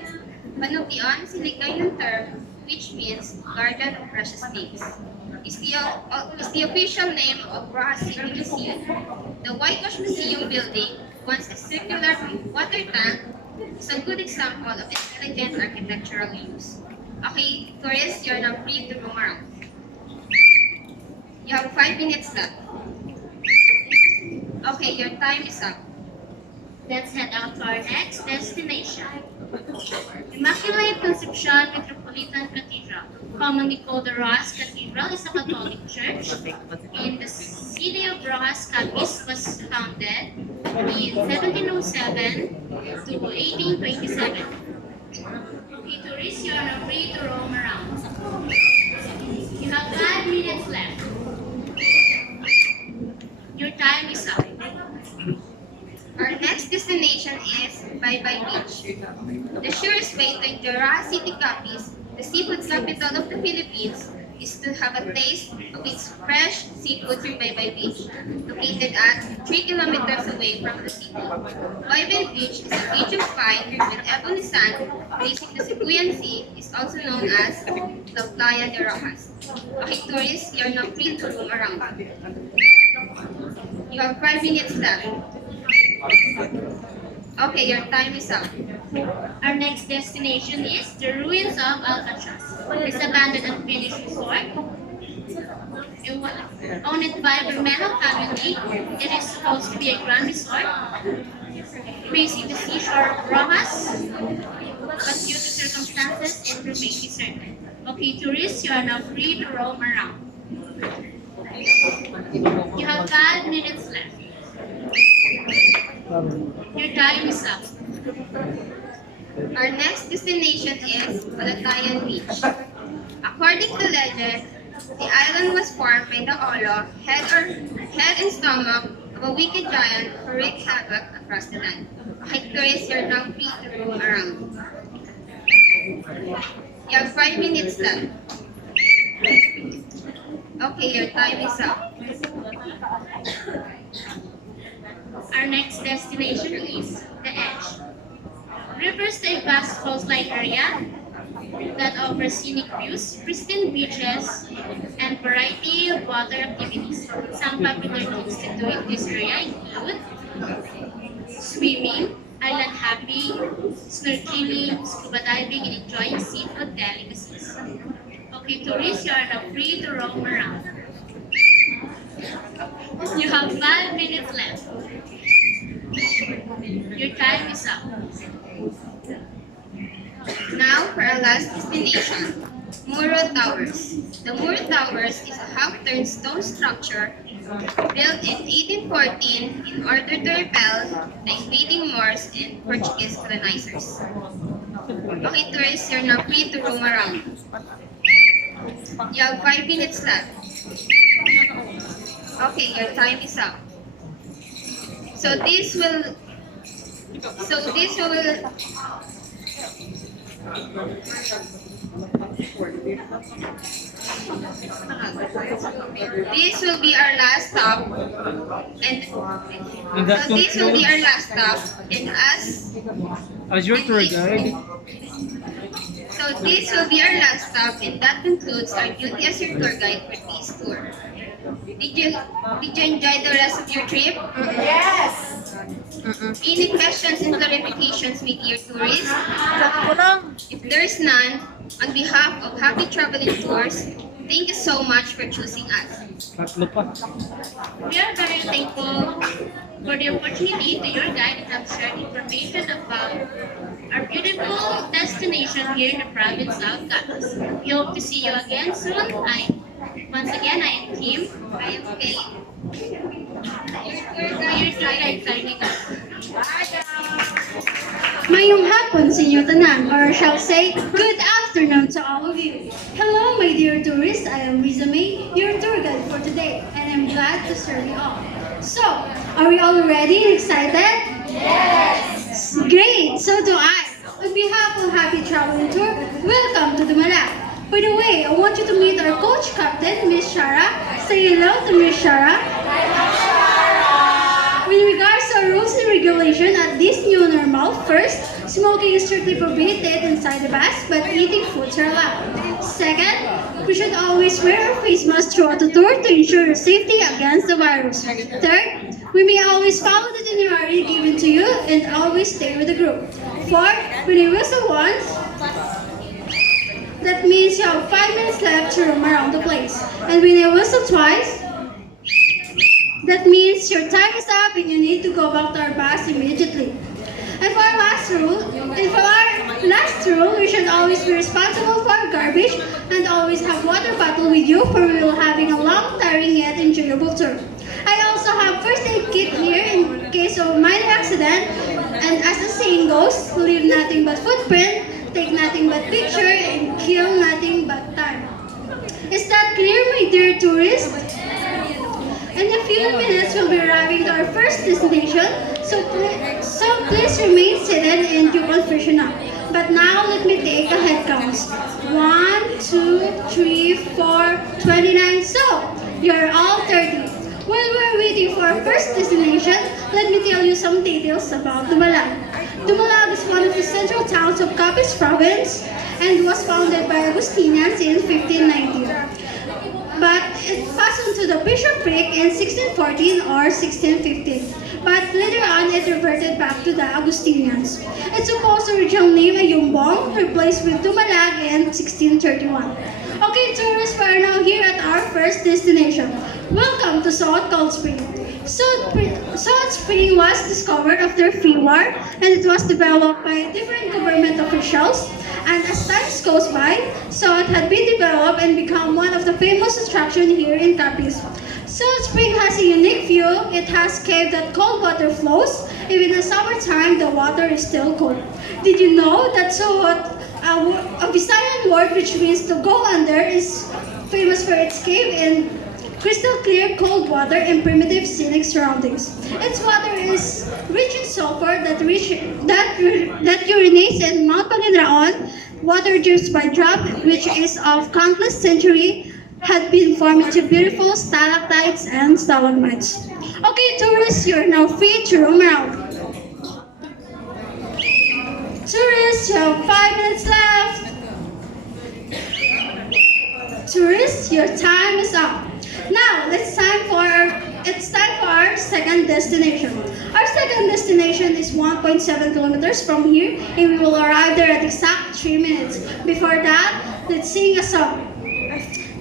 Panuklion is a Ligaynon term which means Garden of Precious Things. Is the official name of Rojas City Museum. The whitewash museum building, once a circular water tank, is a good example of intelligent architectural use. Okay, tourists, you're now free to roam around. You have 5 minutes left. Okay, your time is up. Let's head out to our next destination. Immaculate Conception Metropolitan Cathedral, commonly called the Rojas Cathedral, is a Catholic church in the city of Rojas, Capiz, was founded in 1707 to 1827. Okay, tourists, you are now free to roam around. You have 5 minutes left. Your time is up. Our next destination is Bye Bye Beach. The surest way to enjoy Rojas City Capiz, the seafood capital of the Philippines, is to have a taste of its fresh seafood from Bye Bye Beach, located at 3 kilometers away from the city. Bye Bye Beach is a beach of pine with ebony sand facing the Sibuyan Sea, is also known as the Playa de Rojas. Okay, tourists, you are now free to roam around. You have 5 minutes left. Okay, your time is up. Our next destination is the ruins of Alcatraz. This abandoned and finished resort, owned by the Brumelo family. It is supposed to be a grand resort facing the seashore of Rojas, but due to circumstances, it remains deserted. Okay, tourists, you are now free to roam around. You have 5 minutes left. Your time is up. Our next destination is Balatayan Beach. According to legend, the island was formed by the Olo, head and stomach of a wicked giant who wreaked havoc across the land. Okay, tourists, you're now free to roam around. You have 5 minutes left. Okay, your time is up. Our next destination is the Edge. Refers to a vast coastline area that offers scenic views, pristine beaches, and variety of water activities. Some popular things to do in this area include swimming, island hopping, snorkeling, scuba diving, and enjoying seafood delicacies. Okay, tourists, you are now free to roam around. You have 5 minutes left. Your time is up. Now for our last destination, Muro Towers. The Moor Towers is a half-turned stone structure built in 1814 in order to repel the invading Moors and Portuguese colonizers. Okay, tourists, you're now free to roam around. You have 5 minutes left. Okay, your time is up. So this will so this will this will be our last stop and so this will be our last stop and As your tour guide, this will be our last stop and that concludes our duty as your tour guide for this tour. Did you enjoy the rest of your trip? Yes! Any questions and clarifications with your tourists? If there's none, on behalf of Happy Traveling Tours, thank you so much for choosing us. tatlo pa. We are very thankful for the opportunity to your guide and have shared information about our beautiful destination here in the province of Capiz. We hope to see you again soon. Once again, I am Kim. I am Kate. Your tour guide signing off. Mayong hapon sa inyo tanan, or shall say, good afternoon to all of you. Hello, my dear tourists. I am Riza May, your tour guide for today, and I'm glad to serve you all. So, are we all ready and excited? Yes! Great! So do I. On behalf of Happy Traveling Tour, welcome to Dumalag. By the way, I want you to meet our coach captain, Miss Shara. Say hello to Miss Shara. With regards to our rules and regulation at this new normal, first, smoking is strictly prohibited inside the bus, but eating foods are allowed. Second, we should always wear our face mask throughout the tour to ensure your safety against the virus. Third, we may always follow the itinerary given to you and always stay with the group. Fourth, when you whistle once, that means you have 5 minutes left to roam around the place. And when you whistle twice, that means your time is up and you need to go back to our bus immediately. And for our last rule, we should always be responsible for our garbage and always have water bottle with you for we will having a long, tiring yet enjoyable tour. I also have first aid kit here in case of minor accident. And as the saying goes, leave nothing but footprint, take nothing but picture, and kill nothing but time. Is that clear, my dear tourists? In a few minutes, we'll be arriving to our first destination, so please remain seated and you will freshen up. But now, let me take a head count. 1, 2, 3, 4, 29. So, you're all 30. While we're waiting for our first destination, let me tell you some details about Dumalag. Dumalag is one of the central towns of Capiz province and was founded by Augustinians in 1590. But it passed on to the bishopric in 1614 or 1615. But later on, it reverted back to the Augustinians. Its supposed original name, Ayumbong, replaced with Dumalag in 1631. Okay, tourists, we are now here at our first destination. Welcome to South Cold Spring. South Spring was discovered after free war and it was developed by different government officials. And as time goes by, South had been developed and become one of the famous attractions here in Capiz. South Spring has a unique view. It has cave that cold water flows. Even in summertime, the water is still cold. Did you know that South, a Visayan word which means to go under, is famous for its cave and crystal clear cold water and primitive scenic surroundings. Its water is rich in sulfur that urinates in Mount Panginoon, water juice by drop, which is of countless centuries, had been formed into beautiful stalactites and stalagmites. Okay, tourists, you're now free to roam around. Tourists, you have 5 minutes left. Tourists, your time is up. Now, it's time for our second destination. Our second destination is 1.7 kilometers from here, and we will arrive there at exact 3 minutes. Before that, let's sing a song.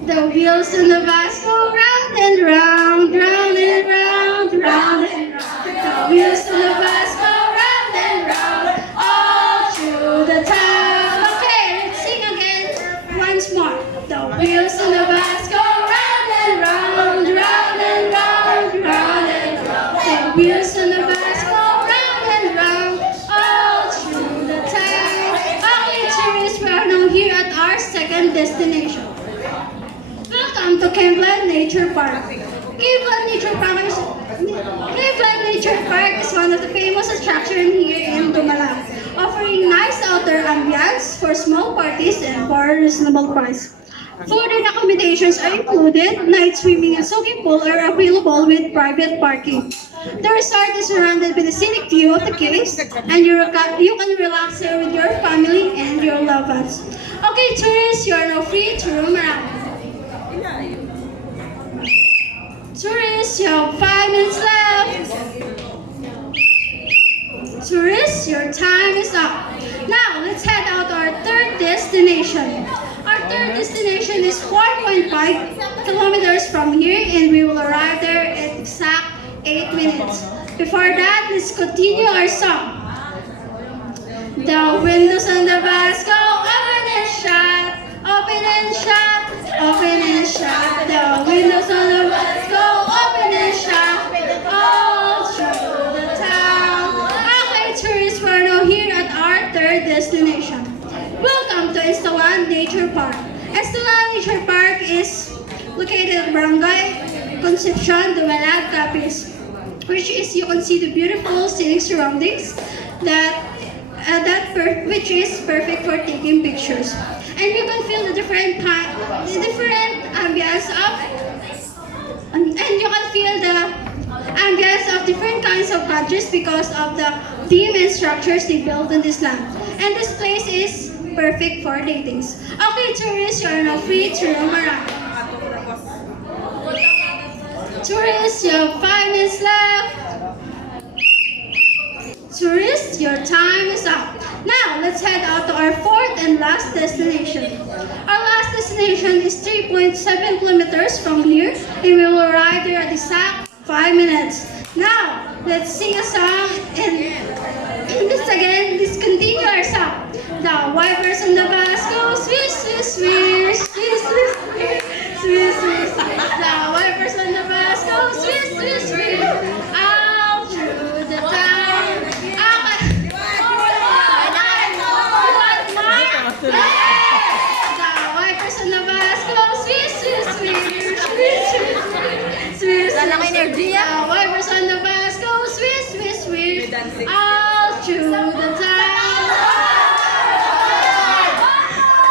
The wheels on the bus go round and round, round and round, round and round. The wheels on the bus go round and round, all through the town. Okay, let's sing again once more. The wheels on the bus welcome to Caveland Nature Park. Caveland Nature Park is one of the famous attractions here in Dumalang, offering nice outdoor ambience for small parties and for a reasonable price. Food and accommodations are included. Night swimming and soaking pool are available with private parking. The resort is surrounded by the scenic view of the caves, and you can relax here with your family and your loved ones. Okay, tourists, you are now free to roam around. Tourists, you have 5 minutes left. Tourists, your time is up. Now, let's head out to our third destination. Our third destination is 4.5 kilometers from here, and we will arrive there at exact 8 minutes. Before that, let's continue our song. The windows on the bus go open and shut, open and shut, open and shut. The windows on the bus go open and shut, all through the town. Okay, tourists, we're now here at our third destination. Welcome to Estalan Nature Park. Estalan Nature Park is located at Barangay Concepcion, Dumalag, Capiz, which is you can see the beautiful scenic surroundings which is perfect for taking pictures, and you can feel the different ambience of and you can feel the ambience of different kinds of countries because of the theme and structures they built in this land. And this place is perfect for datings. Okay, tourists, you are now free to roam around. Tourists, you have 5 minutes left. Tourists, your time is up. Now, let's head out to our fourth and last destination. Our last destination is 3.7 kilometers from here, and we will arrive there at exact 5 minutes. Now, let's sing a song and let's continue our song. The wipers on the bus go swish, swish, swish, swish, swish, swish, swish, swish. The wipers on the bus go swish, swish, swish, all through the town. The wipers on the bus go swish, swish, swish, swish, swish, swish, swish. The wipers on the bus go swish, swish, swish, all through the town.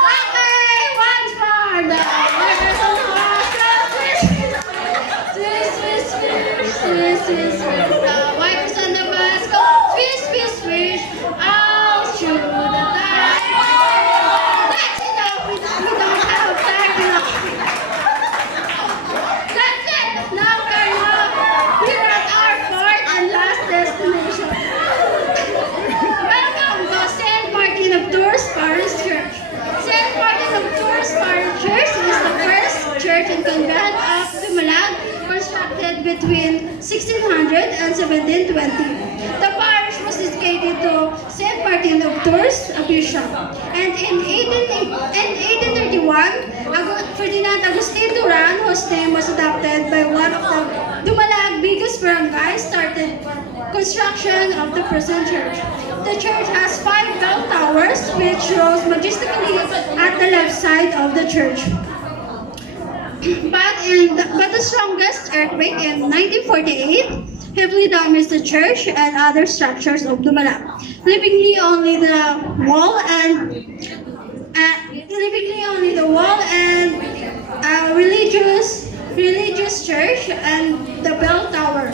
Okay, once more. The wipers on the bus go swish, swish, swish, swish, swish, swish, swish. The wipers on the bus go swish, swish, swish, all through the town. That's enough. We don't have time enough. That's it. Now we're at our fourth and last destination. Welcome to St. Martin of Tours Parish Church. St. Martin of Tours Parish Church is the first church and convent of Dumalag, constructed between 1600 and 1720. The parish was dedicated to St. Martin of Tours, a bishop. And in 1831, Ferdinand Agustin Duran, whose name was adopted by one of the Dumalag biggest barangays, started construction of the present church. The church has 5 bell towers, which rose majestically at the left side of the church. But the strongest earthquake in 1948 heavily damaged the church and other structures of Dumalag, leaving only the wall and religious church and the bell tower.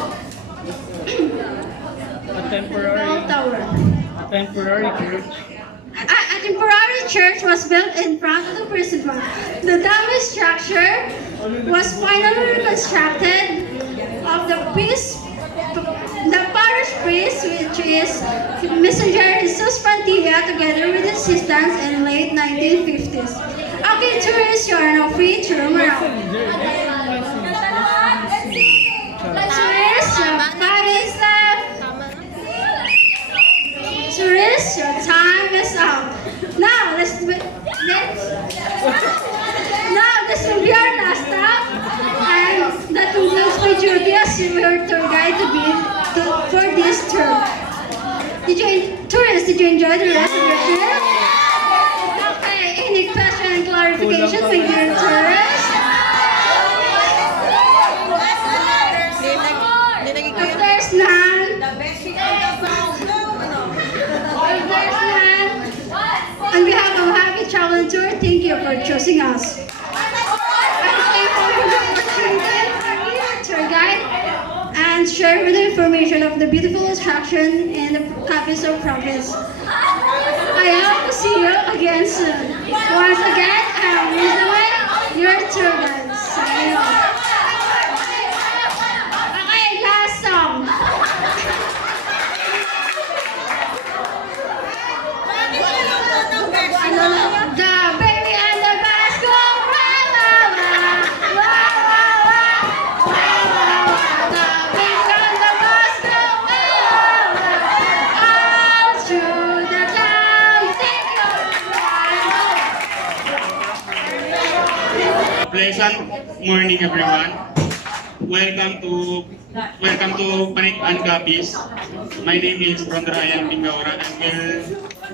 A temporary, Bell tower. a temporary church. A temporary church was built in front of the present one. The damaged structure was finally reconstructed of the parish priest, which is Messenger Jesus Pantilla, together with assistants in late 1950s. Okay, tourists, you are now free to roam around. Tourists, you have 5 minutes left. Tourists, your time is up. Now, this will be our last stop, and that concludes my duty as your tour guide for this tour. Tourists, did you enjoy the rest of your trip? Okay, any question and clarification, my dear tourists? you for choosing us. And thank you for the opportunity to guide and share with the information of the beautiful attraction in the capital province. I hope to see you again soon. Once again, I am Rizaway, your tour guide. Signing off. Okay, last song. The baby and the bass go wah wah wah, wah wah wah, wah wah. The baby and the bass go wah wah wah, all through the clouds. Pleasant morning, everyone. Welcome to Panik and Gapis. My name is Ron Ryan Pingaura.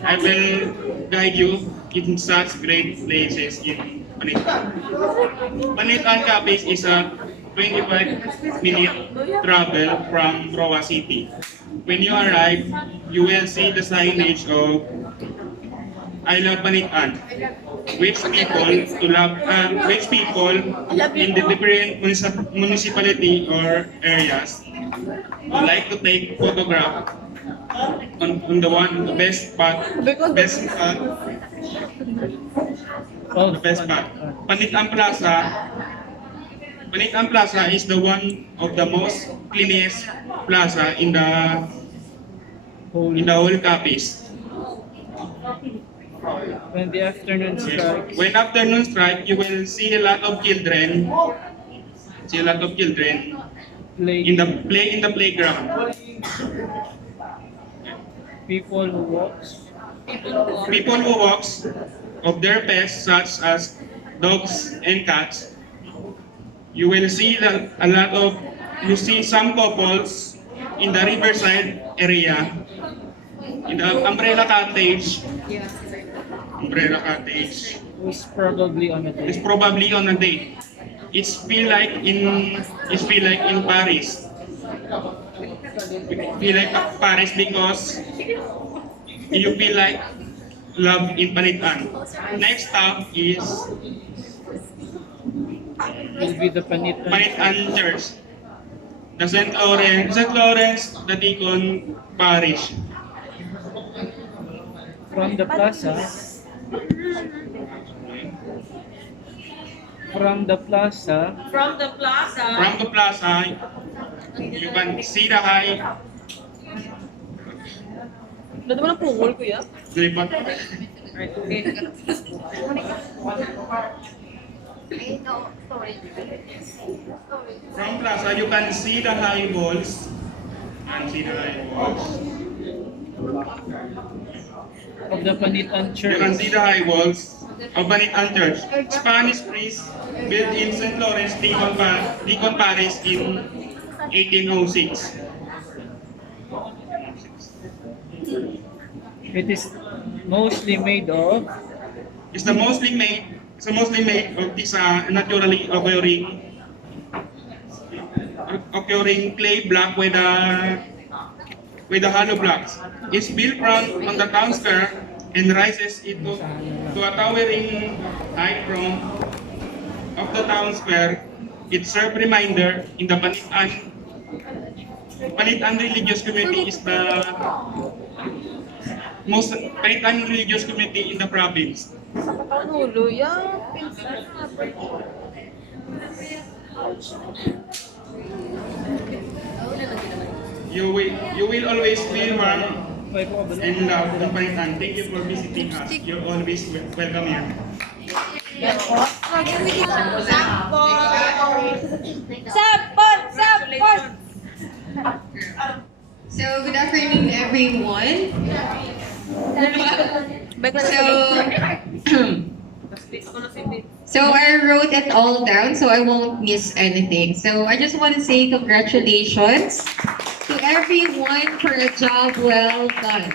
I will guide you in such great places in Panik. Panik and Gapis is a 25-minute travel from Roa City. When you arrive, you will see the signage of I love Panitan, which people in the different municipality or areas would like to take photograph on the best spot, the best spot. Panitan Plaza is the one of the most cleanest plaza in the whole Capiz. When the afternoon strikes. When afternoon strike, you will see a lot of children. In the playground. People who walks. People who walks of their pets such as dogs and cats. You will see you see some couples in the riverside area, in the umbrella cottage. It's probably on a day. It's probably on a day. It's feel like in Paris. Feel like Paris because you feel like love in Panitan. Next stop is Will be the Panitan Church. The St. Lawrence, the Deacon Parish. From the plaza. From the plaza, you can see the high. Lipat. From plaza, you can see the high walls. of the Panitan Church. You can see the high walls of Panitan Church. Spanish priest built in St. Lawrence, Deacon Parish in 1806. It is mostly made of. It's mostly made of this naturally occurring clay block with the hollow blocks. It's built on the town square and rises to a towering height from of the town square. It serves reminder in the Panitan religious community is the most Panitan religious community in the province. You will always feel warm and love in Panitan. Thank you for visiting us. You're always welcome here. So, good afternoon, everyone. So I wrote it all down so I won't miss anything. So I just want to say congratulations to everyone for a job well done.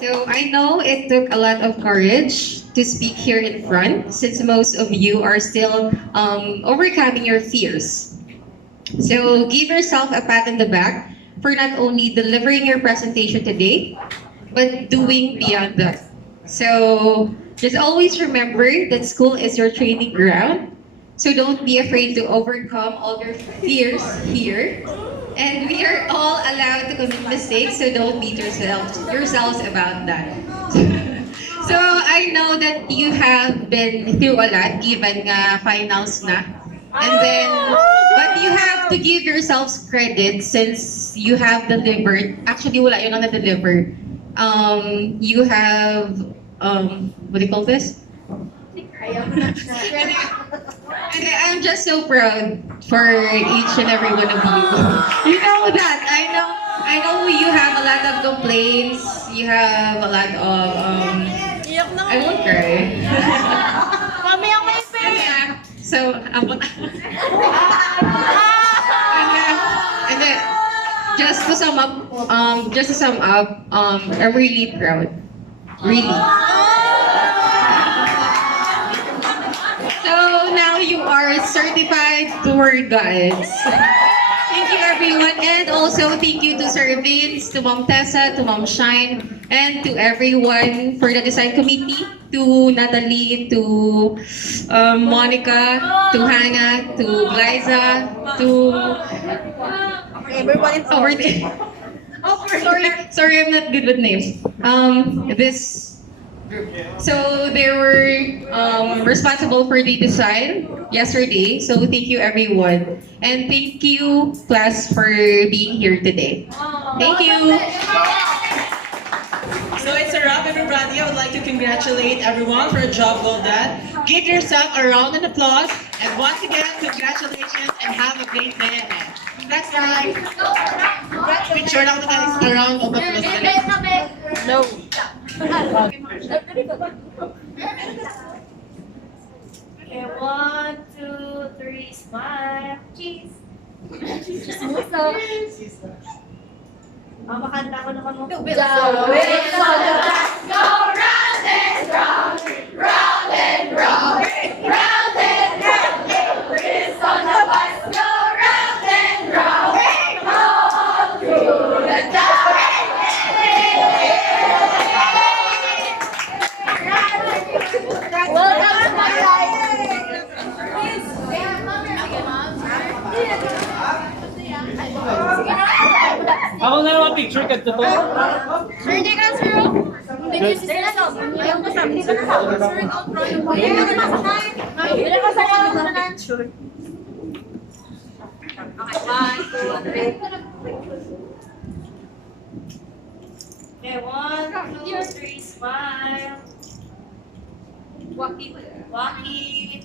So I know it took a lot of courage to speak here in front since most of you are still overcoming your fears. So give yourself a pat on the back for not only delivering your presentation today, but doing beyond that. So Just always remember that school is your training ground. So don't be afraid to overcome all your fears here. And we are all allowed to commit mistakes, so don't beat yourselves about that. So I know that you have been through a lot, even finals na. And then, but you have to give yourselves credit since you have delivered. Actually, wala yun ang na-deliver. You have, what do you call this? And I'm just so proud for each and every one of you. You know that. I know you have a lot of complaints. You have a lot of I won't cry. Mami, ang may pera. So and then just to sum up, I'm really proud. Really. So now you are certified tour guides. Thank you everyone, and also thank you to Sir Vince, to Ma'am Tessa, to Ma'am Shine, and to everyone for the design committee, to Natalie, to Monica, to Hannah, to Liza, to Everyone in sorry, I'm not good with names. This So they were responsible for the design yesterday. So thank you everyone. And thank you class for being here today. Thank you. So it's a wrap, everybody. I would like to congratulate everyone for a job well done. Give yourself a round of applause. And once again, congratulations and have a great day ahead. That's right. Picture lang na tayo a round of applause. No. Okay, 1, 2, 3, smile. Cheese. Makanta ko naman mo. Go round and round, round and round, round and round. Twist on the bus, go round and round, all through the town. Ako na naman picture ka to. Birthday ka, sir. Hindi ko sila sa. Ayaw ko sabi. Hindi ka na sa. Sir, ikaw pro. Hindi ka na sa. Hindi ka sa. Sure. Okay, 1, 2, 3. Okay, 1, 2, 3, smile. Waki. Waki.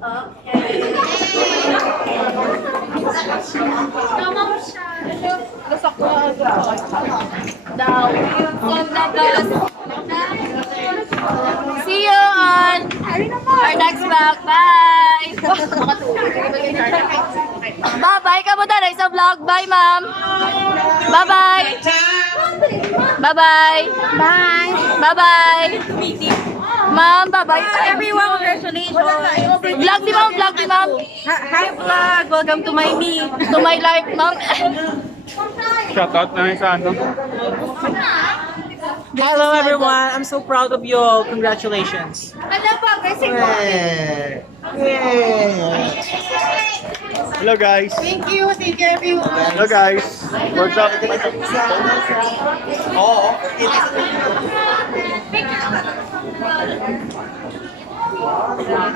Okay. Tama mo siya. Gusto ko daw. See you on our next vlog. Bye! Bye-bye ka muna na isang vlog. Bye, ma'am. Bye-bye. Bye-bye. Bye. Bye-bye. Ma'am, bye-bye. Everyone, congratulations. Vlog di ma'am, vlog di ma'am. Hi vlog, welcome to my life, ma'am. Shoutout na sa ano. Hello everyone, I'm so proud of you all. Congratulations. Ano po, guys? Hello guys. Thank you everyone. Hello guys. What's up? Oo.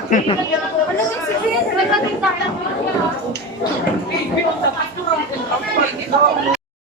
Picture.